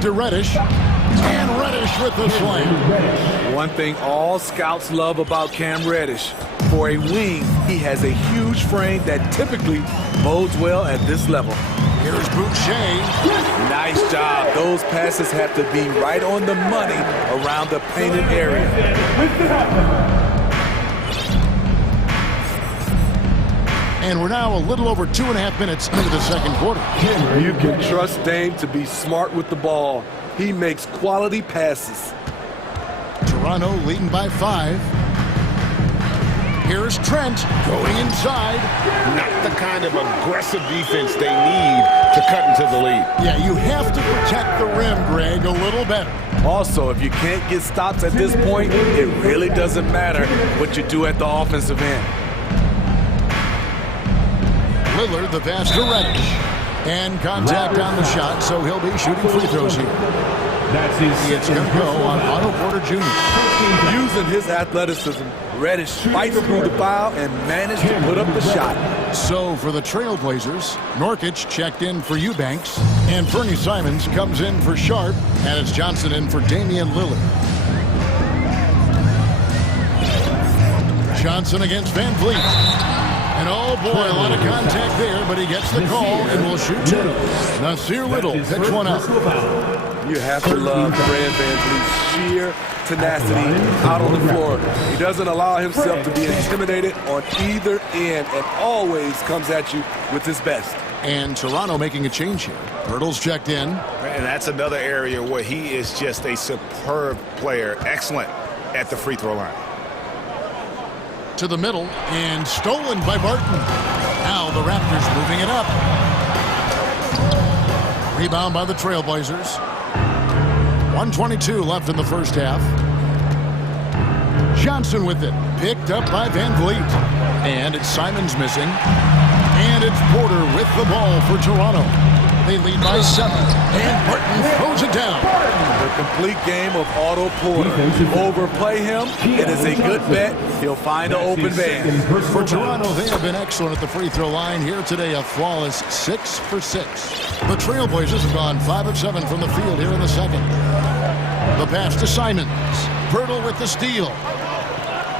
To Reddish. And Reddish with the slam. One thing all scouts love about Cam Reddish, for a wing, he has a huge frame that typically bodes well at this level. Here's Boucher. Nice job. Those passes have to be right on the money around the painted area. And we're now a little over 2.5 minutes into the second quarter. You can trust Dame to be smart with the ball. He makes quality passes. Toronto leading by 5. Here's Trent going inside. Not the kind of aggressive defense they need to cut into the lead. Yeah, you have to protect the rim, Greg, a little better. Also, if you can't get stops at this point, it really doesn't matter what you do at the offensive end. Lillard, the pass to Reddish. And contact on the shot, so he'll be shooting free throws here. It's going to go on Otto Porter Jr. Using his athleticism, Reddish fights through the foul and managed to put up the shot. So for the Trailblazers, Nurkic checked in for Eubanks, and Fernie Simons comes in for Sharp, and it's Johnson in for Damian Lillard. Johnson against Van Vliet. And oh boy, a lot of contact there, but he gets the call and will shoot 2. Nasir Little picks one up. You have to love Fred VanVleet's sheer tenacity out on the floor. He doesn't allow himself to be intimidated on either end and always comes at you with his best. And Toronto making a change here. Hurdle's checked in. And that's another area where he is just a superb player. Excellent at the free throw line. To the middle and stolen by Barton. Now the Raptors moving it up. Rebound by the Trailblazers. 1:22 left in the first half. Johnson with it. Picked up by Van Vliet. And it's Simons missing. And it's Porter with the ball for Toronto. They lead by 7. And Barton throws it down. The complete game of Otto Porter. Overplay him. It is a good bet. He'll find an open man. For Toronto, they have been excellent at the free throw line. Here today, a flawless 6 for 6. The Trailblazers have gone 5 of 7 from the field here in the second. The pass to Simons. Pirtle with the steal.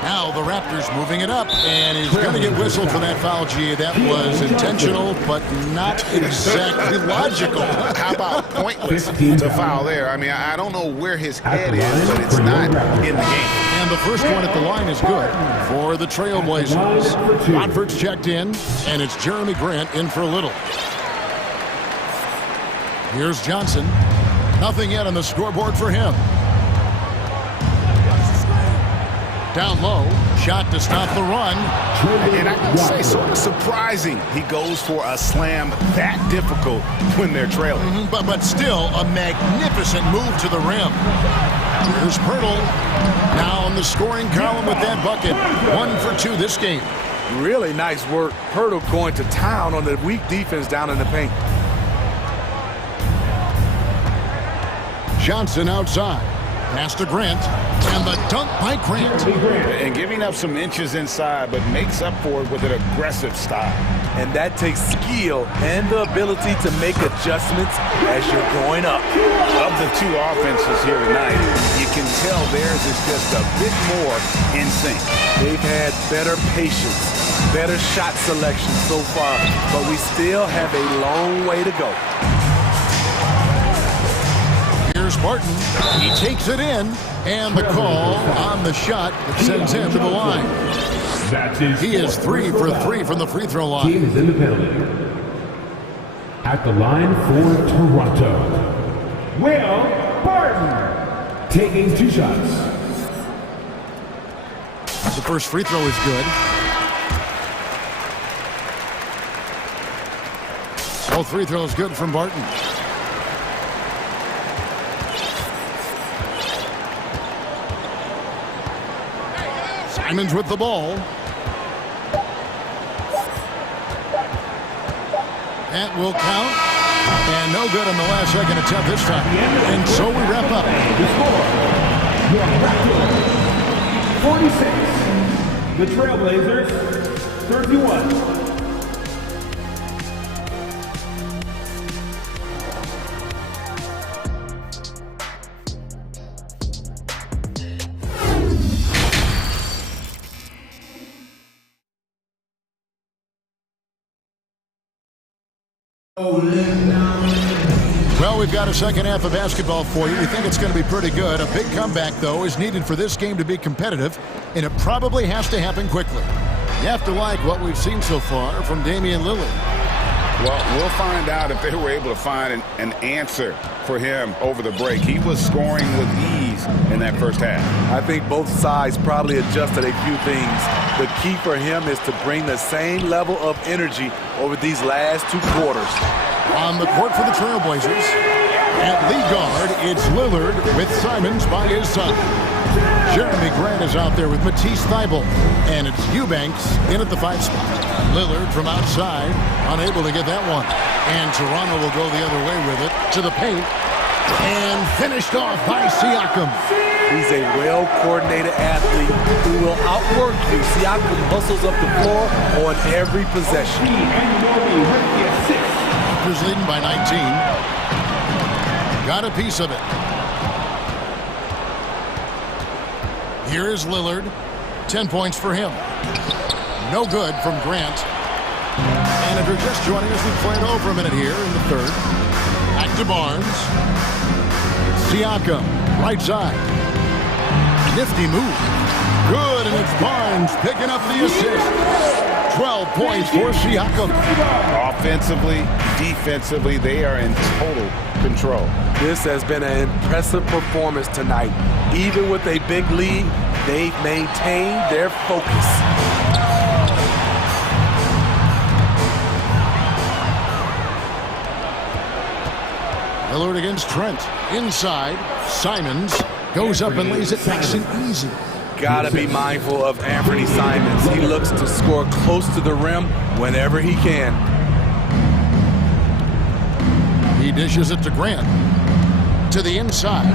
Now the Raptors moving it up, and he's going to get whistled for that foul, G. That was intentional, but not exactly logical. How about pointless to foul there? I mean, I don't know where his head is, but it's not in the game. And the first one at the line is good for the Trailblazers. Watford's checked in, and it's Jeremy Grant in for Little. Here's Johnson. Nothing yet on the scoreboard for him. Down low, shot to stop the run. And I can say sort of surprising he goes for a slam that difficult when they're trailing. But still a magnificent move to the rim. Here's Pirtle now in the scoring column with that bucket. 1 for 2 this game. Really nice work. Pirtle going to town on the weak defense down in the paint. Johnson outside. Pass to Grant, and the dunk by Grant. And giving up some inches inside, but makes up for it with an aggressive style. And that takes skill and the ability to make adjustments as you're going up. Of the 2 offenses here tonight, you can tell theirs is just a bit more in sync. They've had better patience, better shot selection so far, but we still have a long way to go. Here's Barton. He takes it in, and the call on the shot that sends him to the line. He is 3 for 3 from the free throw line. Team is in the penalty. At the line for Toronto, Will Barton taking 2 shots. The first free throw is good. All free throws good from Barton. Simons with the ball. That will count. And no good on the last second attempt this time. And so we wrap up. The score, 46. The Trailblazers, 31. Well, we've got a second half of basketball for you. We think it's going to be pretty good. A big comeback, though, is needed for this game to be competitive, and it probably has to happen quickly. You have to like what we've seen so far from Damian Lillard. Well, we'll find out if they were able to find an answer for him over the break. He was scoring with ease in that first half. I think both sides probably adjusted a few things. The key for him is to bring the same level of energy over these last two quarters. On the court for the Trailblazers, at lead guard, it's Lillard with Simons by his side. Jeremy Grant is out there with Matisse Thybulle, and it's Eubanks in at the 5 spot. Lillard from outside, unable to get that one. And Toronto will go the other way with it to the paint. And finished off by Siakam. He's a well-coordinated athlete who will outwork you. Siakam hustles up the floor on every possession. Raptors leading by 19. Got a piece of it. Here is Lillard. 10 points for him. No good from Grant. And if you're just joining us, we've played over a minute here in the third. Back to Barnes. Siakam, right side. Nifty move. Good, and it's Barnes picking up the assist. 12 points for Siakam. Offensively, defensively, they are in total control. This has been an impressive performance tonight. Even with a big lead, they've maintained their focus. Lillard against Trent. Inside, Simons goes up and lays it nice and easy. Gotta be mindful of Anthony Simons. He looks to score close to the rim whenever he can. He dishes it to Grant. To the inside.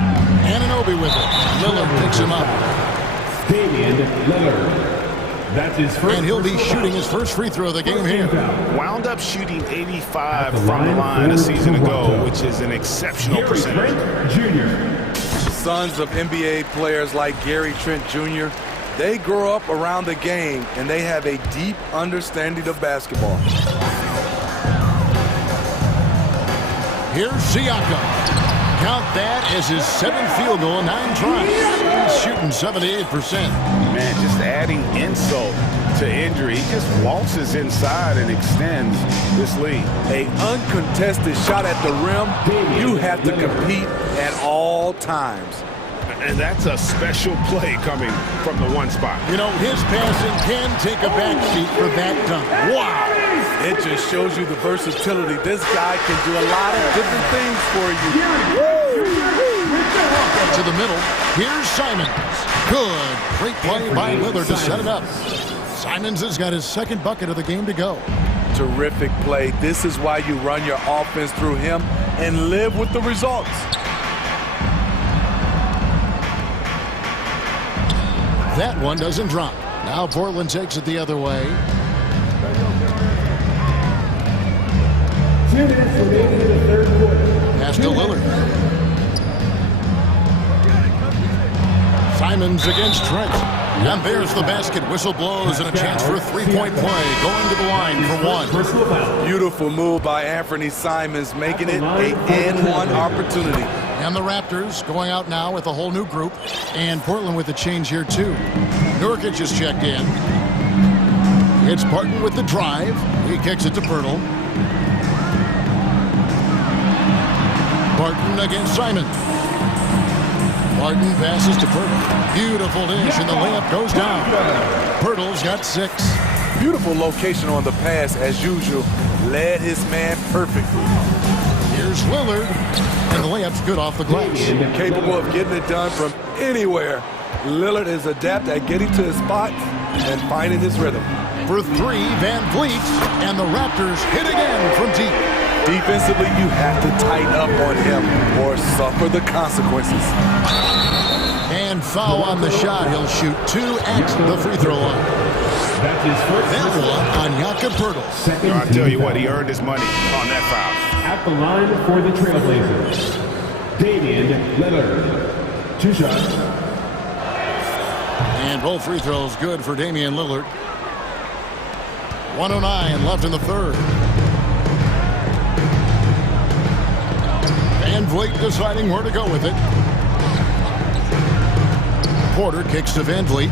Anunoby with it. Lillard picks him up. Damian Lillard. That's his first. And he'll be shooting his first free throw of the game here. Wound up shooting 85 from the line a season ago, which is an exceptional percentage. Jr. Sons of NBA players like Gary Trent Jr., they grow up around the game and they have a deep understanding of basketball. Here's Siakam. Count that as his 7th field goal, 9 tries. He's shooting 78%. Man, just adding insult to injury. He just waltzes inside and extends this lead. An uncontested shot at the rim, you have to compete at all times. And that's a special play coming from the one spot. You know, his passing can take a backseat for that dunk. Wow! It just shows you the versatility. This guy can do a lot of different things for you. To the middle. Here's Simons. Good. Great play by Lillard to set it up. Simons has got his 2nd bucket of the game to go. Terrific play. This is why you run your offense through him and live with the results. That one doesn't drop. Now Portland takes it the other way. 2 minutes remaining in the third quarter. Pass to Lillard. Simons against Trent. And there's the basket. Whistle blows and a chance for a 3-point play. Going to the line for 1. Beautiful move by Anthony Simons, making it a and-1 opportunity. And the Raptors going out now with a whole new group. And Portland with a change here too. Nurkic just checked in. It's Barton with the drive. He kicks it to Pirtle. Barton against Simons. Barton passes to Pirtle. Beautiful dish, and the layup goes down. Pirtle's got 6. Beautiful location on the pass, as usual. Led his man perfectly. Here's Lillard, and the layup's good off the glass. Capable of getting it done from anywhere. Lillard is adept at getting to his spot and finding his rhythm. For 3, Van Vliet, and the Raptors hit again from deep. Defensively, you have to tighten up on him or suffer the consequences. And foul on the shot. He'll shoot 2 at the free throw line. That's his first. That one on Jakob Pirtle. I'll tell you what, he earned his money on that foul. At the line for the Trailblazers, Damian Lillard. 2 shots. And both free throws good for Damian Lillard. 1:09 left in the third. Van Vliet deciding where to go with it. Porter kicks to Van Vliet.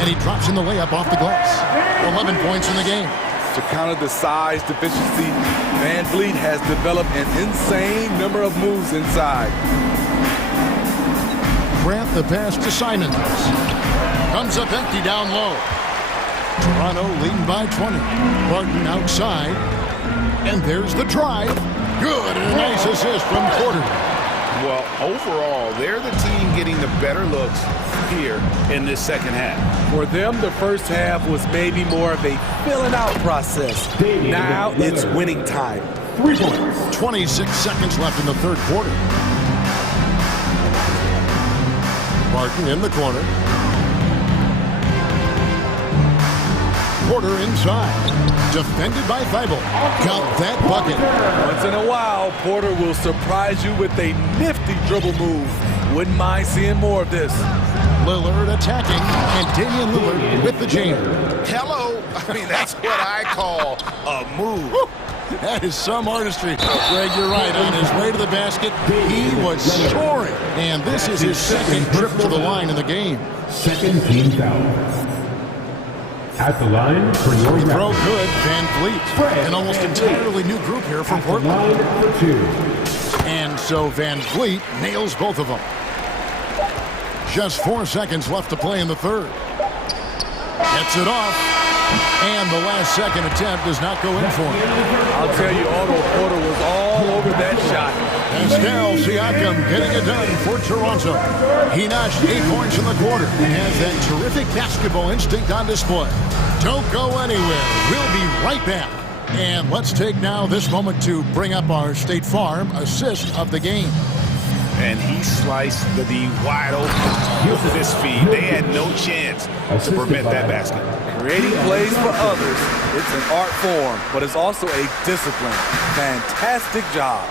And he drops in the layup off the glass. 11 points in the game. To counter the size deficiency, Van Vliet has developed an insane number of moves inside. Grant the pass to Simons. Comes up empty down low. Toronto leading by 20. Barton outside. And there's the drive. Good, and a nice assist from Porter. Well, overall, they're the team getting the better looks here in this second half. For them, the first half was maybe more of a filling out process. Now it's winning time. 3 points. 26 seconds left in the third quarter. Barton in the corner. Porter inside. Defended by Thibault. Count that bucket. Once in a while, Porter will surprise you with a nifty dribble move. Wouldn't mind seeing more of this. Lillard attacking, and Damian Lillard with the jam. Hello. I mean, that's what I call a move. That is some artistry. Greg, you're right. On his way to the basket, he was soaring. And this is his second trip to the line in the game. Second team foul. At the line for your throw good, Van Vliet. An almost entirely new group here from Portland. Line for 2. And so Van Vliet nails both of them. Just 4 seconds left to play in the third. Gets it off. And the last second attempt does not go in for him. I'll tell you, Otto Porter was all over that shot. Pascal Siakam getting it done for Toronto. He notched 8 points in the quarter and has that terrific basketball instinct on display. Don't go anywhere. We'll be right back. And let's take now this moment to bring up our State Farm assist of the game. And he sliced the D wide open with this feed. They had no chance to prevent that basket. Creating plays for others, it's an art form, but it's also a discipline. Fantastic job.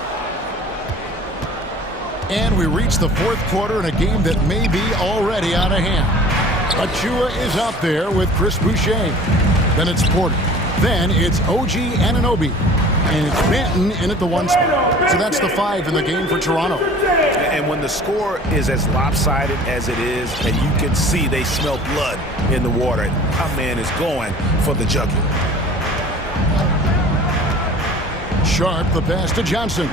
And we reach the fourth quarter in a game that may be already out of hand. Achua is out there with Chris Boucher. Then it's Porter. Then it's OG Anunoby. And it's Banton in at the 1 spot. So that's the 5 in the game for Toronto. And when the score is as lopsided as it is, and you can see they smell blood in the water, our man is going for the jugular. Sharp, the pass to Johnson.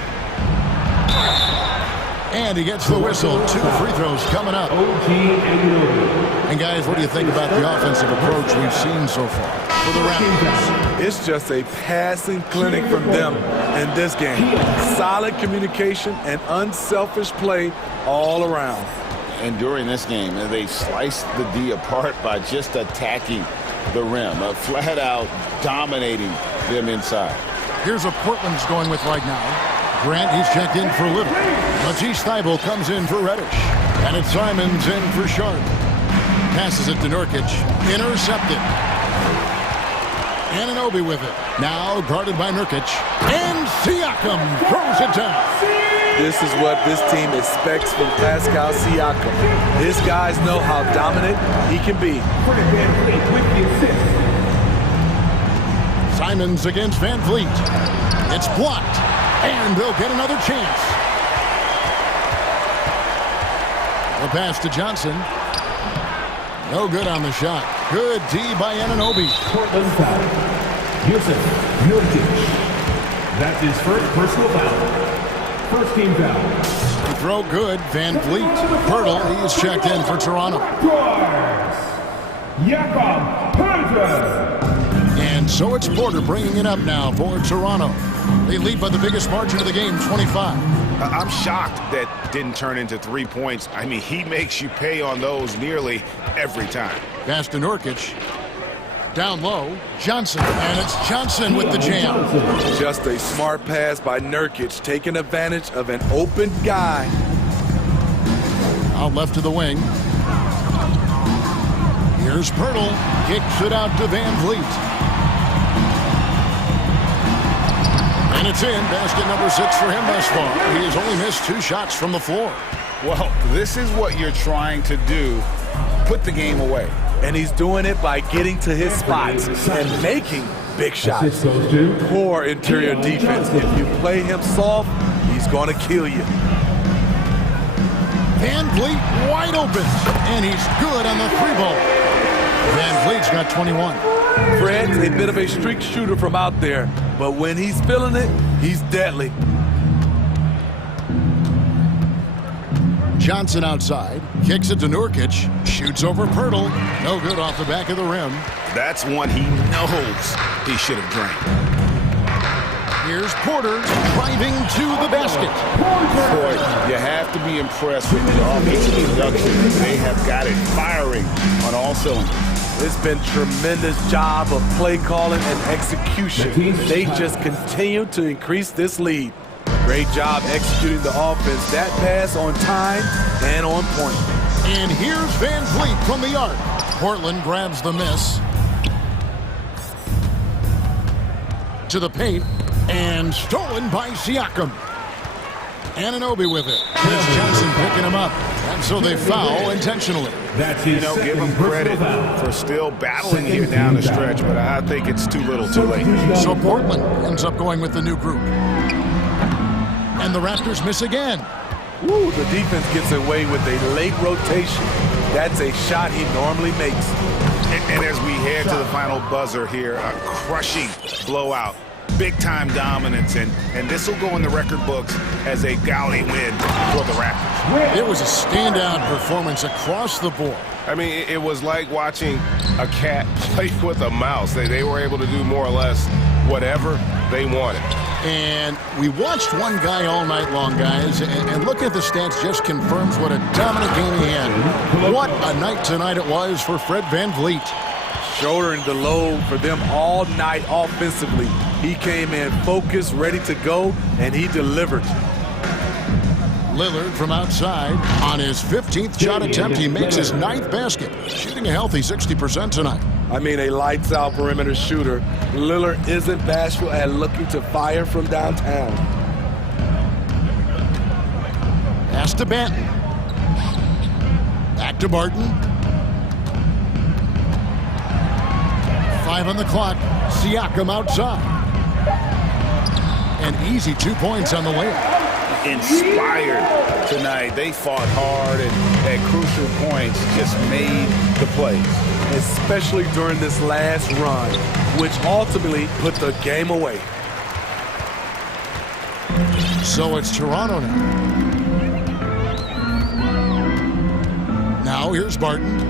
And he gets the whistle. 2 free throws coming up. And guys, what do you think about the offensive approach we've seen so far for the Raptors? It's just a passing clinic from them in this game. Solid communication and unselfish play all around. And during this game, they sliced the D apart by just attacking the rim, flat out dominating them inside. Here's what Portland's going with right now. Grant, he's checked in for Little. Matisse Thybulle comes in for Reddish. And it's Simons in for Sharp. Passes it to Nurkic. Intercepted. Anunoby with it. Now guarded by Nurkic. And Siakam throws it down. This is what this team expects from Pascal Siakam. His guys know how dominant he can be. Simons against Van Vliet. It's blocked. And they'll get another chance. The pass to Johnson. No good on the shot. Good D by Anunoby. Portland foul. Yusuf Nurkic. That's his first personal foul. First team foul. Throw good. Van Vliet. Pirtle, he's checked in for Toronto. Jakob Porter. And so it's Porter bringing it up now for Toronto. They lead by the biggest margin of the game, 25. I'm shocked that didn't turn into 3 points. I mean, he makes you pay on those nearly every time. Pass to Nurkic. Down low, Johnson. And it's Johnson with the jam. Just a smart pass by Nurkic, taking advantage of an open guy. Out left to the wing. Here's Pirtle. Kicks it out to Van Vliet. And it's in. Basket number 6 for him thus far. He has only missed 2 shots from the floor. Well, this is what you're trying to do. Put the game away. and he's doing it by getting to his spots and making big shots. Poor interior defense. If you play him soft, he's going to kill you. Van Vliet wide open, and he's good on the three ball. Van Vliet's got 21. Fred's a bit of a streak shooter from out there, but when he's feeling it, he's deadly. Johnson outside, kicks it to Nurkic, shoots over Pirtle. No good off the back of the rim. That's one he knows he should have drained. Here's Porter driving to the basket. Boy, you have to be impressed with the offensive production. They have got it firing on all cylinders. It's been tremendous job of play calling and execution. They just continue to increase this lead. Great job executing the offense. That pass on time and on point. And here's Van Vliet from the arc. Portland grabs the miss. To the paint. And stolen by Siakam. Anunoby with it. Chris Johnson picking him up. And so they foul intentionally. That's give him credit for still battling here down the stretch, but I think it's too little too late. So Portland ends up going with the new group. And the Raptors miss again. Woo, the defense gets away with a late rotation. That's a shot he normally makes. And as we head to the final buzzer here, a crushing blowout. Big-time dominance, and this will go in the record books as a gaudy win for the Raptors. It was a standout performance across the board. I mean, it was like watching a cat play with a mouse. They were able to do more or less whatever they wanted. And we watched one guy all night long, guys, and look at the stats just confirms what a dominant game he had. What a night tonight it was for Fred Van Vliet. Shouldering the load for them all night offensively. He came in focused, ready to go, and he delivered. Lillard from outside. On his 15th shot attempt, he makes his 9th basket, shooting a healthy 60% tonight. I mean, a lights-out perimeter shooter. Lillard isn't bashful at looking to fire from downtown. Pass to Banton. Back to Barton. 5 on the clock. Siakam outside. An easy 2 points on the layup. Inspired tonight. They fought hard and at crucial points just made the plays. Especially during this last run, which ultimately put the game away. So it's Toronto now. Now here's Barton.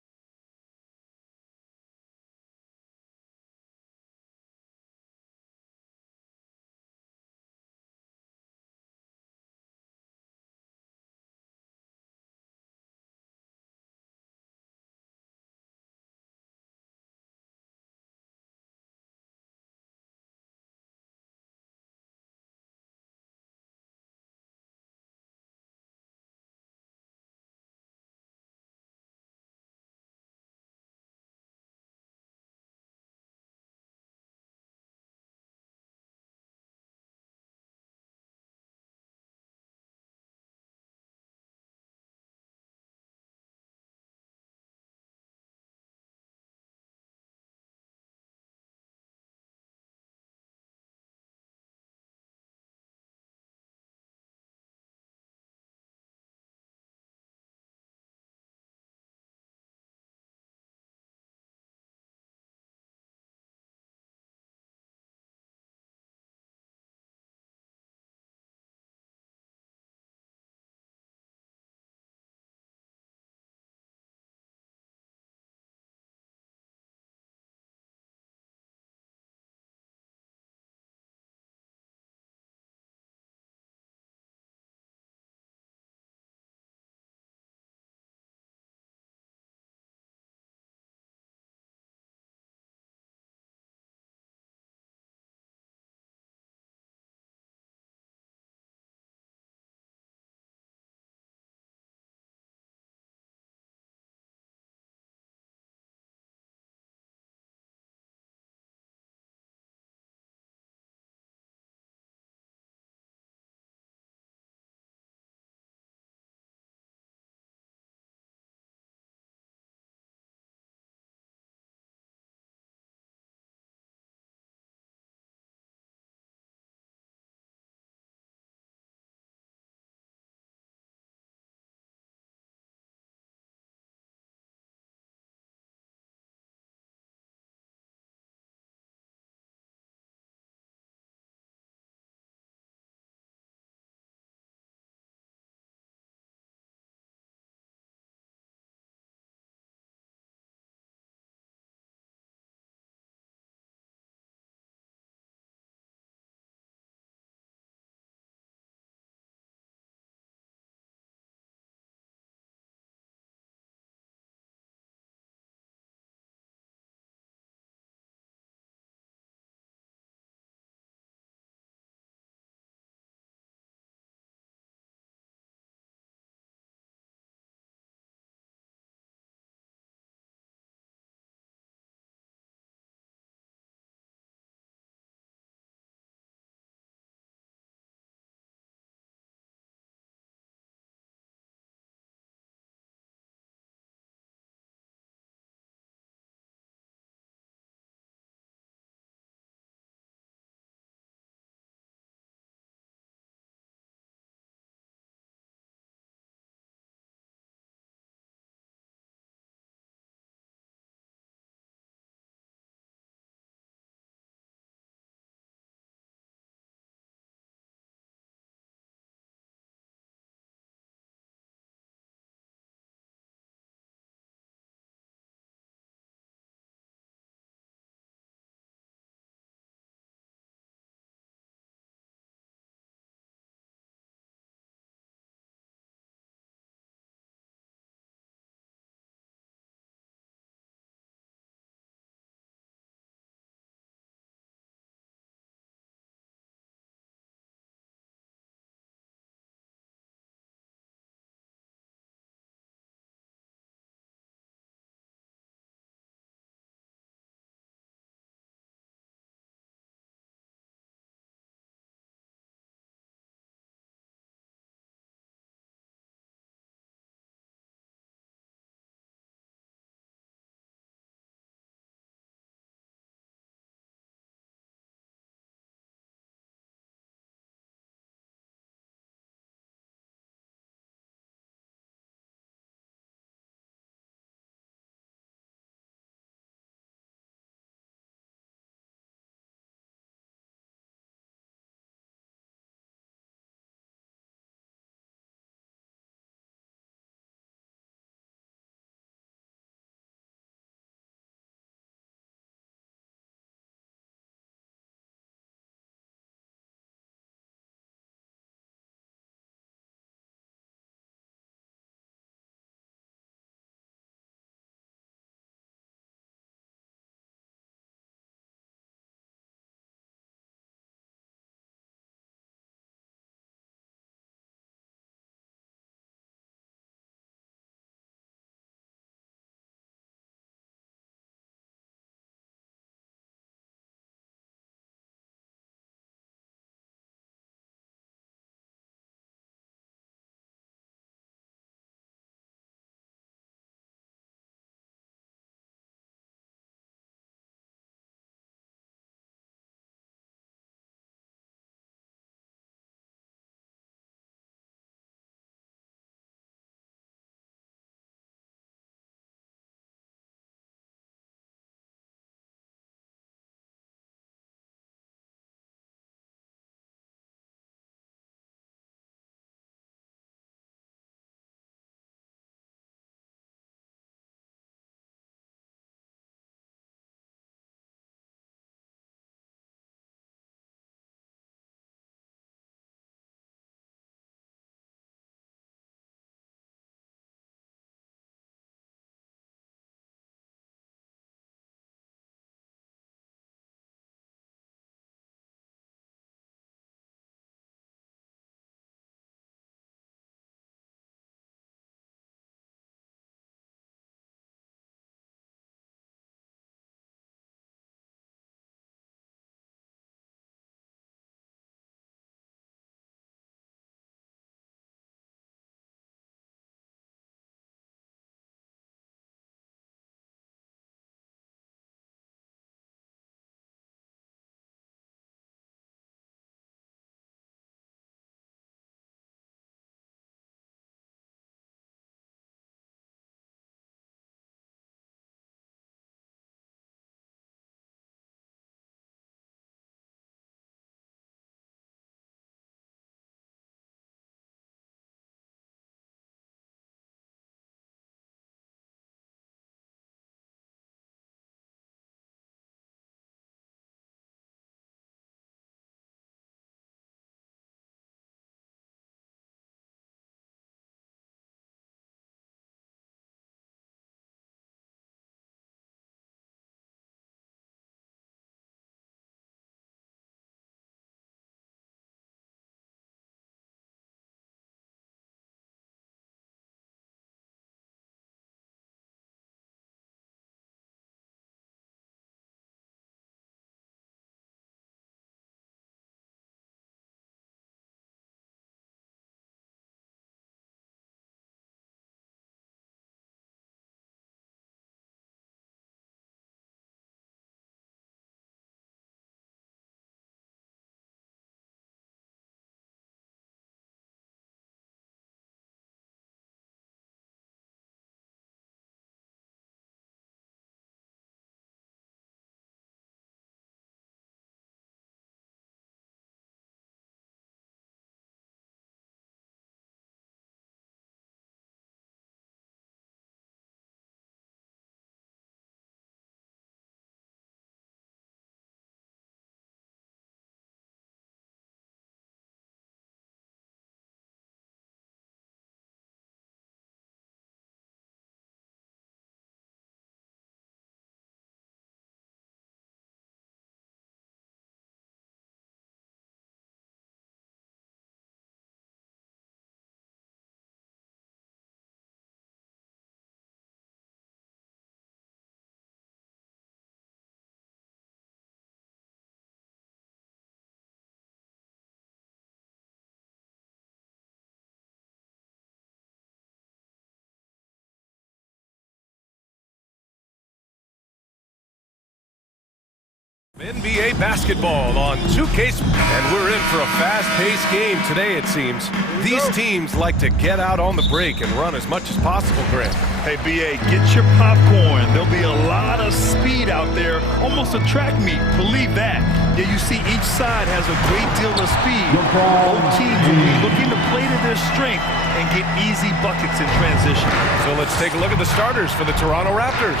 NBA basketball on 2K, and we're in for a fast-paced game today, it seems. These teams like to get out on the break and run as much as possible, Grant. Hey, BA, get your popcorn. There'll be a lot of speed out there, almost a track meet, believe that. Yeah, you see each side has a great deal of speed. Both teams will be looking to play to their strength and get easy buckets in transition. So let's take a look at the starters for the Toronto Raptors.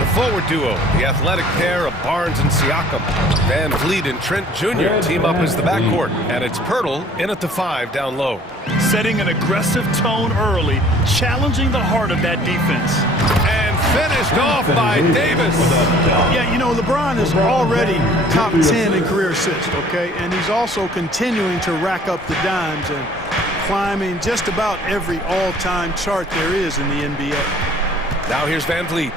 The forward duo, the athletic pair of Barnes and Siakam. Van Vliet and Trent Jr. team up as the backcourt, and it's Pirtle in at the 5 down low. Setting an aggressive tone early, challenging the heart of that defense. And finished off by Davis. Yeah, you know, LeBron is already top 10 in career assists, okay? And he's also continuing to rack up the dimes and climbing just about every all-time chart there is in the NBA. Now here's Van Vliet.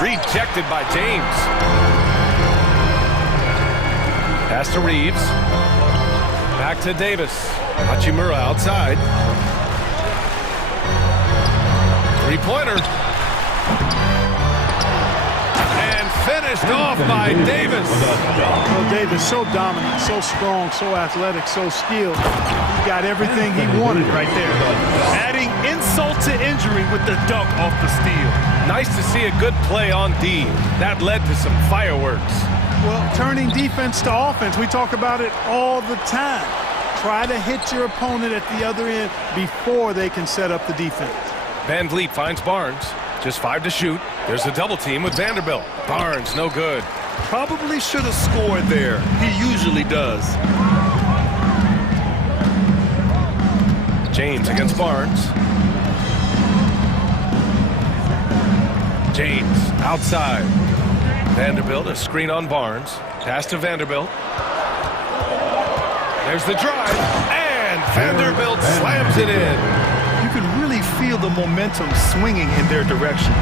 Rejected by James. Pass to Reeves. Back to Davis. Hachimura outside. Three-pointer. And finished off by Davis. Well, Davis, so dominant, so strong, so athletic, so skilled. He got everything he wanted right there. Adding insult to injury with the dunk off the steal. Nice to see a good play on D. That led to some fireworks. Well, turning defense to offense, we talk about it all the time. Try to hit your opponent at the other end before they can set up the defense. Van Vliet finds Barnes. Just 5 to shoot. There's a double team with Vanderbilt. Barnes, no good. Probably should have scored there. He usually does. James against Barnes. James outside. Vanderbilt, a screen on Barnes. Pass to Vanderbilt. There's the drive, and Vanderbilt slams it in. You can really feel the momentum swinging in their direction.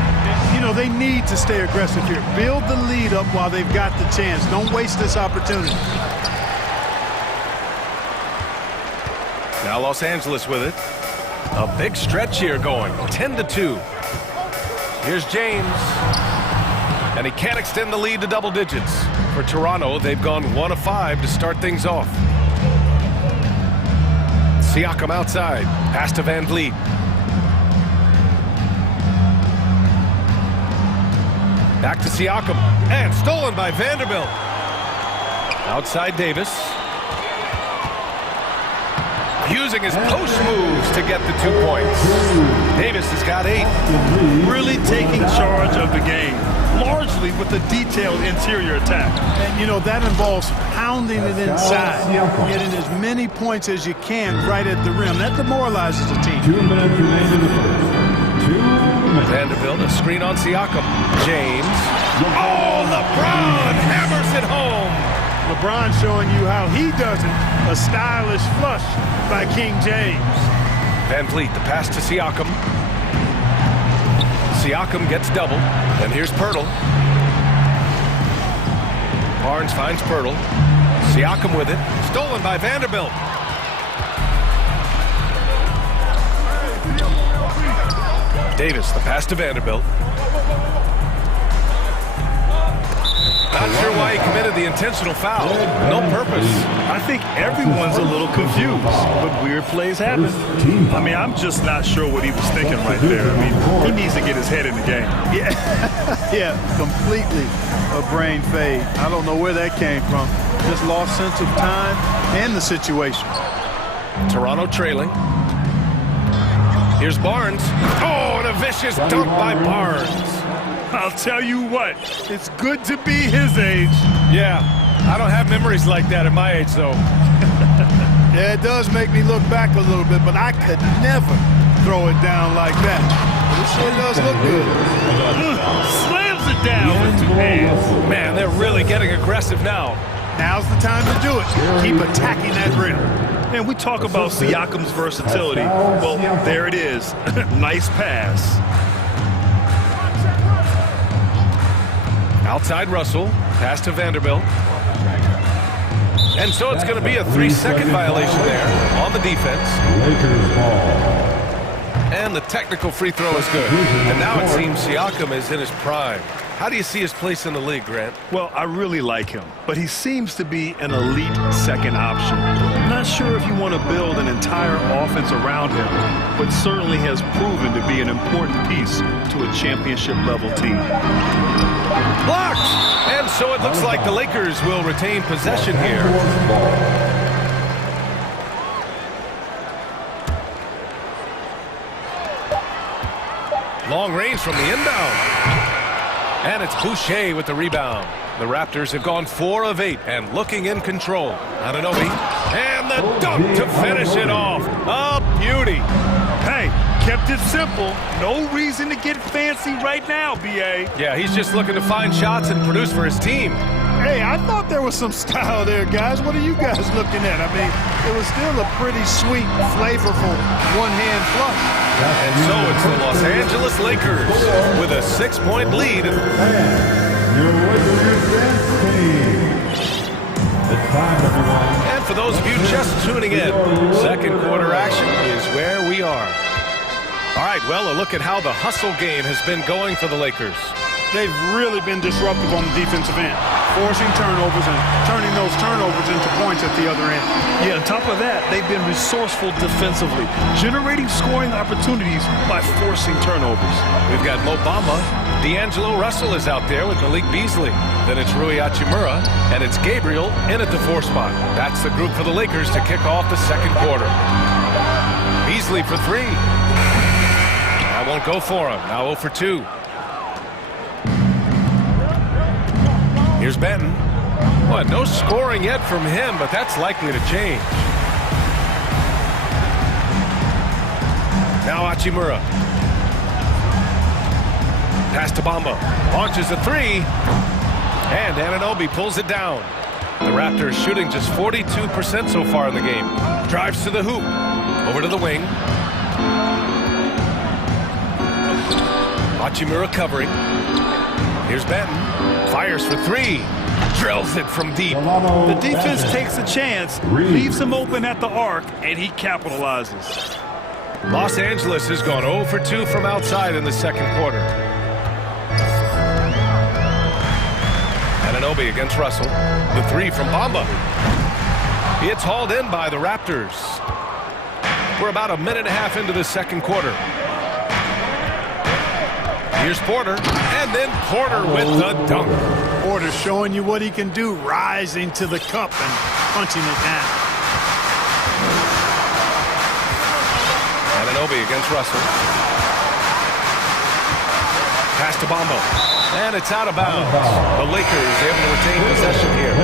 You know, they need to stay aggressive here. Build the lead up while they've got the chance. Don't waste this opportunity. Now Los Angeles with it. A big stretch here going, 10-2. Here's James. And he can't extend the lead to double digits. For Toronto, they've gone 1 of 5 to start things off. Siakam outside. Pass to Van Vliet. Back to Siakam. And stolen by Vanderbilt. Outside Davis. Using his post moves to get the 2 points. Davis has got 8. Really taking charge of the game, largely with a detailed interior attack. And, you know, that involves pounding it inside, getting as many points as you can right at the rim. That demoralizes the team. 2 minutes remain in the first. 2 minutes. Vanderbilt, a screen on Siakam. James. Oh, LeBron hammers it home. LeBron showing you how he does it. A stylish flush by King James. Van Vliet, the pass to Siakam. Siakam gets doubled. And here's Pirtle. Barnes finds Pirtle. Siakam with it. Stolen by Vanderbilt. Davis, the pass to Vanderbilt. Not sure why he committed the intentional foul. No purpose. I think everyone's a little confused, but weird plays happen. I mean, I'm just not sure what he was thinking right there. I mean, he needs to get his head in the game. Yeah, completely a brain fade. I don't know where that came from. Just lost sense of time and the situation. Toronto trailing. Here's Barnes. Oh, and a vicious dunk by Barnes. I'll tell you what, it's good to be his age. Yeah, I don't have memories like that at my age, though. Yeah, it does make me look back a little bit, but I could never throw it down like that. But it sure does look good. Slams it down with 2 hands. Man, they're really getting aggressive now. Now's the time to do it. Keep attacking that rim. And we talk about Siakam's versatility. Well, there it is. Nice pass. Outside Russell, pass to Vanderbilt. And so it's going to be a 3-second violation there on the defense. Lakers ball. And the technical free throw is good. And now it seems Siakam is in his prime. How do you see his place in the league, Grant? Well, I really like him, but he seems to be an elite second option. I'm not sure if you want to build an entire offense around him, but certainly has proven to be an important piece to a championship-level team. Blocked! And so it looks like the Lakers will retain possession here. Long range from the inbound. And it's Boucher with the rebound. The Raptors have gone 4 of 8 and looking in control. Anunoby. And the dunk to finish it off. A beauty. Hey, kept it simple. No reason to get fancy right now, B.A. Yeah, he's just looking to find shots and produce for his team. Hey, I thought there was some style there, guys. What are you guys looking at? I mean, it was still a pretty sweet, flavorful one-hand flush. And so it's the Los Angeles Lakers with a 6-point lead. And for those of you just tuning in, second quarter action is where we are. All right, well, a look at how the hustle game has been going for the Lakers. They've really been disruptive on the defensive end, forcing turnovers and turning those turnovers into points at the other end. Yeah, on top of that, they've been resourceful defensively, generating scoring opportunities by forcing turnovers. We've got Mo Bamba. D'Angelo Russell is out there with Malik Beasley. Then it's Rui Hachimura, and it's Gabriel in at the 4 spot. That's the group for the Lakers to kick off the second quarter. Beasley for 3. That won't go for him. Now 0 for 2. Here's Benton. Well, no scoring yet from him, but that's likely to change. Now Hachimura. Pass to Bamba. Launches a 3. And Anunoby pulls it down. The Raptors shooting just 42% so far in the game. Drives to the hoop. Over to the wing. Hachimura covering. Here's Benton. Fires for 3. Drills it from deep. The defense takes a chance, leaves him open at the arc, and he capitalizes. Los Angeles has gone 0 for 2 from outside in the second quarter. Anunoby against Russell. The 3 from Bamba. It's hauled in by the Raptors. We're about a minute and a half into the second quarter. Here's Porter, and then Porter with the dunk. Porter showing you what he can do, rising to the cup and punching it down. Anunoby against Russell. Pass to Bamba. And it's out of bounds. The Lakers able to retain possession here.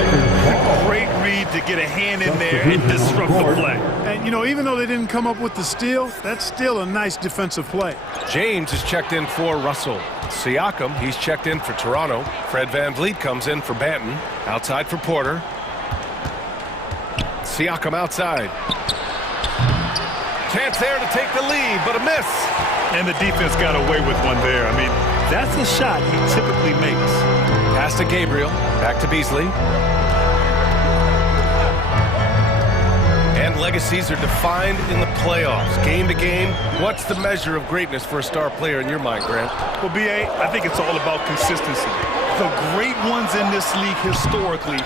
Great read to get a hand in there and disrupt the play. And, you know, even though they didn't come up with the steal, that's still a nice defensive play. James is checked in for Russell. Siakam, he's checked in for Toronto. Fred VanVleet comes in for Banton. Outside for Porter. Siakam outside. Chance there to take the lead, but a miss. And the defense got away with one there. I mean, that's a shot he typically makes. Pass to Gabriel. Back to Beasley. And legacies are defined in the playoffs. Game to game, what's the measure of greatness for a star player in your mind, Grant? Well, B.A., I think it's all about consistency. The great ones in this league historically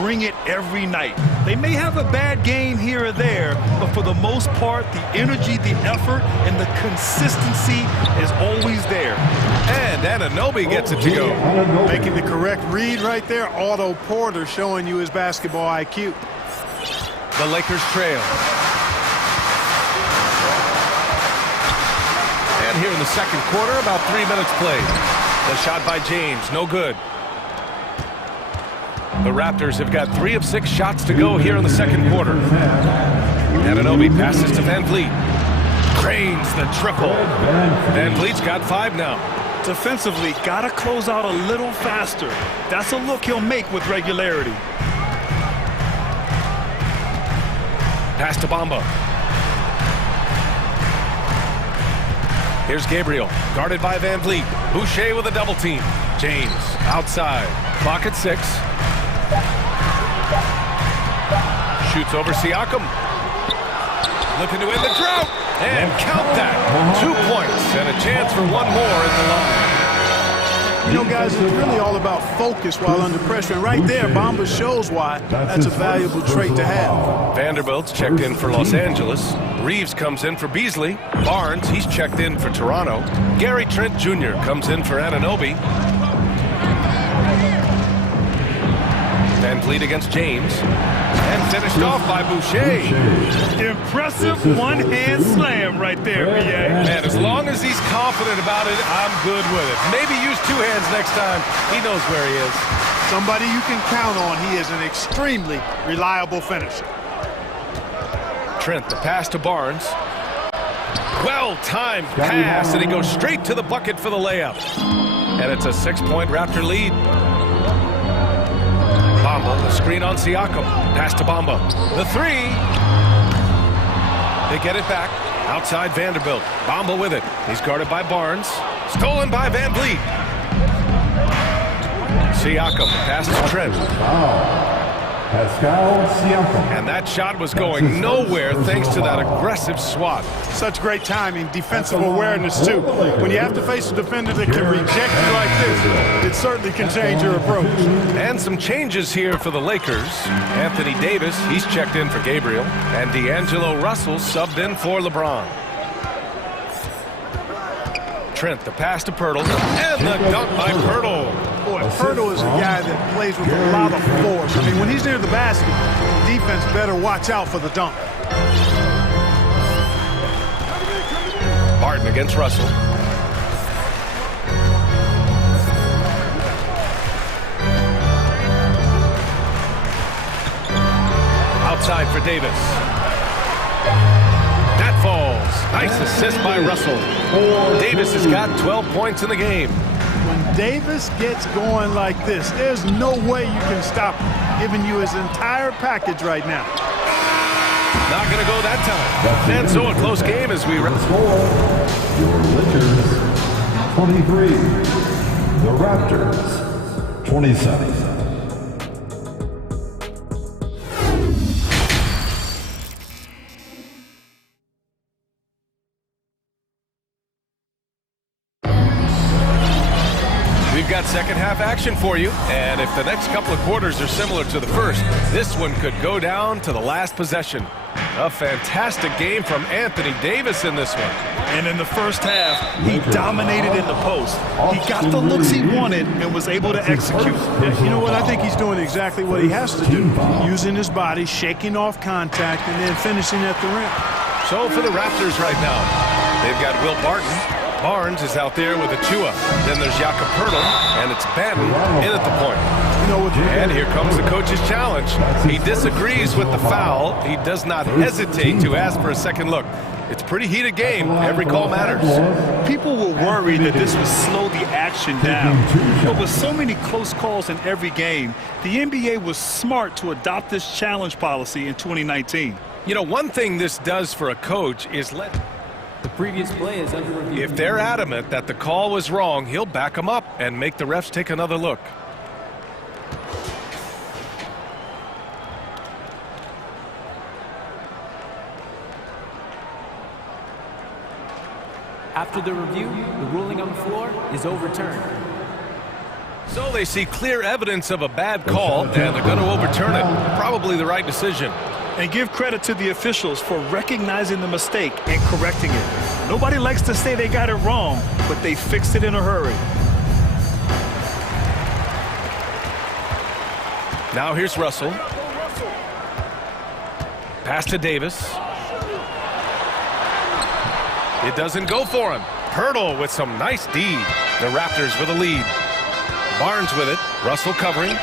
bring it every night. They may have a bad game here or there, but for the most part, the energy, the effort, and the consistency is always there. And Anunoby gets it to go. Making the correct read right there. Otto Porter showing you his basketball IQ. The Lakers trail. And here in the second quarter, about 3 minutes played. The shot by James, no good. The Raptors have got 3 of 6 shots to go here in the second quarter. Anunoby passes to VanVleet. Cranes the triple. VanVleet's got 5 now. Defensively, got to close out a little faster. That's a look he'll make with regularity. Pass to Bamba. Here's Gabriel, guarded by VanVleet. Boucher with a double team. James, outside. Clock at 6. Shoots over Siakam. looking to end the drought. And count that. 2 points and a chance for one more at the line. You know, guys, it's really all about focus while under pressure. And right there, Bamba shows why that's a valuable trait to have. Vanderbilt's checked in for Los Angeles. Reeves comes in for Beasley. Barnes, he's checked in for Toronto. Gary Trent Jr. comes in for Anunoby. Van Vliet against James. And finished off by Boucher. Impressive one-hand slam right there, B.A. And as long as he's confident about it, I'm good with it. Maybe use two hands next time. He knows where he is. Somebody you can count on. He is an extremely reliable finisher. Trent, the pass to Barnes. Well-timed pass, and he goes straight to the bucket for the layup. And it's a 6-point Raptor lead. Bamba, the screen on Siakam. Pass to Bamba. The three. They get it back. Outside Vanderbilt. Bamba with it. He's guarded by Barnes. Stolen by Van Vliet. Siakam. Pass to Trent. And that shot was going nowhere thanks to that aggressive swat. Such great timing, defensive awareness too. When you have to face a defender that can reject you like this, it certainly can change your approach. And some changes here for the Lakers. Anthony Davis, he's checked in for Gabriel. And D'Angelo Russell subbed in for LeBron. Trent, the pass to Pirtle. And the dunk by Pirtle. Boy, Pirtle is a guy that plays with a lot of force. I mean, when he's near the basket, the defense better watch out for the dunk. Barton against Russell. Outside for Davis. That falls. Nice assist by Russell. Davis has got 12 points in the game. When Davis gets going like this, there's no way you can stop him, giving you his entire package right now. Not going to go that time. And so a close game as we... Your Lakers, 23. The Raptors, 27. We've got second half action for you, and if the next couple of quarters are similar to the first, this one could go down to the last possession. A fantastic game from Anthony Davis in this one. And in the first half, he dominated in the post. He got the looks he wanted and was able to execute. You know what? I think he's doing exactly what he has to do. Using his body, shaking off contact, and then finishing at the rim. So for the Raptors right now, they've got Will Barton. Barnes is out there with Achua. Then there's Jakob Poeltl, and it's Banton in at the point. And here comes the coach's challenge. He disagrees with the foul. He does not hesitate to ask for a second look. It's a pretty heated game. Every call matters. People were worried that this would slow the action down. But with so many close calls in every game, the NBA was smart to adopt this challenge policy in 2019. You know, one thing this does for a coach is let... The previous play is under review. If they're adamant that the call was wrong, he'll back them up and make the refs take another look. After the review, the ruling on the floor is overturned. So they see clear evidence of a bad call, and they're going to overturn it. Probably the right decision. And give credit to the officials for recognizing the mistake and correcting it. Nobody likes to say they got it wrong, but they fixed it in a hurry. Now here's Russell. Pass to Davis. It doesn't go for him. Poeltl with some nice D. The Raptors with a lead. Barnes with it. Russell covering.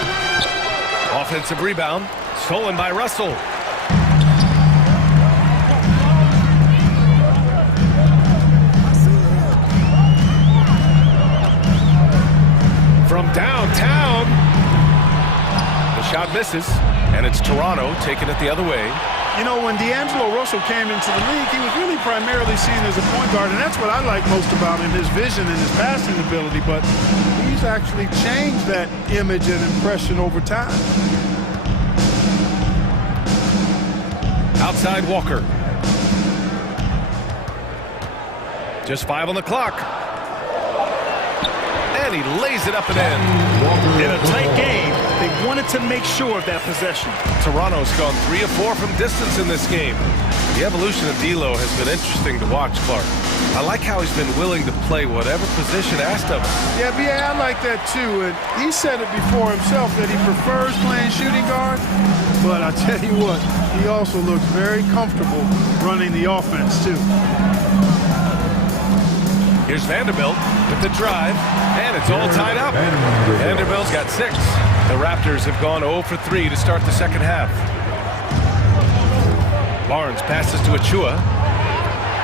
Offensive rebound. Stolen by Russell. From downtown. The shot misses, and it's Toronto taking it the other way. You know, when D'Angelo Russell came into the league, he was really primarily seen as a point guard, and that's what I like most about him, his vision and his passing ability, but he's actually changed that image and impression over time. Outside Walker. Just 5 on the clock. And he lays it up and in. In a tight game, they wanted to make sure of that possession. Toronto's gone 3 of 4 from distance in this game. The evolution of D'Lo has been interesting to watch, Clark. I like how he's been willing to play whatever position asked of him. Yeah, B.A., I like that too. And he said it before himself that he prefers playing shooting guard. But I tell you what, he also looks very comfortable running the offense too. Here's Vanderbilt with the drive, and it's all tied up. Vanderbilt's got 6. The Raptors have gone 0 for 3 to start the second half. Barnes passes to Achua.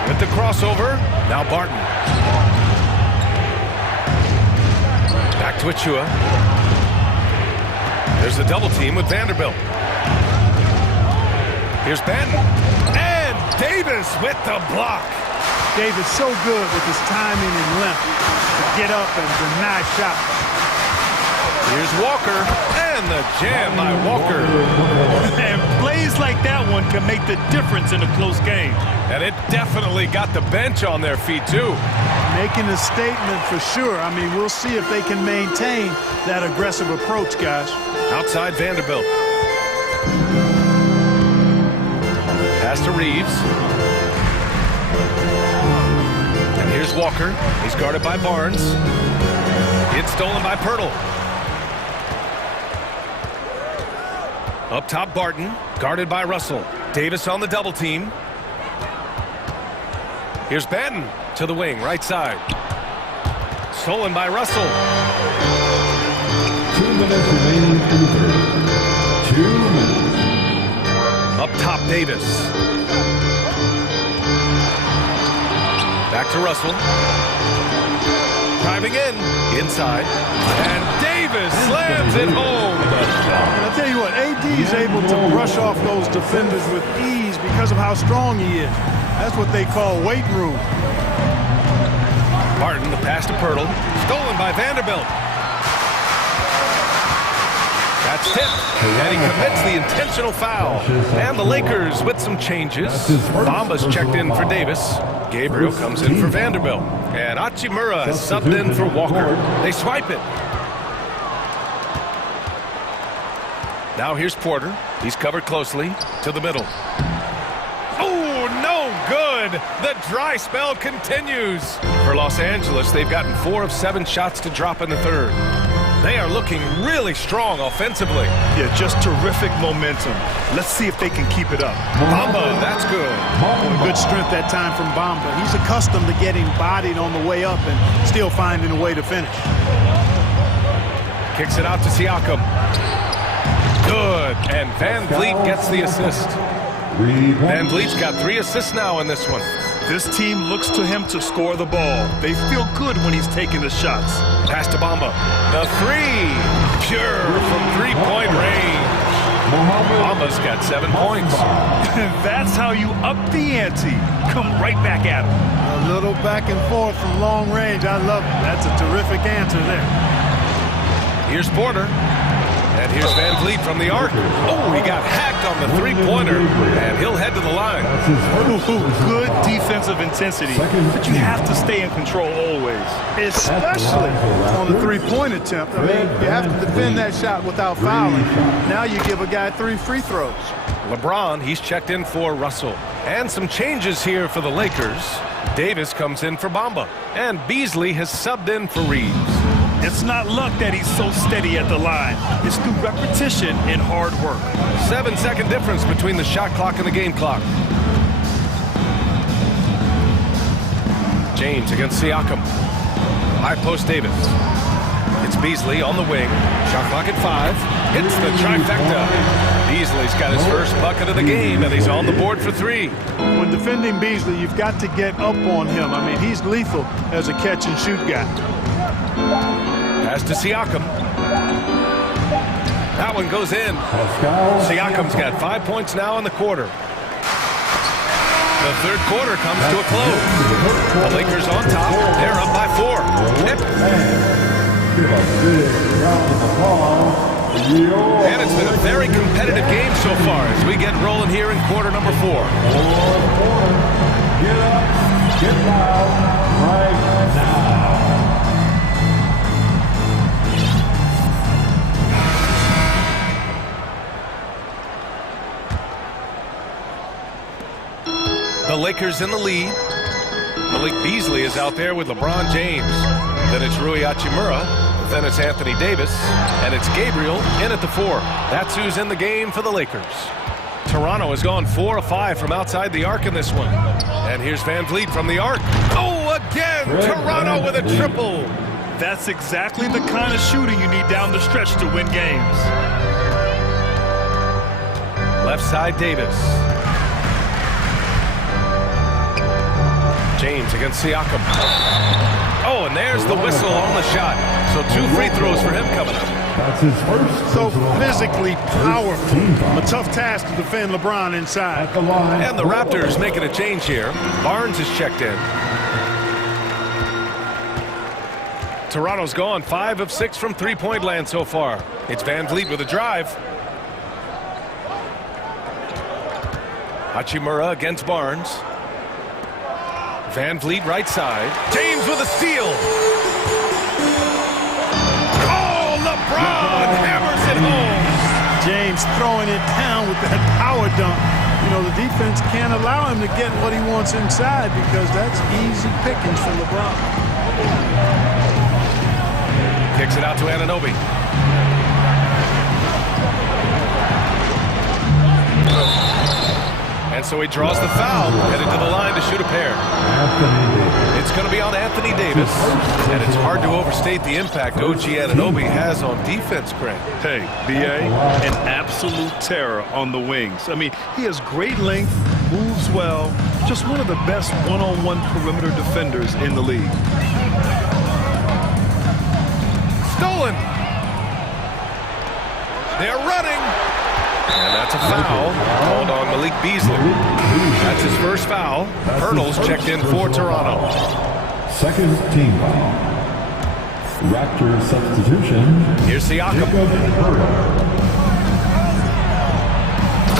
With the crossover, now Barton. Back to Achua. There's the double team with Vanderbilt. Here's Banton. And Davis with the block. Davis so good with his timing and length to get up and deny shots. Here's Walker, and the jam by Walker. And plays like that one can make the difference in a close game. And it definitely got the bench on their feet, too. Making a statement for sure. I mean, we'll see if they can maintain that aggressive approach, guys. Outside Vanderbilt. Pass to Reeves. And here's Walker. He's guarded by Barnes. It's stolen by Pirtle. Up top, Barton, guarded by Russell. Davis on the double team. Here's Banton to the wing, right side. Stolen by Russell. 2 minutes remaining in the third. 2 minutes. Up top, Davis. Back to Russell. Driving in, inside. And Davis slams it home. And I tell you what, AD is able to brush off those defenders with ease because of how strong he is. That's what they call weight room. Martin, the pass to Pirtle. Stolen by Vanderbilt. That's tipped. And he commits the intentional foul. And the Lakers with some changes. Bamba's checked in for Davis. Gabriel comes in for Vanderbilt. And Hachimura has subbed in for Walker. They swipe it. Now here's Porter. He's covered closely to the middle. Oh, no good. The dry spell continues. For Los Angeles, they've gotten 4 of 7 shots to drop in the third. They are looking really strong offensively. Yeah, just terrific momentum. Let's see if they can keep it up. Bamba, that's good. Good strength that time from Bamba. He's accustomed to getting bodied on the way up and still finding a way to finish. Kicks it out to Siakam. Good, and Van Vliet gets the assist. Van Vliet's got 3 assists now in this one. This team looks to him to score the ball. They feel good when he's taking the shots. Pass to Bamba. The 3, pure from 3-point range. Bamba's got 7 points. That's how you up the ante. Come right back at him. A little back and forth from long range. I love it. That's a terrific answer there. Here's Porter. And here's Van Vliet from the arc. Oh, he got hacked on the 3-pointer, and he'll head to the line. Good defensive intensity, but you have to stay in control always. Especially on the 3-point attempt. I mean, you have to defend that shot without fouling. Now you give a guy 3 free throws. LeBron, he's checked in for Russell. And some changes here for the Lakers. Davis comes in for Bamba, and Beasley has subbed in for Reeves. It's not luck that he's so steady at the line. It's through repetition and hard work. 7-second difference between the shot clock and the game clock. James against Siakam. High post Davis. It's Beasley on the wing. Shot clock at 5. Hits the trifecta. Beasley's got his first bucket of the game, and he's on the board for 3. When defending Beasley, you've got to get up on him. I mean, he's lethal as a catch-and-shoot guy. Pass to Siakam. That one goes in. Siakam's got 5 points now in the quarter. The third quarter comes to a close. The Lakers on top. They're up by 4. And it's been a very competitive game so far as we get rolling here in quarter number 4. Get loud right now. The Lakers in the lead. Malik Beasley is out there with LeBron James. Then it's Rui Hachimura. Then it's Anthony Davis. And it's Gabriel in at the 4. That's who's in the game for the Lakers. Toronto has gone 4 of 5 from outside the arc in this one. And here's Van Vliet from the arc. Oh, again! Toronto with a triple. That's exactly the kind of shooting you need down the stretch to win games. Left side, Davis. James against Siakam. Oh, and there's the whistle on the shot. So 2 free throws for him coming up. That's his first. So physically powerful. A tough task to defend LeBron inside. And the Raptors making a change here. Barnes is checked in. Toronto's gone 5 of 6 from three-point land so far. It's Van Vliet with a drive. Hachimura against Barnes. Van Vliet right side. James with a steal. Oh, LeBron hammers it home. James throwing it down with that power dunk. You know, the defense can't allow him to get what he wants inside because that's easy pickings for LeBron. Kicks it out to Anunoby. And so he draws the foul, headed to the line to shoot a pair. It's going to be on Anthony Davis, and it's hard to overstate the impact OG Anunoby has on defense, Greg. Hey, B.A., an absolute terror on the wings. I mean, he has great length, moves well, just one of the best one-on-one perimeter defenders in the league. Stolen! They're running! And that's a foul called on Malik Beasley. That's his first foul. Hurdles checked in for Toronto. Second team foul. Raptors substitution. Here's Siakam.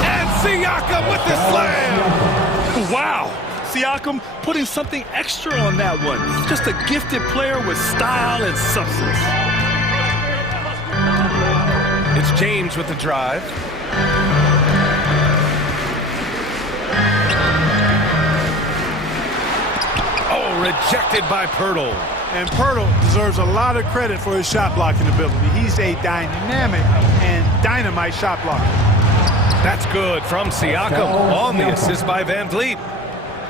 And Siakam with the slam! Wow! Siakam putting something extra on that one. Just a gifted player with style and substance. It's James with the drive. Oh, rejected by Pirtle. And Pirtle deserves a lot of credit for his shot blocking ability. He's a dynamic and dynamite shot blocker. That's good from Siakam on the assist by Van Vliet.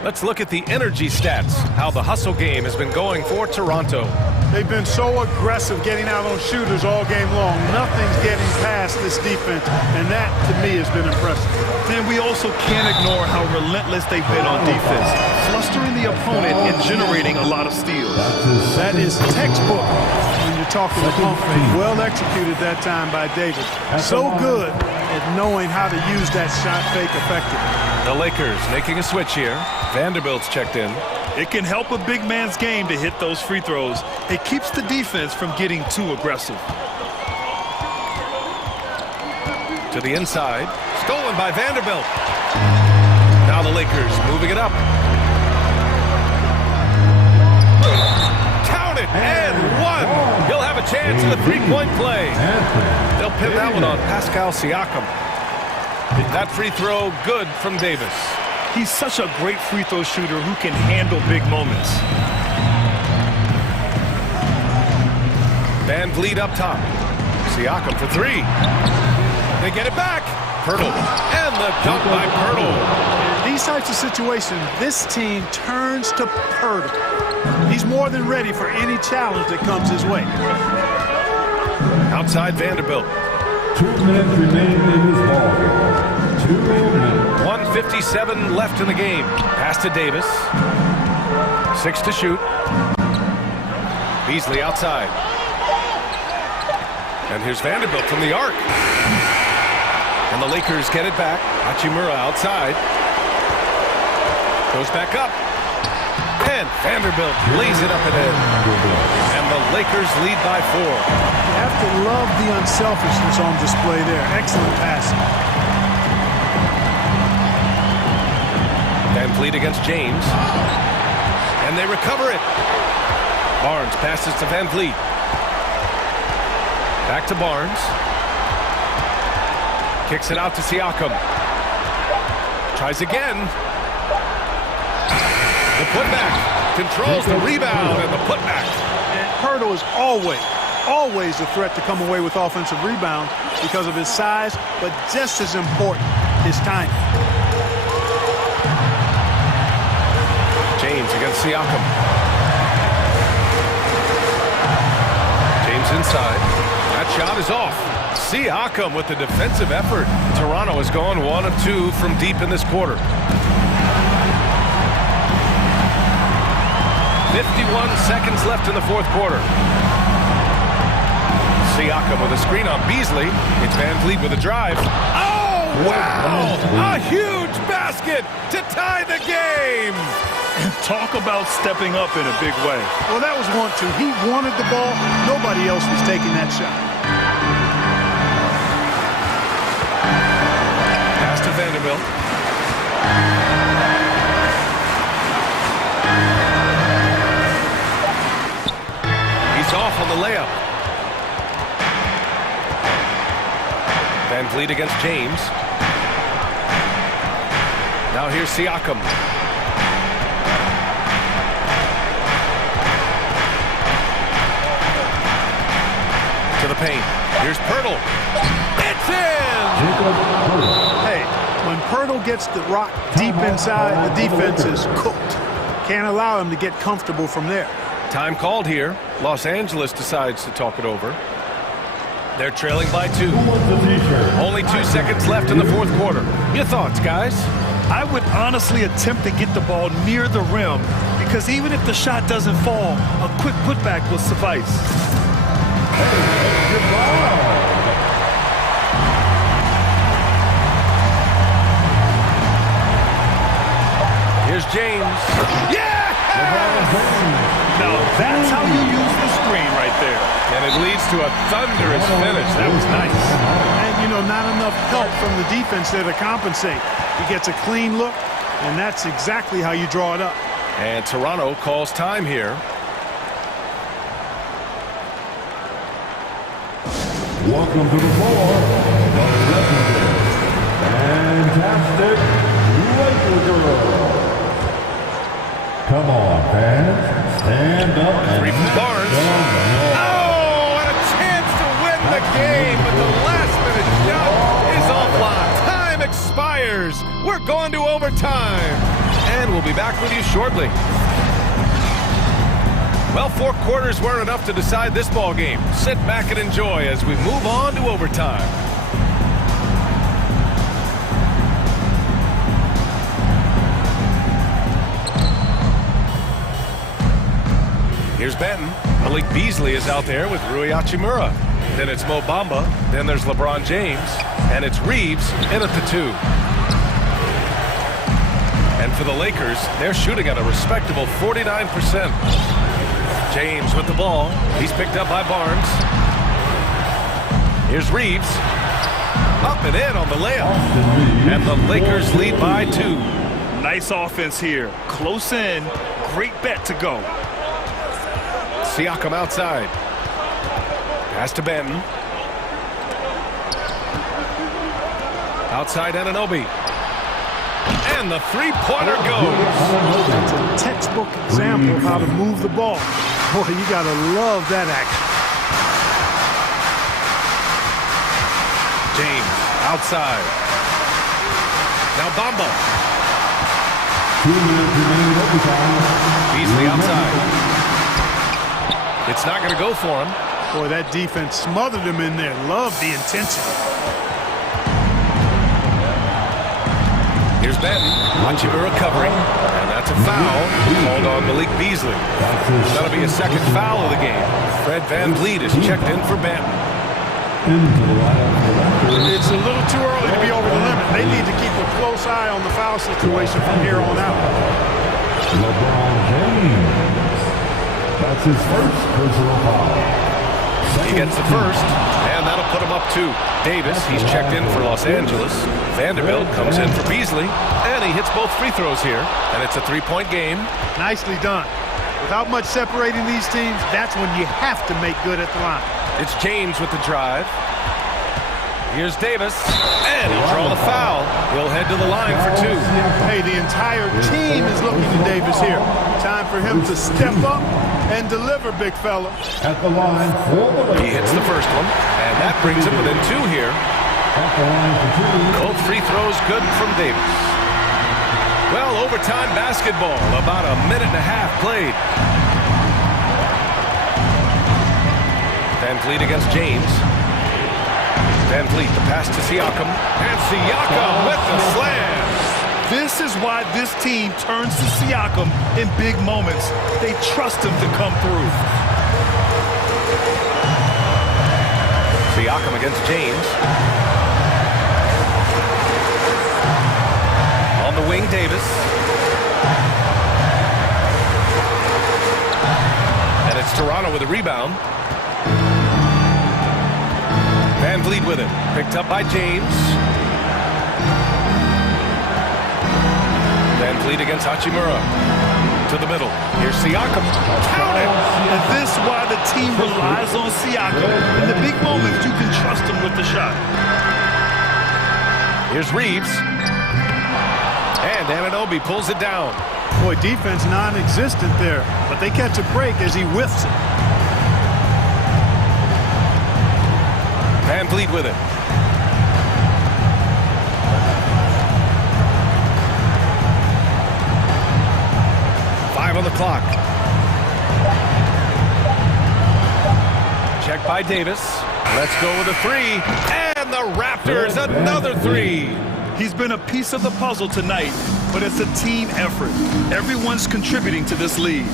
Let's look at the energy stats, how the hustle game has been going for Toronto. They've been so aggressive getting out on shooters all game long. Nothing's getting past this defense, and that, to me, has been impressive. And we also can't ignore how relentless they've been on defense, flustering the opponent and generating a lot of steals. That is textbook when you're talking to pump fake. Well executed that time by Davis. So good at knowing how to use that shot fake effectively. The Lakers making a switch here. Vanderbilt's checked in. It can help a big man's game to hit those free throws. It keeps the defense from getting too aggressive. To the inside. Stolen by Vanderbilt. Now the Lakers moving it up. Count it and one. He'll have a chance at a three-point play. They'll pin that one on Pascal Siakam. That free throw good from Davis. He's such a great free throw shooter who can handle big moments. Van Vliet up top. Siakam for 3. They get it back. Pirtle. And the dunk by Pirtle. In these types of situations, this team turns to Pirtle. He's more than ready for any challenge that comes his way. Outside Vanderbilt. 2 minutes remain in this ball. 2 minutes. 1:57 left in the game. Pass to Davis. 6 to shoot. Beasley outside. And here's Vanderbilt from the arc. And the Lakers get it back. Hachimura outside. Goes back up. And Vanderbilt lays it up and in. And the Lakers lead by 4. You have to love the unselfishness on display there. Excellent passing. Van Vliet against James. And they recover it. Barnes passes to Van Vliet. Back to Barnes. Kicks it out to Siakam. Tries again. The putback. Controls the rebound and the putback. And Hurdle is always a threat to come away with offensive rebound because of his size, but just as important, his timing. James against Siakam. James inside. That shot is off. Siakam with the defensive effort. Toronto has gone 1 of 2 from deep in this quarter. 51 seconds left in the fourth quarter. Siakam with a screen on Beasley. It's Van Vliet with a drive. Oh, wow! A huge basket to tie the game! And talk about stepping up in a big way. Well, that was 1-2. He wanted the ball. Nobody else was taking that shot. Pass to Vanderbilt. He's off on the layup. Van Vliet against James. Now here's Siakam. To the paint. Here's Pirtle. It's in! Hey, when Pirtle gets the rock deep inside, the defense is cooked. Can't allow him to get comfortable from there. Time called here. Los Angeles decides to talk it over. They're trailing by 2. Only 2 seconds left in the fourth quarter. Your thoughts, guys? I would honestly attempt to get the ball near the rim because even if the shot doesn't fall, a quick putback will suffice. Here's James. Yeah! Now that's how you use the screen right there. And it leads to a thunderous finish. That was nice. And, you know, not enough help from the defense there to compensate. He gets a clean look, and that's exactly how you draw it up. And Toronto calls time here. Welcome to the floor, the legendary, fantastic Lakers. Come on, fans, stand up and 3 from Barnes. Oh, and a chance to win the game, but the last-minute shot is offline. Time expires. We're going to overtime, and we'll be back with you shortly. Well, 4 quarters weren't enough to decide this ball game. Sit back and enjoy as we move on to overtime. Here's Benton. Malik Beasley is out there with Rui Hachimura. Then it's Mo Bamba. Then there's LeBron James. And it's Reeves in at the 2. And for the Lakers, they're shooting at a respectable 49%. James with the ball. He's picked up by Barnes. Here's Reeves. Up and in on the layup. And the Lakers lead by 2. Nice offense here. Close in. Great bet to go. Siakam outside. Pass to Benton. Outside Anunoby. And the three-pointer goes. It's a textbook example of how to move the ball. Boy, you got to love that action. James outside. Now Bamba. 2 minutes remaining overtime. Beasley outside. It's not going to go for him. Boy, that defense smothered him in there. Love the intensity. Here's Benton. Hachimura recovering. And that's a foul called on Malik Beasley. That'll be a second foul of the game. Fred Van Vliet is checked in for Benton. It's a little too early to be over the limit. They need to keep a close eye on the foul situation from here on out. LeBron James. That's his first personal foul. He gets the first, and that'll put him up 2. Davis, he's checked in for Los Angeles. Vanderbilt comes in for Beasley, and he hits both free throws here, and it's a 3-point game. Nicely done. Without much separating these teams, that's when you have to make good at the line. It's James with the drive. Here's Davis, and he'll draw the foul. He'll head to the line for 2. Hey, the entire team is looking to Davis here. Time for him to step up and deliver, big fella. At the line for the He hits the first one, and that brings him within 2 here. At the line for 2. Both free throws good from Davis. Well, overtime basketball, about a minute and a half played. Van Vliet against James. Van Vliet, the pass to Siakam, and Siakam with the slam. This is why this team turns to Siakam in big moments. They trust him to come through. Siakam against James. On the wing, Davis. And it's Toronto with a rebound. Van Vliet with it. Picked up by James. Van Vliet against Hachimura. To the middle. Here's Siakam. Count it! And this is why the team relies on Siakam. In the big moments, you can trust him with the shot. Here's Reeves. And Anunoby pulls it down. Boy, defense non-existent there, but they catch a break as he whiffs it. Van Vliet with it. Five on the clock. Check by Davis. Let's go with a 3. And the Raptors, another 3. He's been a piece of the puzzle tonight, but it's a team effort. Everyone's contributing to this lead.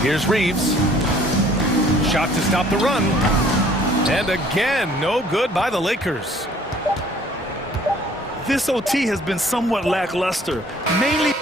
Here's Reeves. Shot to stop the run. And again, no good by the Lakers. This OT has been somewhat lackluster, mainly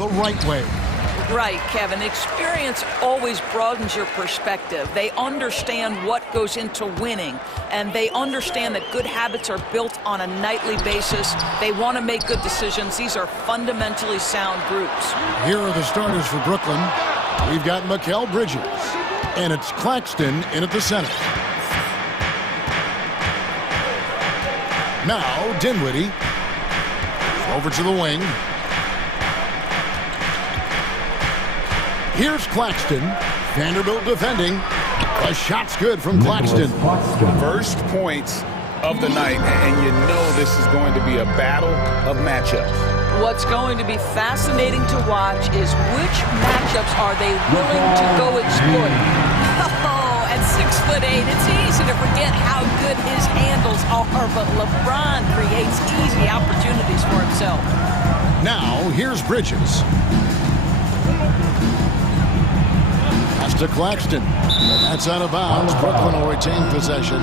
the right way. Right, Kevin. Experience always broadens your perspective. They understand what goes into winning, and they understand that good habits are built on a nightly basis. They want to make good decisions. These are fundamentally sound groups. Here are the starters for Brooklyn. We've got Mikal Bridges, and it's Claxton in at the center. Now, Dinwiddie. Over to the wing. Here's Claxton. Vanderbilt defending. A shot's good from Claxton. First points of the night, and you know this is going to be a battle of matchups. What's going to be fascinating to watch is which matchups are they willing to go exploit. Oh, at 6'8", it's easy to forget how good his handles are, but LeBron creates easy opportunities for himself. Now, here's Bridges. Pass to Claxton. That's out of bounds. Brooklyn will retain possession.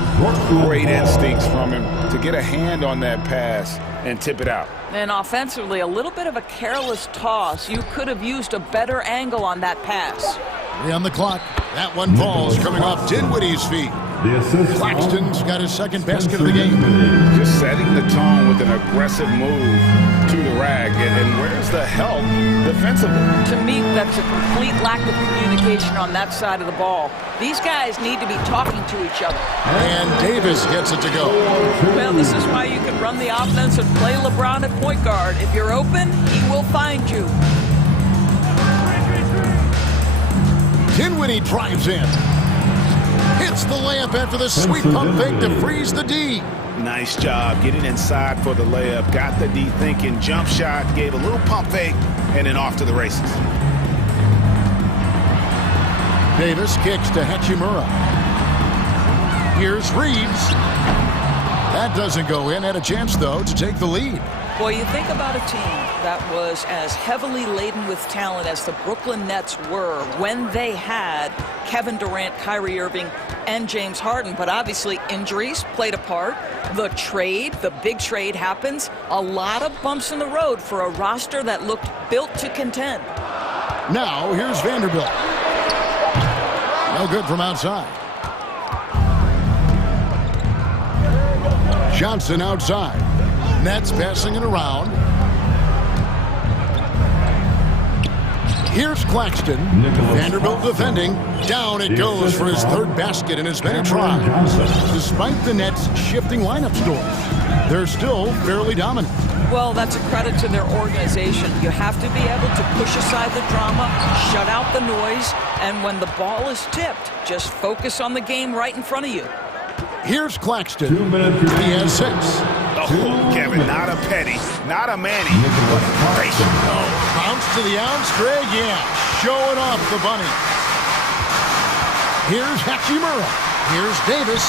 Great instincts from him to get a hand on that pass and tip it out. And offensively, a little bit of a careless toss. You could have used a better angle on that pass. 3 on the clock. That one falls coming off Dinwiddie's feet. Claxton's got his second basket of the game. Just setting the tone with an aggressive move to the rack. And where's the help defensively? To me, that's a complete lack of communication on that side of the ball. These guys need to be talking to each other. And Davis gets it to go. Well, this is why you can run the offense and play LeBron at point guard. If you're open, he will find you. Dinwiddie drives in. Hits the layup after the sweet pump fake to freeze the D. Nice job getting inside for the layup. Got the D thinking. Jump shot. Gave a little pump fake. And then off to the races. Davis kicks to Hachimura. Here's Reeves. That doesn't go in. Had a chance, though, to take the lead. Boy, you think about a team that was as heavily laden with talent as the Brooklyn Nets were when they had Kevin Durant, Kyrie Irving, and James Harden. But obviously injuries played a part. The trade, the big trade happens. A lot of bumps in the road for a roster that looked built to contend. Now, here's Vanderbilt. No good from outside. Johnson outside. Nets passing it around. Here's Claxton. Vanderbilt defending. Down it goes for his third basket in as many tries. Despite the Nets shifting lineup stores, they're still fairly dominant. Well, that's a credit to their organization. You have to be able to push aside the drama, shut out the noise, and when the ball is tipped, just focus on the game right in front of you. Here's Claxton. He has 6. Oh, Kevin, not a Petty, not a Manny, but a great bounce to the ounce, Greg, yeah. Showing off the bunny. Here's Hachimura. Here's Davis.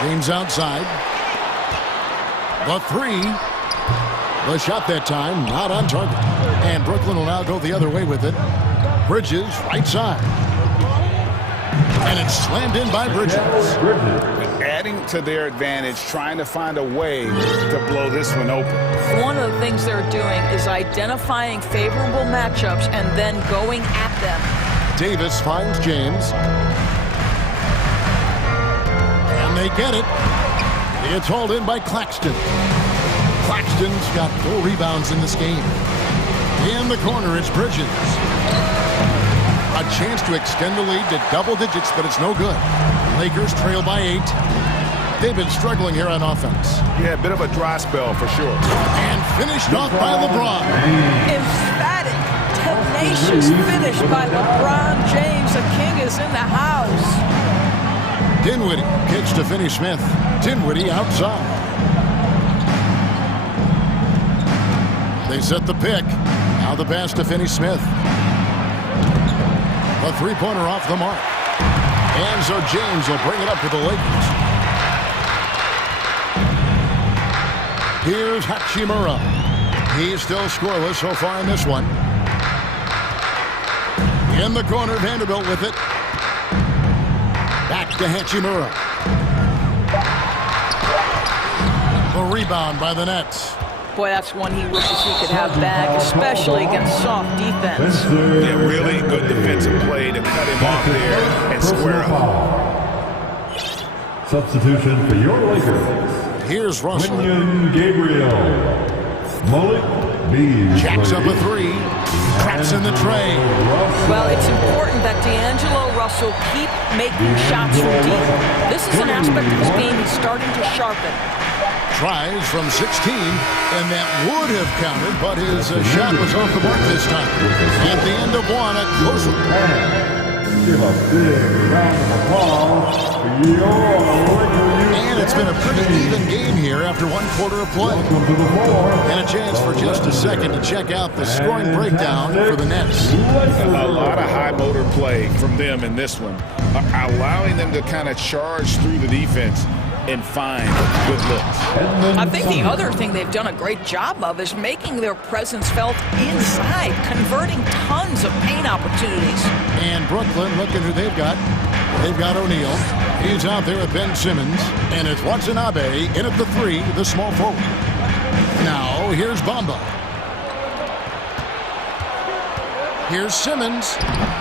James outside. The 3. The shot that time, not on target. And Brooklyn will now go the other way with it. Bridges, right side. And it's slammed in by Bridges. Adding to their advantage, trying to find a way to blow this one open. One of the things they're doing is identifying favorable matchups and then going at them. Davis finds James. And they get it. It's hauled in by Claxton. Claxton's got 4 rebounds in this game. In the corner, it's Bridges. A chance to extend the lead to double digits, but it's no good. Lakers trail by 8. They've been struggling here on offense. Yeah, a bit of a dry spell for sure. And finished off by LeBron. Emphatic, tenacious finish by LeBron James. The king is in the house. Dinwiddie kicks to Finney-Smith. Dinwiddie outside. They set the pick. Now the pass to Finney-Smith. A 3-pointer off the mark. And so James will bring it up for the Lakers. Here's Hachimura. He's still scoreless so far in this one. In the corner, Vanderbilt with it. Back to Hachimura. The rebound by the Nets. Boy, that's one he wishes he could have back, especially against soft defense. Yeah, really good defensive play to cut him off there and square up. Substitution for your Lakers. Here's Russell. William Gabriel. Mullet Bees. Jacks up a three. Traps in the tray. Well, it's important that D'Angelo Russell keep making shots from deep. This is an aspect of his game he's starting to sharpen. Tries from 16, and that would have counted, but his shot was off the mark this time. At the end of one, a close one. Give a big round of applause for your Lakers. And it's been a pretty even game here after one quarter of play. And a chance for just a second to check out the scoring breakdown for the Nets. A lot of high motor play from them in this one, allowing them to kind of charge through the defense and find good looks. I think the other thing they've done a great job of is making their presence felt inside, converting tons of paint opportunities. And Brooklyn, looking who they've got. They've got O'Neal. He's out there with Ben Simmons. And it's Watanabe in at the three, the small forward. Now, here's Bamba. Here's Simmons.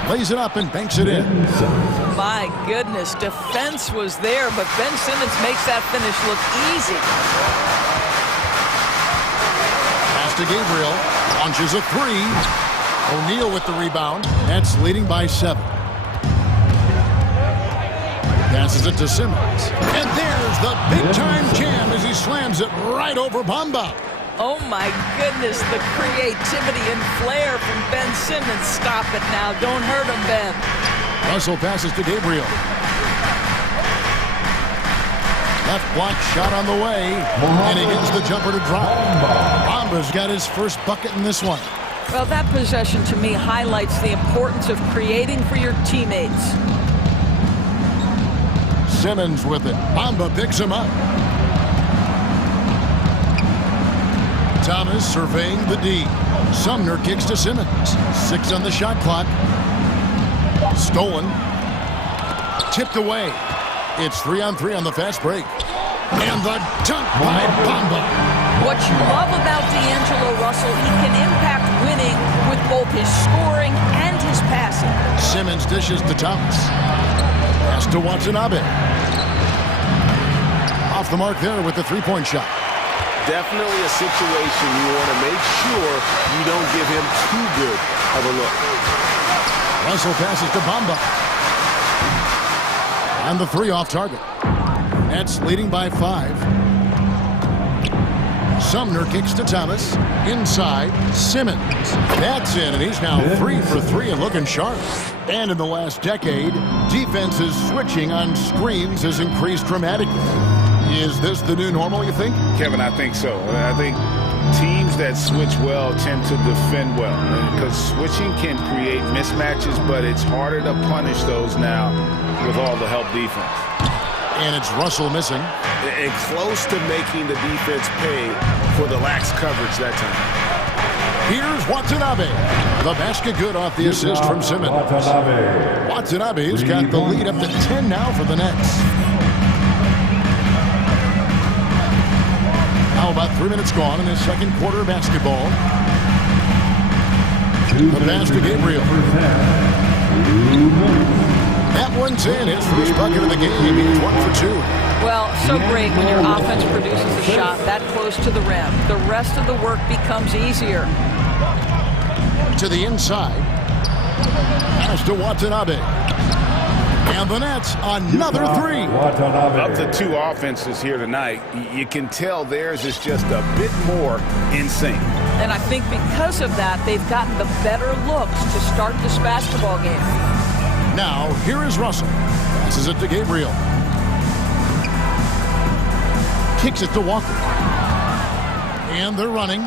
Lays it up and banks it in. My goodness, defense was there, but Ben Simmons makes that finish look easy. Pass to Gabriel. Launches a three. O'Neal with the rebound. Nets leading by 7. Passes it to Simmons. And there's the big-time jam as he slams it right over Bamba. Oh, my goodness, the creativity and flair from Ben Simmons. Stop it now. Don't hurt him, Ben. Russell passes to Gabriel. Left block shot on the way. And he gets the jumper to drop. Bamba's got his first bucket in this one. Well, that possession to me highlights the importance of creating for your teammates. Simmons with it. Bamba picks him up. Thomas surveying the D. Sumner kicks to Simmons. 6 on the shot clock. Stolen. Tipped away. It's 3-on-3 on the fast break. And the dunk by Bamba. What you love about D'Angelo Russell, he can impact winning with both his scoring and his passing. Simmons dishes to Thomas. Pass to Watanabe. Off the mark there with the three-point shot. Definitely a situation you want to make sure you don't give him too good of a look. Russell passes to Bamba. And the three off target. Nets leading by 5. Sumner kicks to Thomas. Inside, Simmons. That's in, and he's now 3 for 3 and looking sharp. And in the last decade, defenses switching on screens has increased dramatically. Is this the new normal, you think? Kevin, I think so. I think teams that switch well tend to defend well because switching can create mismatches, but it's harder to punish those now with all the help defense. And it's Russell missing. And close to making the defense pay for the lax coverage that time. Here's Watanabe. The basket good off the assist from Simmons. Watanabe's got the lead up to 10 now for the Nets. Now about 3 minutes gone in the second quarter of basketball. The pass to Gabriel. That one's in. His first bucket of the game. He's 1 for 2. Well, so great when your offense produces a shot that close to the rim. The rest of the work becomes easier. To the inside. Pass to Watanabe. And the Nets, another three. Of the two offenses here tonight, you can tell theirs is just a bit more in sync. And I think because of that, they've gotten the better looks to start this basketball game. Now, here is Russell. Passes it to Gabriel. Kicks it to Walker. And they're running.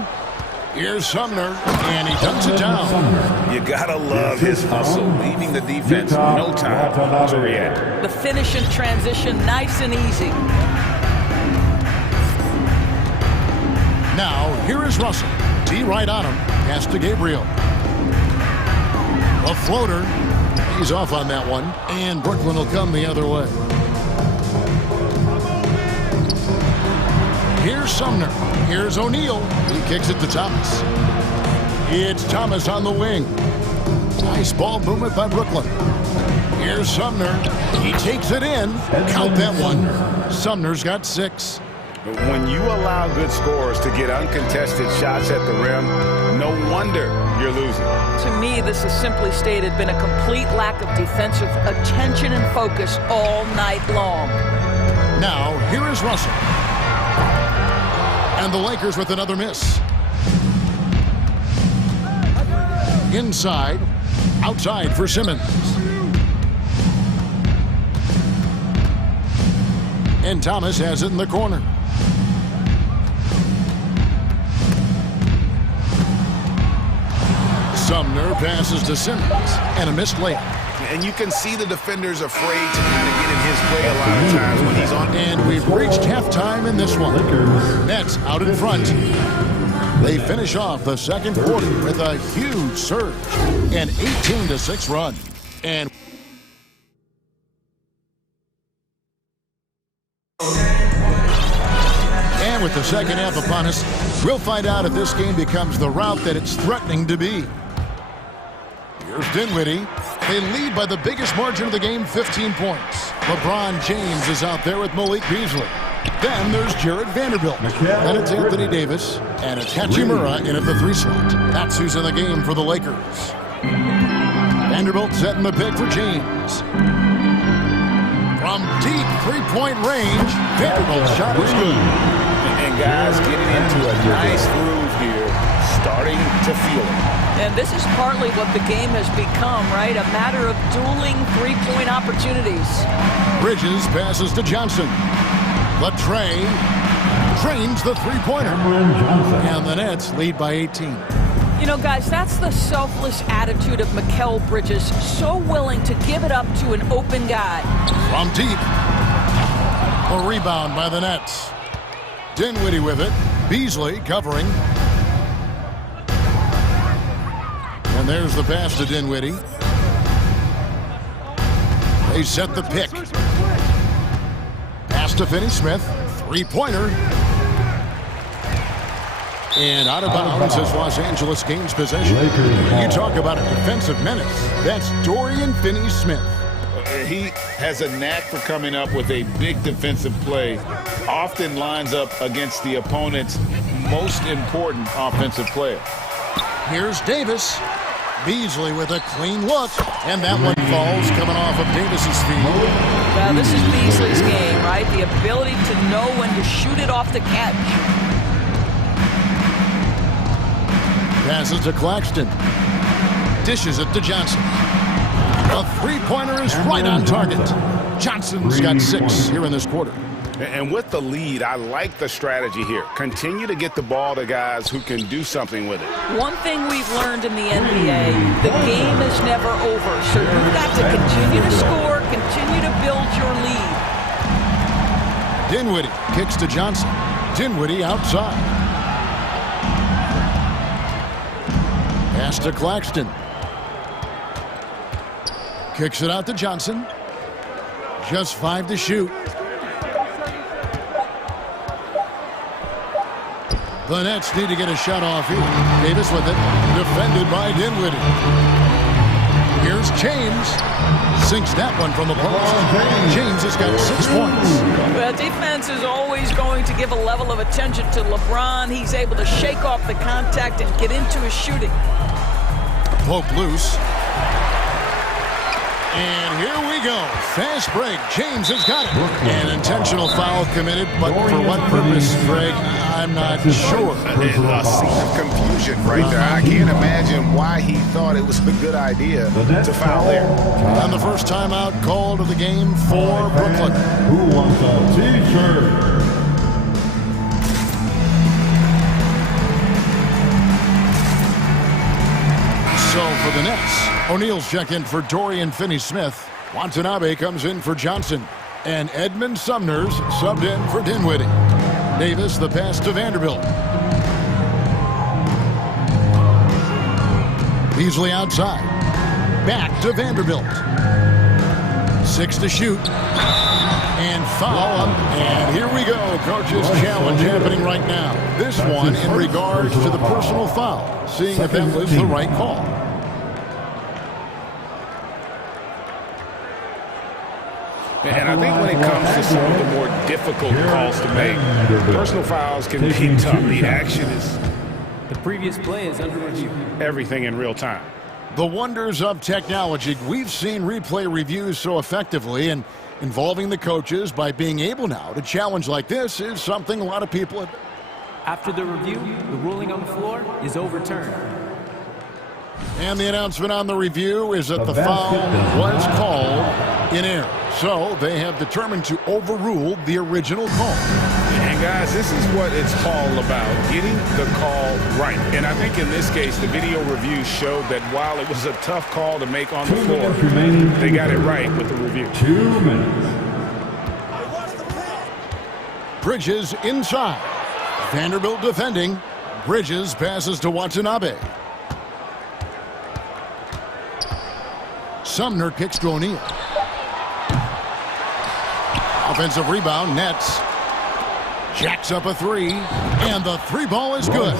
Here's Sumner, and he dunks it down. You gotta love his hustle, leaving the defense no time to react. The finish and transition, nice and easy. Now, here is Russell. D right on him. Pass to Gabriel. A floater. He's off on that one, and Brooklyn will come the other way. Here's Sumner. Here's O'Neal. He kicks it to Thomas. It's Thomas on the wing. Nice ball movement by Brooklyn. Here's Sumner. He takes it in. Count that one. Sumner's got 6. When you allow good scorers to get uncontested shots at the rim, no wonder you're losing. To me, this has simply stated been a complete lack of defensive attention and focus all night long. Now, here is Russell. And the Lakers with another miss. Inside, outside for Simmons. And Thomas has it in the corner. Sumner passes to Simmons, and a missed layup. And you can see the defenders afraid to kind of get in his way a lot of times when he's on. And we've reached halftime in this one. Nets out in front. They finish off the second quarter with a huge surge, an 18-6 run. And with the second half upon us, we'll find out if this game becomes the rout that it's threatening to be. Here's Dinwiddie. They lead by the biggest margin of the game, 15 points. LeBron James is out there with Malik Beasley. Then there's Jared Vanderbilt. Then it's Anthony Davis. And it's Hachimura in at the 3 slot. That's who's in the game for the Lakers. Vanderbilt setting the pick for James. From deep three-point range, Vanderbilt's shot is good. And guys getting into a nice groove here, starting to feel it. And this is partly what the game has become, right? A matter of dueling three-point opportunities. Bridges passes to Johnson. Latre trains the three-pointer. And the Nets lead by 18. You know, guys, that's the selfless attitude of Mikal Bridges. So willing to give it up to an open guy. From deep. A rebound by the Nets. Dinwiddie with it. Beasley covering. And there's the pass to Dinwiddie. They set the pick. Pass to Finney-Smith. Three-pointer. And out of bounds as Los Angeles gains possession. You talk about a defensive menace. That's Dorian Finney-Smith. He has a knack for coming up with a big defensive play. Often lines up against the opponent's most important offensive player. Here's Davis. Beasley with a clean look. And that one falls coming off of Davis's feet. Now, this is Beasley's game, right? The ability to know when to shoot it off the catch. Passes to Claxton. Dishes it to Johnson. A three-pointer is right on target. Johnson's got 6 here in this quarter. And with the lead, I like the strategy here. Continue to get the ball to guys who can do something with it. One thing we've learned in the NBA, the game is never over. So you've got to continue to score, continue to build your lead. Dinwiddie kicks to Johnson. Dinwiddie outside. Pass to Claxton. Kicks it out to Johnson. Just 5 to shoot. The Nets need to get a shot off here. Davis with it. Defended by Dinwiddie. Here's James. Sinks that one from the post. James has got 6 points. Well, defense is always going to give a level of attention to LeBron. He's able to shake off the contact and get into his shooting. Pope loose. And here we go. Fast break. James has got it. An intentional foul committed, but for what purpose, Greg? I'm not sure. A scene of confusion right there. I can't imagine why he thought it was a good idea to foul there. And the first timeout called of the game for Brooklyn. Who wants a t-shirt? So for the Nets, O'Neal's check in for Dorian Finney-Smith. Watanabe comes in for Johnson. And Edmund Sumner's subbed in for Dinwiddie. Davis the pass to Vanderbilt. Beasley outside. Back to Vanderbilt. 6 to shoot. And foul. And here we go. Coach's challenge happening right now. This one in regards to the personal foul. Seeing if that was the right call. And I think when it comes to some of the more difficult calls to make, personal fouls can be tough. The action is... The previous play is under review. Everything in real time. The wonders of technology. We've seen replay reviews so effectively, and involving the coaches by being able now to challenge like this is something a lot of people have... After the review, the ruling on the floor is overturned. And the announcement on the review is that the foul was called in error. So they have determined to overrule the original call. And guys, this is what it's all about, getting the call right. And I think in this case, the video review showed that while it was a tough call to make on the floor, they got it right with the review. 2 minutes. Bridges inside. Vanderbilt defending. Bridges passes to Watanabe. Sumner kicks to O'Neal. Offensive rebound, Nets. Jacks up a three, and the three ball is good.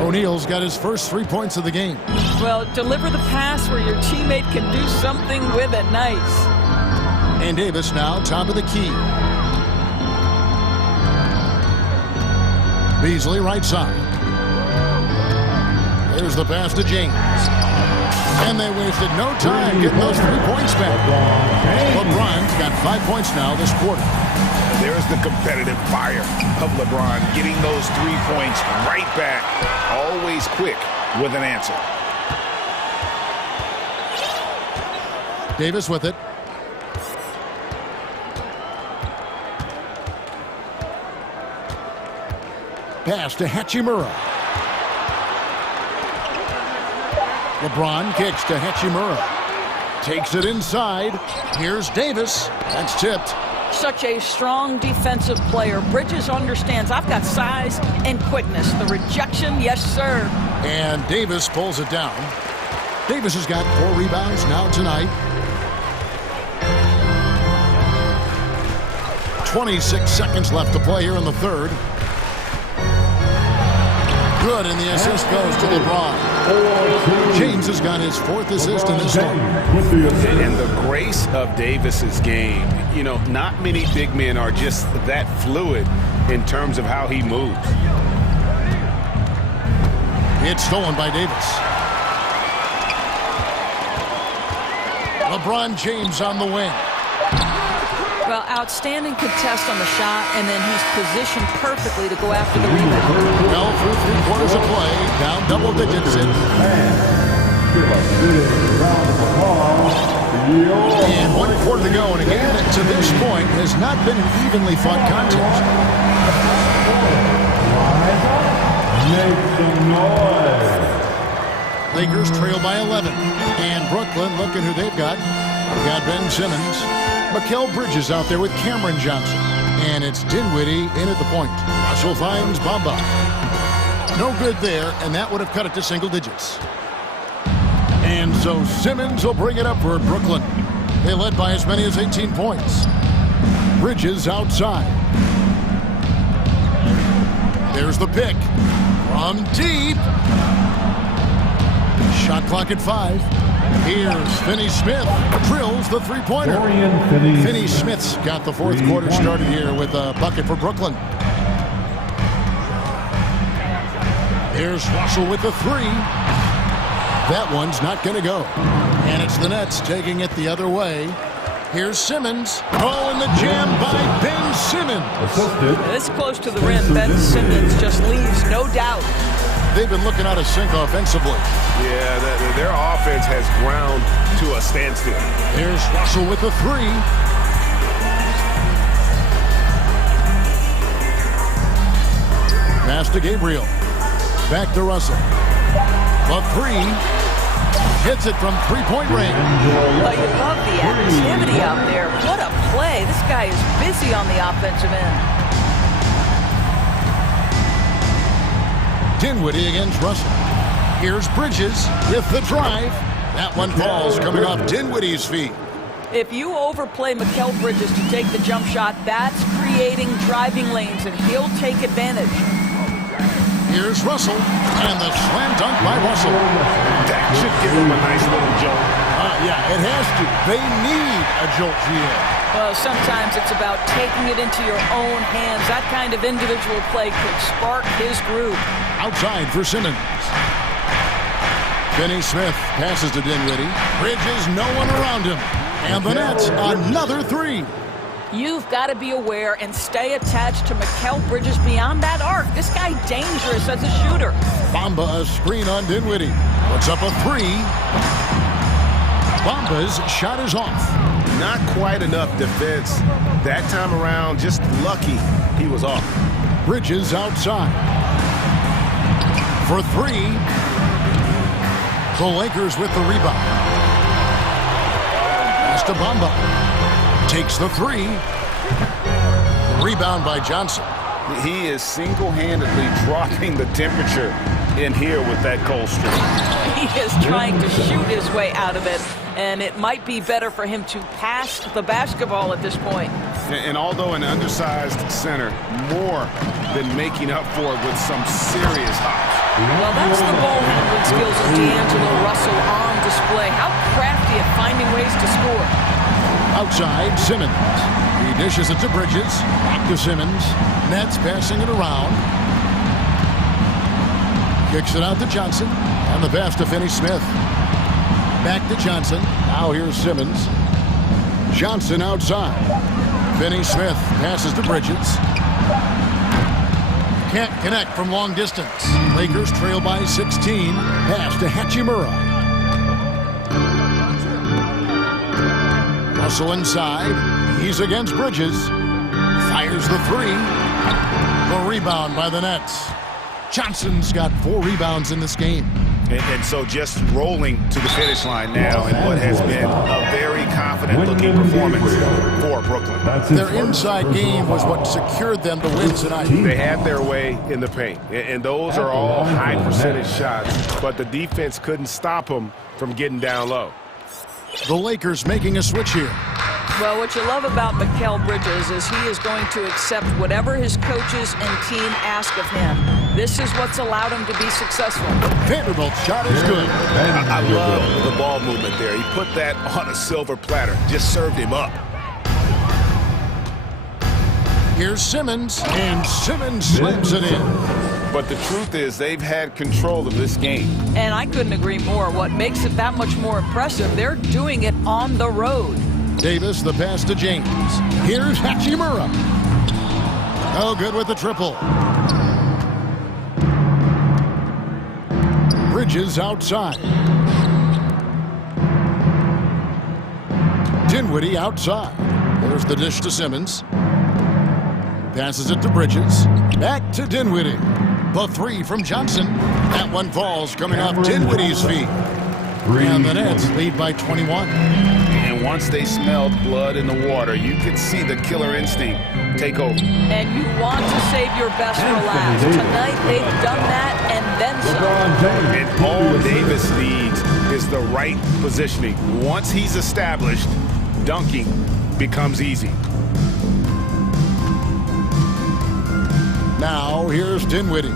O'Neal's got his first 3 points of the game. Well, deliver the pass where your teammate can do something with it. Nice. And Davis now top of the key. Beasley right side. There's the pass to James. And they wasted no time getting those 3 points back. LeBron's got 5 points now this quarter. There's the competitive fire of LeBron, getting those 3 points right back. Always quick with an answer. Davis with it. Pass to Hachimura. LeBron kicks to Hachimura. Takes it inside. Here's Davis. That's tipped. Such a strong defensive player. Bridges understands I've got size and quickness. The rejection, yes, sir. And Davis pulls it down. Davis has got 4 rebounds now tonight. 26 seconds left to play here in the third. Good, and the assist goes to LeBron. James has got his 4th assist in this one. And the grace of Davis's game, you know, not many big men are just that fluid in terms of how he moves. It's stolen by Davis. LeBron James on the wing. Well, outstanding contest on the shot, and then he's positioned perfectly to go after the rebound. Well, through 3 quarters of play, down double digits. And 1 quarter to go in a game that to this point has not been an evenly fought contest. Lakers trail by 11. And Brooklyn, look at who they've got. They've got Ben Simmons. Mikal Bridges out there with Cameron Johnson. And it's Dinwiddie in at the point. Russell finds Bamba. No good there, and that would have cut it to single digits. And so Simmons will bring it up for Brooklyn. They led by as many as 18 points. Bridges outside. There's the pick. From deep. Shot clock at 5. Here's Finney-Smith. Drills the three-pointer. Finney-Smith's got the 4th quarter started here with a bucket for Brooklyn. Here's Russell with the 3. That one's not going to go. And it's the Nets taking it the other way. Here's Simmons. Oh, and the jam by Ben Simmons. This close to the rim, Ben Simmons just leaves no doubt. They've been looking out of sync offensively. Yeah, their offense has ground to a standstill. Here's Russell with the 3. Pass to Gabriel. Back to Russell. The 3. Hits it from 3-point range. Well, you love the activity out there. What a play. This guy is busy on the offensive end. Dinwiddie against Russell. Here's Bridges with the drive. That one falls coming off Dinwiddie's feet. If you overplay Mikal Bridges to take the jump shot, that's creating driving lanes, and he'll take advantage. Here's Russell, and the slam dunk by Russell. That should give him a nice little jolt. Yeah, it has to. They need a jolt, GA. Well, sometimes it's about taking it into your own hands. That kind of individual play could spark his groove. Outside for Simmons. Finney Smith passes to Dinwiddie. Bridges, no one around him. And the Nets, another three. You've got to be aware and stay attached to Mikal Bridges beyond that arc. This guy dangerous as a shooter. Bamba a screen on Dinwiddie. Puts up a three. Bamba's shot is off. Not quite enough defense. That time around, just lucky he was off. Bridges outside. For three. The Lakers with the rebound. Pass to Bamba. Takes the three. Rebound by Johnson. He is single-handedly dropping the temperature in here with that cold streak. He is trying to shoot his way out of it, and it might be better for him to pass the basketball at this point. And although an undersized center, more than making up for it with some serious hops. Well, that's the ball handling skills of D'Angelo Russell on display. How crafty at finding ways to score. Outside, Simmons. He dishes it to Bridges. Back to Simmons. Nets passing it around. Kicks it out to Johnson. And the pass to Finney Smith. Back to Johnson. Now here's Simmons. Johnson outside. Finney Smith passes to Bridges. Can't connect from long distance. Lakers trail by 16. Pass to Hachimura. Russell inside. He's against Bridges. Fires the three. The rebound by the Nets. Johnson's got 4 rebounds in this game. And so just rolling to the finish line now in what has been a very confident-looking performance for Brooklyn. Their inside game was what secured them to win tonight. They had their way in the paint, and those are all high-percentage shots, but the defense couldn't stop them from getting down low. The Lakers making a switch here. Well, what you love about Mikal Bridges is he is going to accept whatever his coaches and team ask of him. This is what's allowed him to be successful. Vanderbilt's shot is good. I love the ball movement there. He put that on a silver platter. Just served him up. Here's Simmons, and Simmons slams it in. But the truth is they've had control of this game. And I couldn't agree more. What makes it that much more impressive, they're doing it on the road. Davis, the pass to James. Here's Hachimura. No good with the triple. Bridges outside. Dinwiddie outside. There's the dish to Simmons. Passes it to Bridges. Back to Dinwiddie. The three from Johnson. That one falls coming off Dinwiddie's feet. And the Nets lead by 21. And once they smelled blood in the water, you could see the killer instinct take over. And you want to save your best for last. Tonight they've done that and then some. And all Davis needs is the right positioning. Once he's established, dunking becomes easy. Now here's Dinwiddie.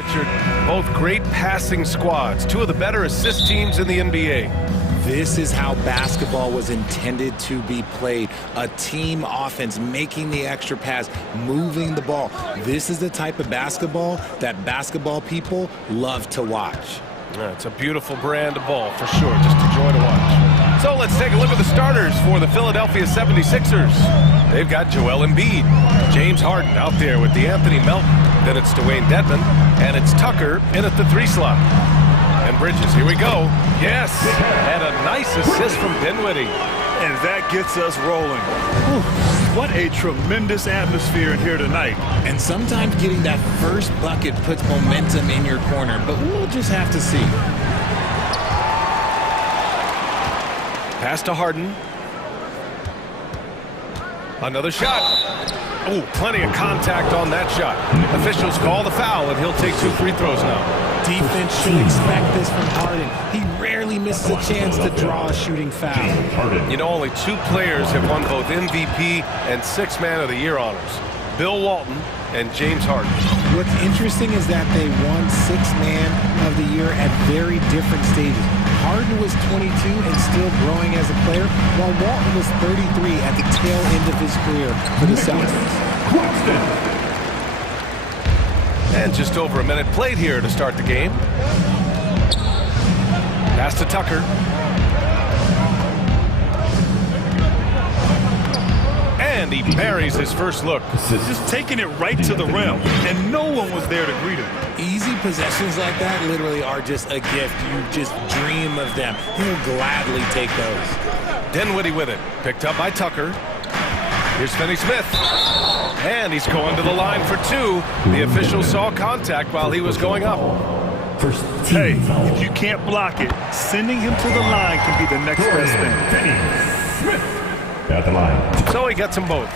Richard, both great passing squads, two of the better assist teams in the NBA. This is how basketball was intended to be played. A team offense, making the extra pass, moving the ball. This is the type of basketball that basketball people love to watch. It's a beautiful brand of ball, for sure. Just a joy to watch. So let's take a look at the starters for the Philadelphia 76ers. They've got Joel Embiid, James Harden out there with Anthony Melton. Then it's Dwayne Dedmon, and it's Tucker in at the 3 slot. And Bridges, here we go. Yes, and a nice assist from Dinwiddie. And that gets us rolling. Whew, what a tremendous atmosphere in here tonight. And sometimes getting that first bucket puts momentum in your corner, but we'll just have to see. Pass to Harden. Another shot. Oh, plenty of contact on that shot. Officials call the foul, and he'll take 2 free throws now. Defense should expect this from Harden. He rarely misses a chance to draw a shooting foul. You know, only 2 players have won both MVP and 6th Man of the Year honors. Bill Walton and James Harden. What's interesting is that they won 6th Man of the Year at very different stages. Harden was 22 and still growing as a player, while Walton was 33 at the tail end of his career for the Celtics. And just over a minute played here to start the game. Pass to Tucker. And he buries his first look. Just taking it right to the rim, and no one was there to greet him. Easy possessions like that literally are just a gift. You just dream of them. He'll gladly take those. Dinwiddie with it. Picked up by Tucker. Here's Finney-Smith. And he's going to the line for 2. The official saw contact while he was going up. Hey, if you can't block it, sending him to the line can be the next best thing. Finney-Smith at the line. So he gets them both.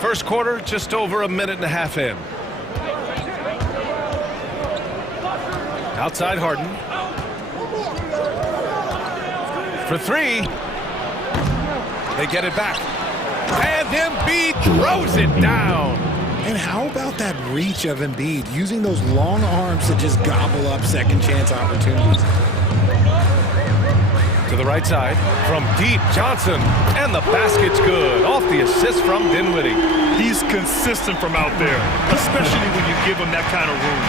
First quarter, just over a minute and a half in. Outside Harden. For 3. They get it back. And Embiid throws it down. And how about that reach of Embiid, using those long arms to just gobble up second chance opportunities? To the right side, from deep, Johnson, and the basket's good, off the assist from Dinwiddie. He's consistent from out there, especially when you give him that kind of room.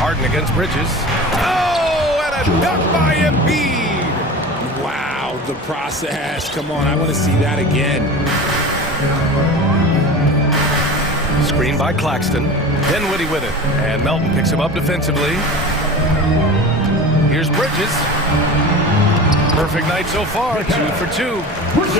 Harden against Bridges. Oh, and a dunk by Embiid. Wow, the process. Come on, I want to see that again. Screen by Claxton. Dinwiddie with it, and Melton picks him up defensively. Here's Bridges. Perfect night so far, 2 for 2.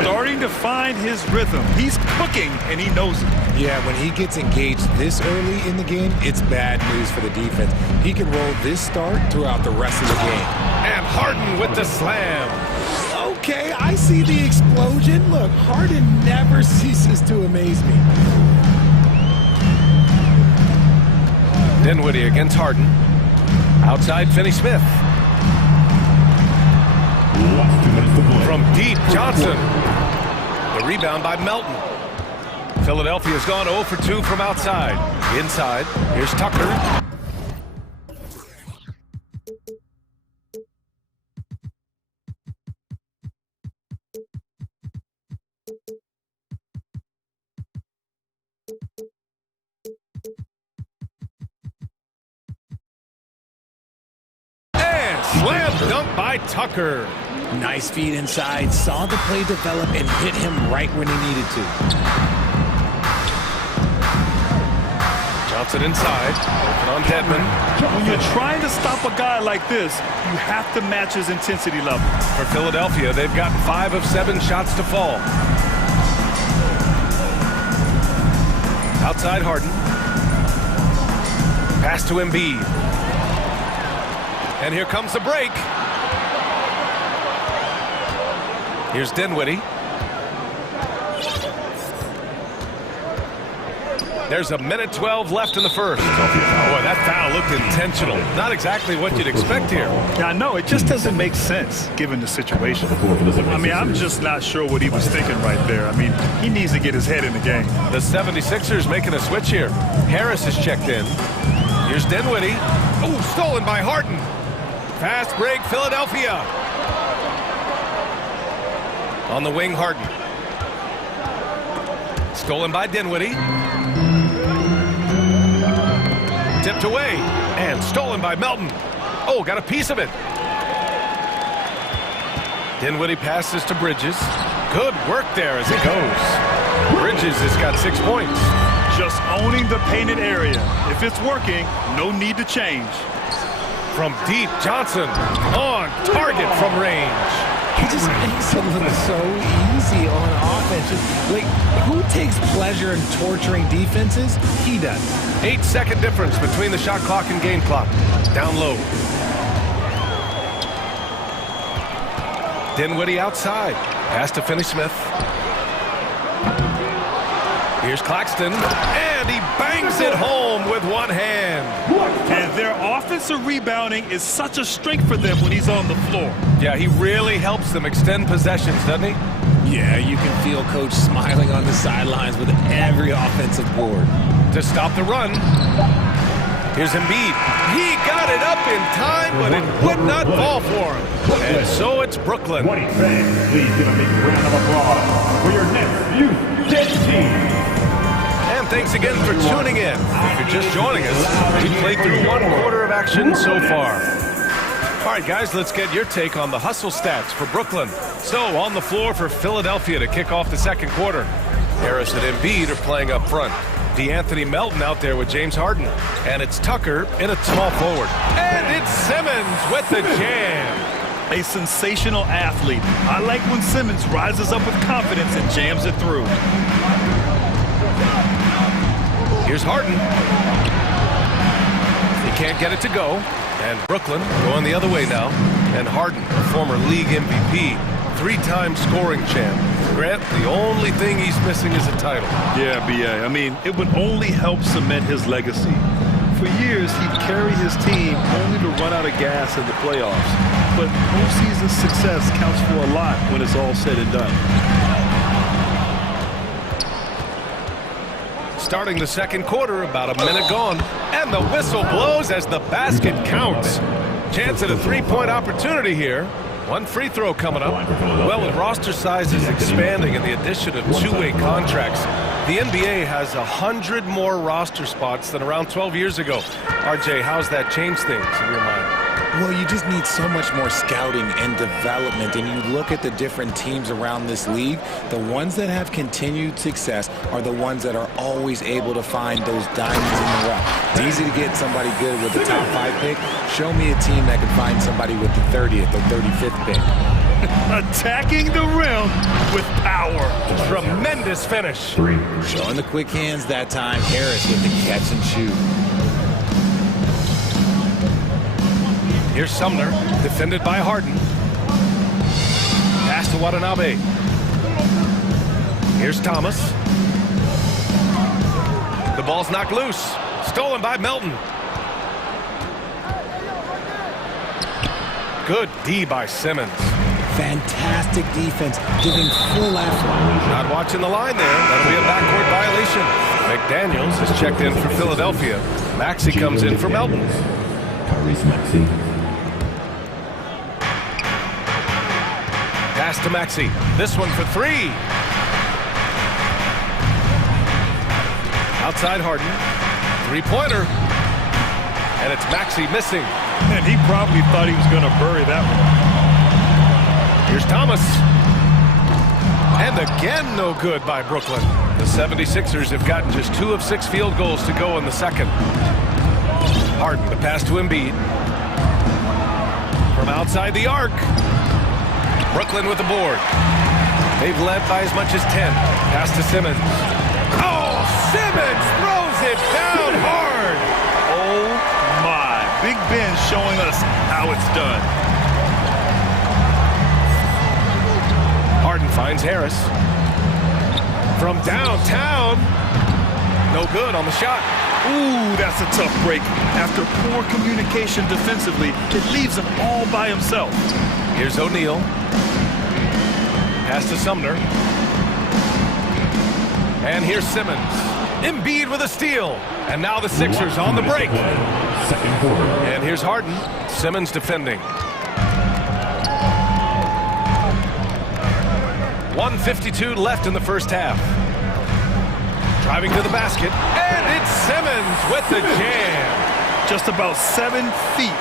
Starting to find his rhythm. He's cooking, and he knows it. Yeah, when he gets engaged this early in the game, it's bad news for the defense. He can roll this start throughout the rest of the game. And Harden with the slam. Okay, I see the explosion. Look, Harden never ceases to amaze me. Dinwiddie against Harden. Outside Finney-Smith. From deep, Johnson. The rebound by Melton. Philadelphia's gone 0 for 2 from outside. Inside, here's Tucker. Slam dunk by Tucker. Nice feed inside, saw the play develop and hit him right when he needed to. Johnson inside, working on Dedmon. When you're trying to stop a guy like this, you have to match his intensity level. For Philadelphia, they've gotten 5 of 7 shots to fall. Outside Harden. Pass to Embiid. And here comes the break. Here's Dinwiddie. There's a minute 12 left in the first. Boy, that foul looked intentional. Not exactly what you'd expect here. Yeah, I know. It just doesn't make sense given the situation. I mean, I'm just not sure what he was thinking right there. I mean, he needs to get his head in the game. The 76ers making a switch here. Harris is checked in. Here's Dinwiddie. Oh, stolen by Harden. Fast break, Philadelphia. On the wing, Harden. Stolen by Dinwiddie. Tipped away and stolen by Melton. Oh, got a piece of it. Dinwiddie passes to Bridges. Good work there as it goes. Bridges has got 6 points. Just owning the painted area. If it's working, no need to change. From deep, Johnson on target from range. He just makes it look so easy on offense. Just, like, who takes pleasure in torturing defenses? He does. 8-second difference between the shot clock and game clock. Down low. Dinwiddie outside. Pass to Finney-Smith. Here's Claxton, and he bangs it home with one hand. And their offensive rebounding is such a strength for them when he's on the floor. Yeah, he really helps them extend possessions, doesn't he? Yeah, you can feel Coach smiling on the sidelines with every offensive board. To stop the run, here's Embiid. He got it up in time, but it would not fall for him. And so it's Brooklyn. 20 fans, please give a big round of applause for your next youth 10 team. And thanks again for tuning in. If you're just joining us, we played through 1 quarter of action so far. All right, guys, let's get your take on the hustle stats for Brooklyn. So, on the floor for Philadelphia to kick off the second quarter. Harris and Embiid are playing up front. DeAnthony Melton out there with James Harden. And it's Tucker in a small forward. And it's Simmons with the jam. A sensational athlete. I like when Simmons rises up with confidence and jams it through. Here's Harden. He can't get it to go. And Brooklyn going the other way now. And Harden, former league MVP, 3-time scoring champ. Grant, the only thing he's missing is a title. Yeah, B.A. I mean, it would only help cement his legacy. For years, he'd carry his team only to run out of gas in the playoffs. But postseason success counts for a lot when it's all said and done. Starting the second quarter, about a minute gone. And the whistle blows as the basket counts. Chance at a 3-point opportunity here. 1 free throw coming up. Well, with roster sizes expanding and the addition of 2-way contracts, the NBA has 100 more roster spots than around 12 years ago. RJ, how's that changed things in your mind? Well, you just need so much more scouting and development, and you look at the different teams around this league, the ones that have continued success are the ones that are always able to find those diamonds in the rough. It's easy to get somebody good with the top 5 pick. Show me a team that can find somebody with the 30th or 35th pick. Attacking the rim with power. Tremendous finish. Showing the quick hands that time. Harris with the catch and shoot. Here's Sumner, defended by Harden. Pass to Watanabe. Here's Thomas. The ball's knocked loose. Stolen by Melton. Good D by Simmons. Fantastic defense, giving full effort. Not watching the line there. That'll be a backcourt violation. McDaniels has checked in for Philadelphia. Maxey comes in for Melton. Pass to Maxey. This one for 3. Outside Harden. 3-pointer. And it's Maxey missing. And he probably thought he was going to bury that one. Here's Thomas. And again, no good by Brooklyn. The 76ers have gotten just 2 of 6 field goals to go in the second. Harden, the pass to Embiid. From outside the arc. Brooklyn with the board. They've led by as much as 10. Pass to Simmons. Oh, Simmons throws it down hard. Oh, my. Big Ben showing us how it's done. Harden finds Harris. From downtown. No good on the shot. Ooh, that's a tough break. After poor communication defensively, it leaves him all by himself. Here's O'Neal. Pass to Sumner. And here's Simmons. Embiid with a steal. And now the Sixers on the break. Second quarter. And here's Harden. Simmons defending. 1:52 left in the first half. Driving to the basket. And it's Simmons with the jam. Just about 7 feet.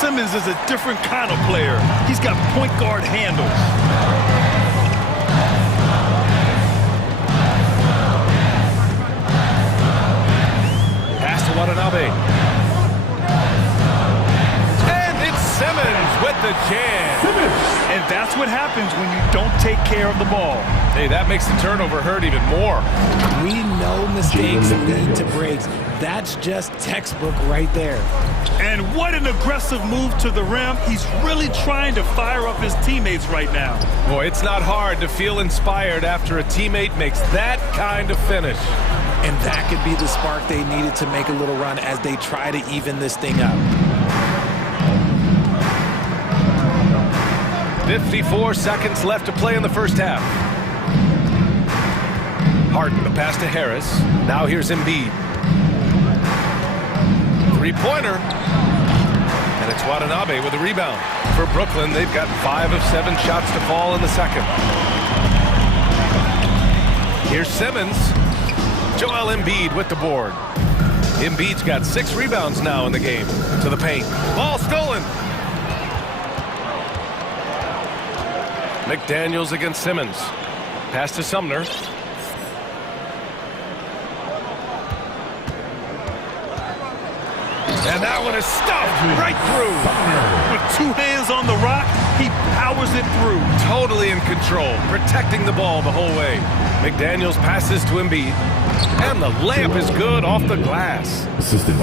Simmons is a different kind of player. He's got point guard handles. Pass to Watanabe. And it's Simmons with the jam. And that's what happens when you don't take care of the ball. Hey, that makes the turnover hurt even more. We know mistakes lead to breaks. That's just textbook right there. And what an aggressive move to the rim. He's really trying to fire up his teammates right now. Boy, it's not hard to feel inspired after a teammate makes that kind of finish. And that could be the spark they needed to make a little run as they try to even this thing up. 54 seconds left to play in the first half. Harden, the pass to Harris. Now here's Embiid. Three-pointer. And it's Watanabe with a rebound. For Brooklyn, they've got 5 of 7 shots to fall in the second. Here's Simmons. Joel Embiid with the board. Embiid's got 6 rebounds now in the game. To the paint. Ball stolen. McDaniels against Simmons. Pass to Sumner. And that one is stuffed right through. With 2 hands on the rock, he powers it through. Totally in control, protecting the ball the whole way. McDaniels passes to Embiid. And the layup is good off the glass.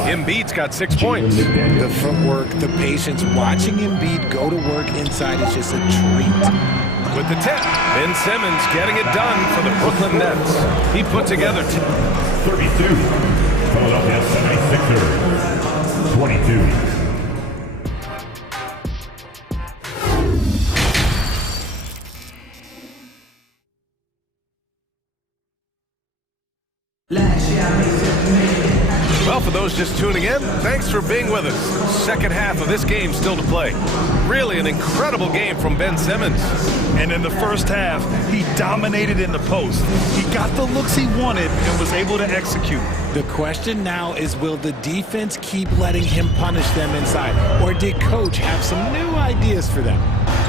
Embiid's got 6 points. The footwork, the patience, watching Embiid go to work inside is just a treat. With the tip, Ben Simmons getting it done for the Brooklyn Nets. He put together 32. Philadelphia 76ers. 22. Well, for those just tuning in, thanks for being with us. Second half of this game still to play. Really an incredible game from Ben Simmons. And in the first half, he dominated in the post. He got the looks he wanted and was able to execute. The question now is, will the defense keep letting him punish them inside? Or did Coach have some new ideas for them?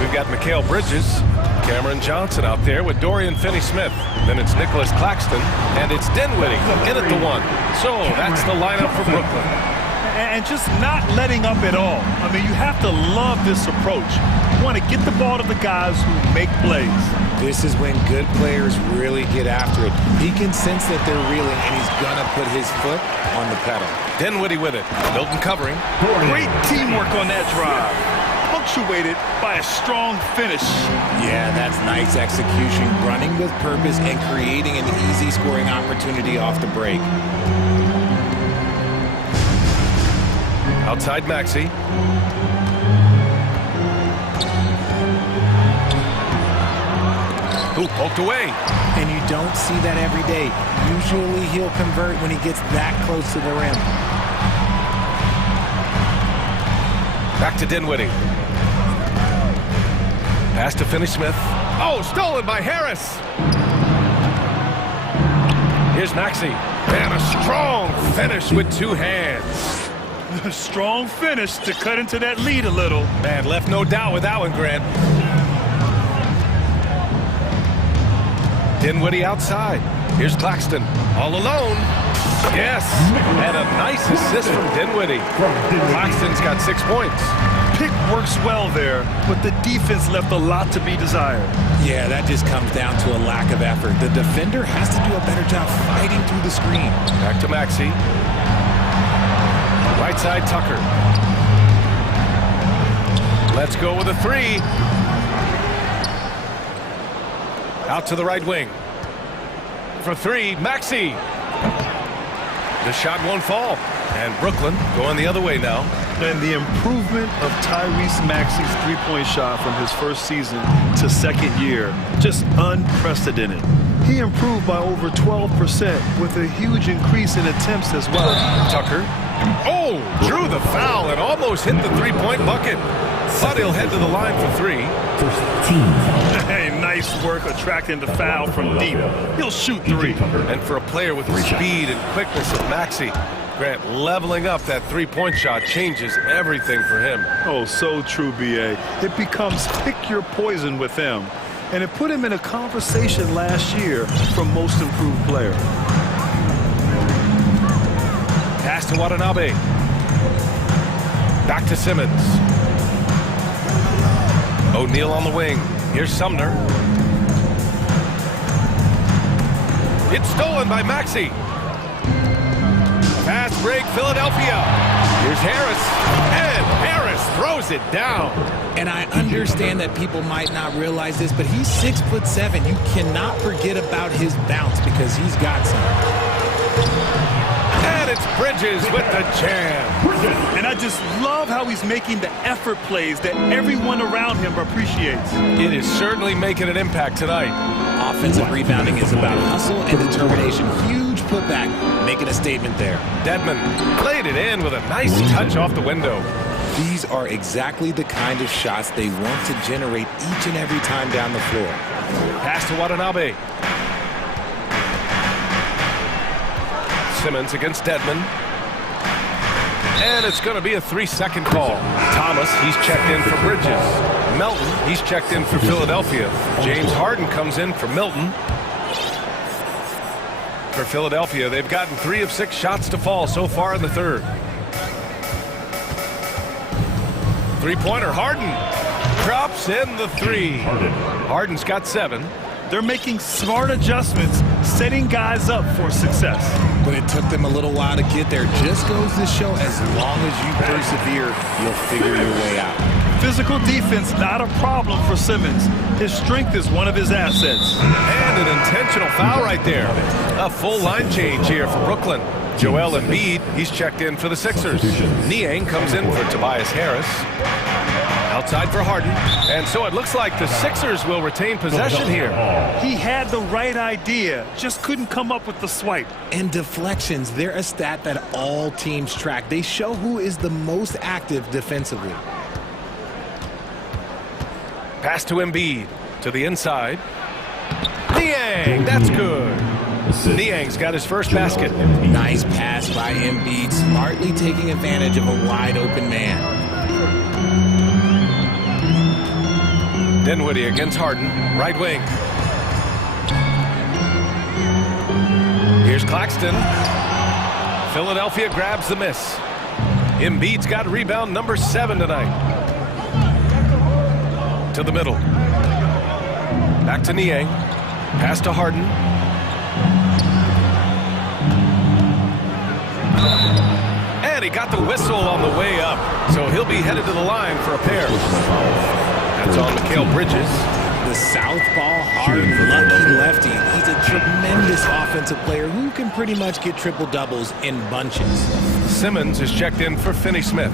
We've got Mikal Bridges, Cameron Johnson out there with Dorian Finney-Smith. Then it's Nicholas Claxton, and it's Dinwiddie in at the 1. So that's the lineup for Brooklyn. And just not letting up at all. I mean, you have to love this approach. You want to get the ball to the guys who make plays. This is when good players really get after it. He can sense that they're reeling, and he's going to put his foot on the pedal. Dinwiddie with it. Milton covering. Great teamwork on that drive. Punctuated by a strong finish. Yeah, that's nice execution. Running with purpose and creating an easy scoring opportunity off the break. Outside Maxey. Who poked away. And you don't see that every day. Usually he'll convert when he gets that close to the rim. Back to Dinwiddie. Pass to Finney-Smith. Oh, stolen by Harris. Here's Maxey. And a strong finish with 2 hands. A strong finish to cut into that lead a little. Man, left no doubt with that one, Grant. Dinwiddie outside. Here's Claxton. All alone. Yes. And a nice assist from Dinwiddie. Claxton's got 6 points. Pick works well there, but the defense left a lot to be desired. Yeah, that just comes down to a lack of effort. The defender has to do a better job fighting through the screen. Back to Maxey. Right side, Tucker. Let's go with a 3. Out to the right wing. For 3, Maxey. The shot won't fall. And Brooklyn going the other way now. And the improvement of Tyrese Maxey's three-point shot from his first season to second year, just unprecedented. He improved by over 12% with a huge increase in attempts as well. Tucker. Oh, drew the foul and almost hit the three-point bucket. But he'll head to the line for three. Hey, nice work attracting the foul from deep. He'll shoot three. And for a player with the speed and quickness of Maxey, Grant, leveling up that three-point shot changes everything for him. Oh, so true, B.A. It becomes pick your poison with him. And it put him in a conversation last year for most improved player. Pass to Watanabe. Back to Simmons. O'Neal on the wing. Here's Sumner. It's stolen by Maxey. Fast break, Philadelphia. Here's Harris. And Harris throws it down. And I understand that people might not realize this, but he's 6'7". You cannot forget about his bounce because he's got some. And it's Bridges with the jam. And I just love how he's making the effort plays that everyone around him appreciates. It is certainly making an impact tonight. Offensive rebounding is about hustle and determination. Huge putback, making a statement there. Dedmon played it in with a nice touch off the window. These are exactly the kind of shots they want to generate each and every time down the floor. Pass to Watanabe. Simmons against Dedmon. And it's going to be a 3-second call. Thomas, he's checked in for Bridges. Melton, he's checked in for Philadelphia. James Harden comes in for Milton. For Philadelphia, they've gotten 3 of 6 shots to fall so far in the third. Three-pointer, Harden drops in the 3. Harden's got 7. They're making smart adjustments, setting guys up for success. But it took them a little while to get there. Just goes to show, as long as you persevere, you'll figure your way out. Physical defense, not a problem for Simmons. His strength is one of his assets. And an intentional foul right there. A full line change here for Brooklyn. Joel Embiid, he's checked in for the Sixers. Niang comes in for Tobias Harris. Outside for Harden. And so it looks like the Sixers will retain possession here. He had the right idea, just couldn't come up with the swipe. And deflections, they're a stat that all teams track. They show who is the most active defensively. Pass to Embiid, to the inside. Niang, that's good. Niang's got his first basket. Nice pass by Embiid, smartly taking advantage of a wide open man. Dinwiddie against Harden, right wing. Here's Claxton. Philadelphia grabs the miss. Embiid's got rebound number 7 tonight. To the middle. Back to Niang. Pass to Harden. And he got the whistle on the way up. So he'll be headed to the line for a pair. That's on Mikal Bridges. The southpaw, hard, lucky lefty. He's a tremendous offensive player who can pretty much get triple-doubles in bunches. Simmons is checked in for Finney-Smith.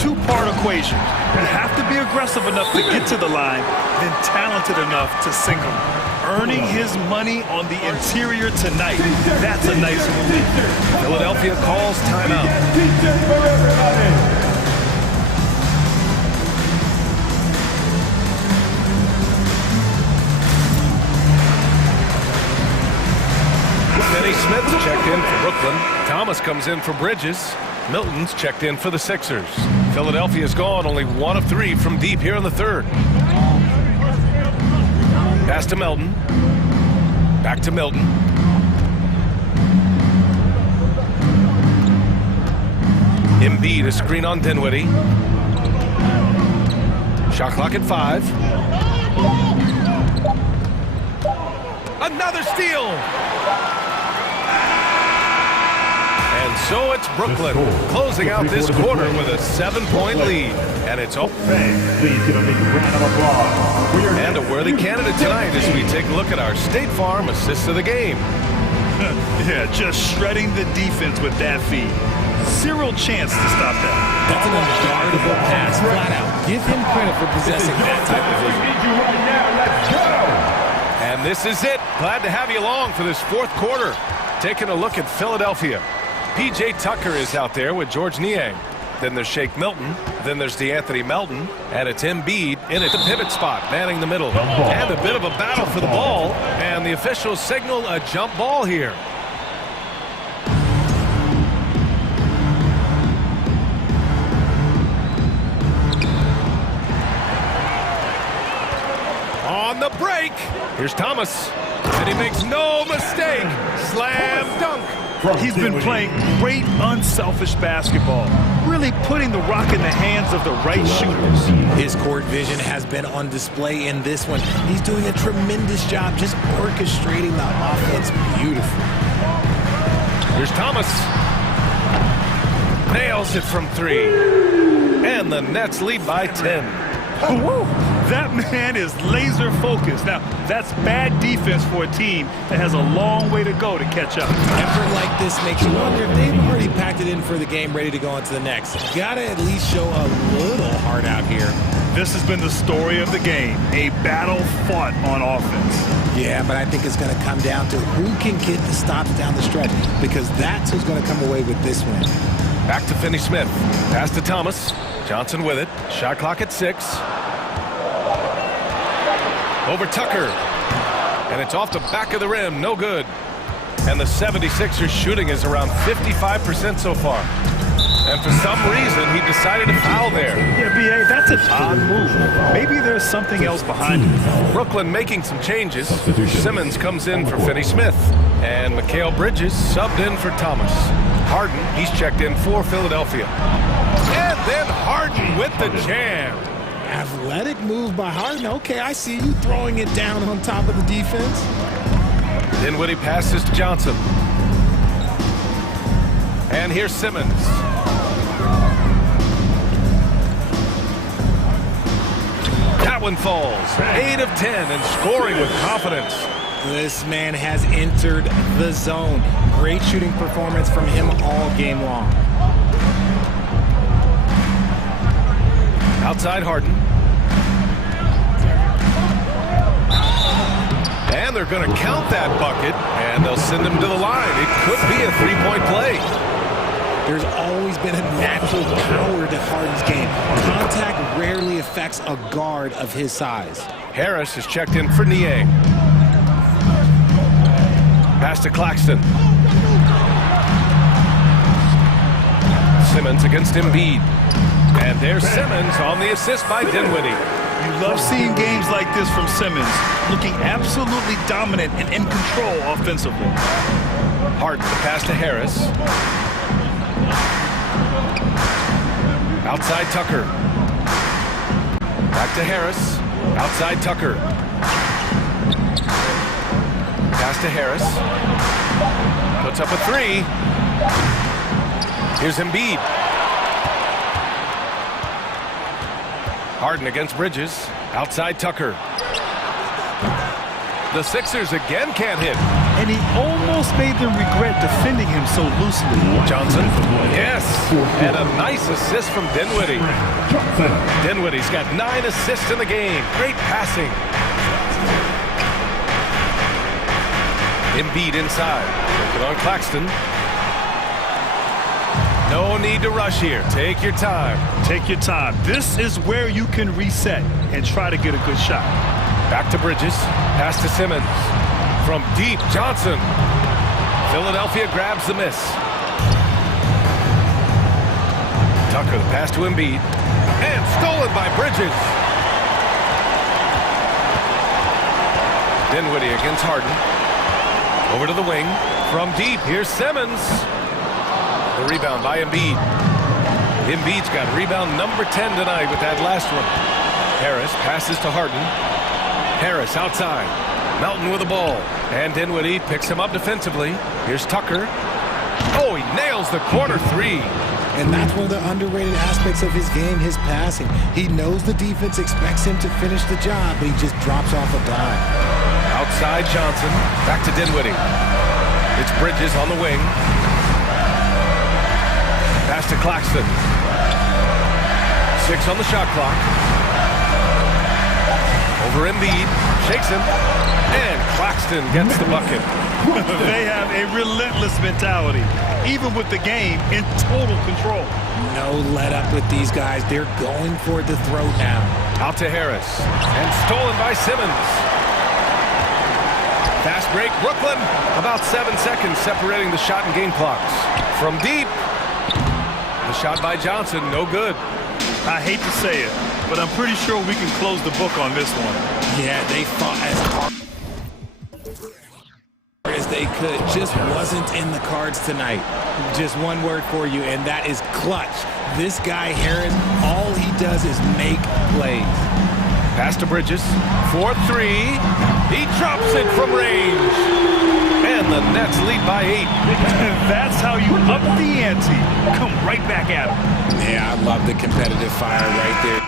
Two-part equation. You have to be aggressive enough to get to the line, then talented enough to single. Earning his money on the interior tonight. That's a nice move. Philadelphia calls timeout. Finney-Smith's checked in for Brooklyn. Thomas comes in for Bridges. Milton's checked in for the Sixers. Philadelphia's gone only 1 of 3 from deep here in the third. Pass to Melton. Back to Milton. Embiid, a screen on Dinwiddie. Shot clock at 5. Another steal! And so it's Brooklyn closing out this quarter with a 7-point lead. And it's over. Please give a big round of applause. And a worthy candidate tonight as we take a look at our State Farm assist of the game. Yeah, just shredding the defense with that feed. Zero chance to stop that. That's an unguardable pass, flat out. Give him credit for possessing that type of vision. And this is it. Glad to have you along for this fourth quarter. Taking a look at Philadelphia. P.J. Tucker is out there with George Niang. Then there's Shake Milton. Then there's DeAnthony Melton. And it's Embiid in at the pivot spot, manning the middle. And a bit of a battle for the ball. And the officials signal a jump ball here. On the break, here's Thomas. And he makes no mistake. Slam dunk. He's been playing great, unselfish basketball, really putting the rock in the hands of the right shooters. His court vision has been on display in this one. He's doing a tremendous job just orchestrating the offense beautifully. Here's Thomas. Nails it from three. And the Nets lead by 10. That man is laser focused. Now, that's bad defense for a team that has a long way to go to catch up. Effort like this makes you wonder if they've already packed it in for the game, ready to go into the next. Gotta at least show a little heart out here. This has been the story of the game, a battle fought on offense. Yeah, but I think it's going to come down to who can get the stops down the stretch, because that's who's going to come away with this win. Back to Finney-Smith. Pass to Thomas. Johnson with it. Shot clock at 6. Over Tucker. And it's off the back of the rim. No good. And the 76ers shooting is around 55% so far. And for some reason, he decided to foul there. Yeah, B.A., that's an odd move. Maybe there's something else behind it. Brooklyn making some changes. Simmons comes in for Finney-Smith. And Mikal Bridges subbed in for Thomas. Harden, he's checked in for Philadelphia. And then Harden with the jam. Athletic move by Harden. Okay, I see you throwing it down on top of the defense. Dinwiddie passes to Johnson. And here's Simmons. That one falls. 8 of 10 and scoring with confidence. This man has entered the zone. Great shooting performance from him all game long. Outside Harden. And they're going to count that bucket, and they'll send him to the line. It could be a three-point play. There's always been a natural power to Harden's game. Contact rarely affects a guard of his size. Harris is checked in for Niang. Pass to Claxton. Simmons against Embiid. And there's Simmons on the assist by Dinwiddie. You love seeing games like this from Simmons, looking absolutely dominant and in control offensively. Harden to pass to Harris. Outside Tucker. Back to Harris. Outside Tucker. Pass to Harris. Puts up a three. Here's Embiid. Harden against Bridges. Outside Tucker. The Sixers again can't hit. And he almost made them regret defending him so loosely. Johnson. Yes. And a nice assist from Dinwiddie. Dinwiddie's got 9 assists in the game. Great passing. Embiid inside. Good on Claxton. No need to rush here. Take your time. Take your time. This is where you can reset and try to get a good shot. Back to Bridges. Pass to Simmons. From deep, Johnson. Philadelphia grabs the miss. Tucker, the pass to Embiid. And stolen by Bridges. Dinwiddie against Harden. Over to the wing. From deep, here's Simmons. The rebound by Embiid. Embiid's got rebound number 10 tonight with that last one. Harris passes to Harden. Harris outside. Melton with the ball. And Dinwiddie picks him up defensively. Here's Tucker. Oh, he nails the corner three. And that's one of the underrated aspects of his game, his passing. He knows the defense expects him to finish the job, but he just drops off a dime. Outside Johnson. Back to Dinwiddie. It's Bridges on the wing. Pass to Claxton. 6 on the shot clock. Over Embiid. Shakes him. And Claxton gets the bucket. They have a relentless mentality, even with the game in total control. No let up with these guys. They're going for the throat now. Out to Harris. And stolen by Simmons. Fast break, Brooklyn. About 7 seconds separating the shot and game clocks. From deep. The shot by Johnson, no good. I hate to say it, but I'm pretty sure we can close the book on this one. Yeah, they fought as hard as they could. Just wasn't in the cards tonight. Just one word for you, and that is clutch. This guy, Harris, all he does is make plays. Pass to Bridges. 4-3. He drops it from range. And the Nets lead by 8. That's how you up the ante. Come right back at him. Yeah, I love the competitive fire right there.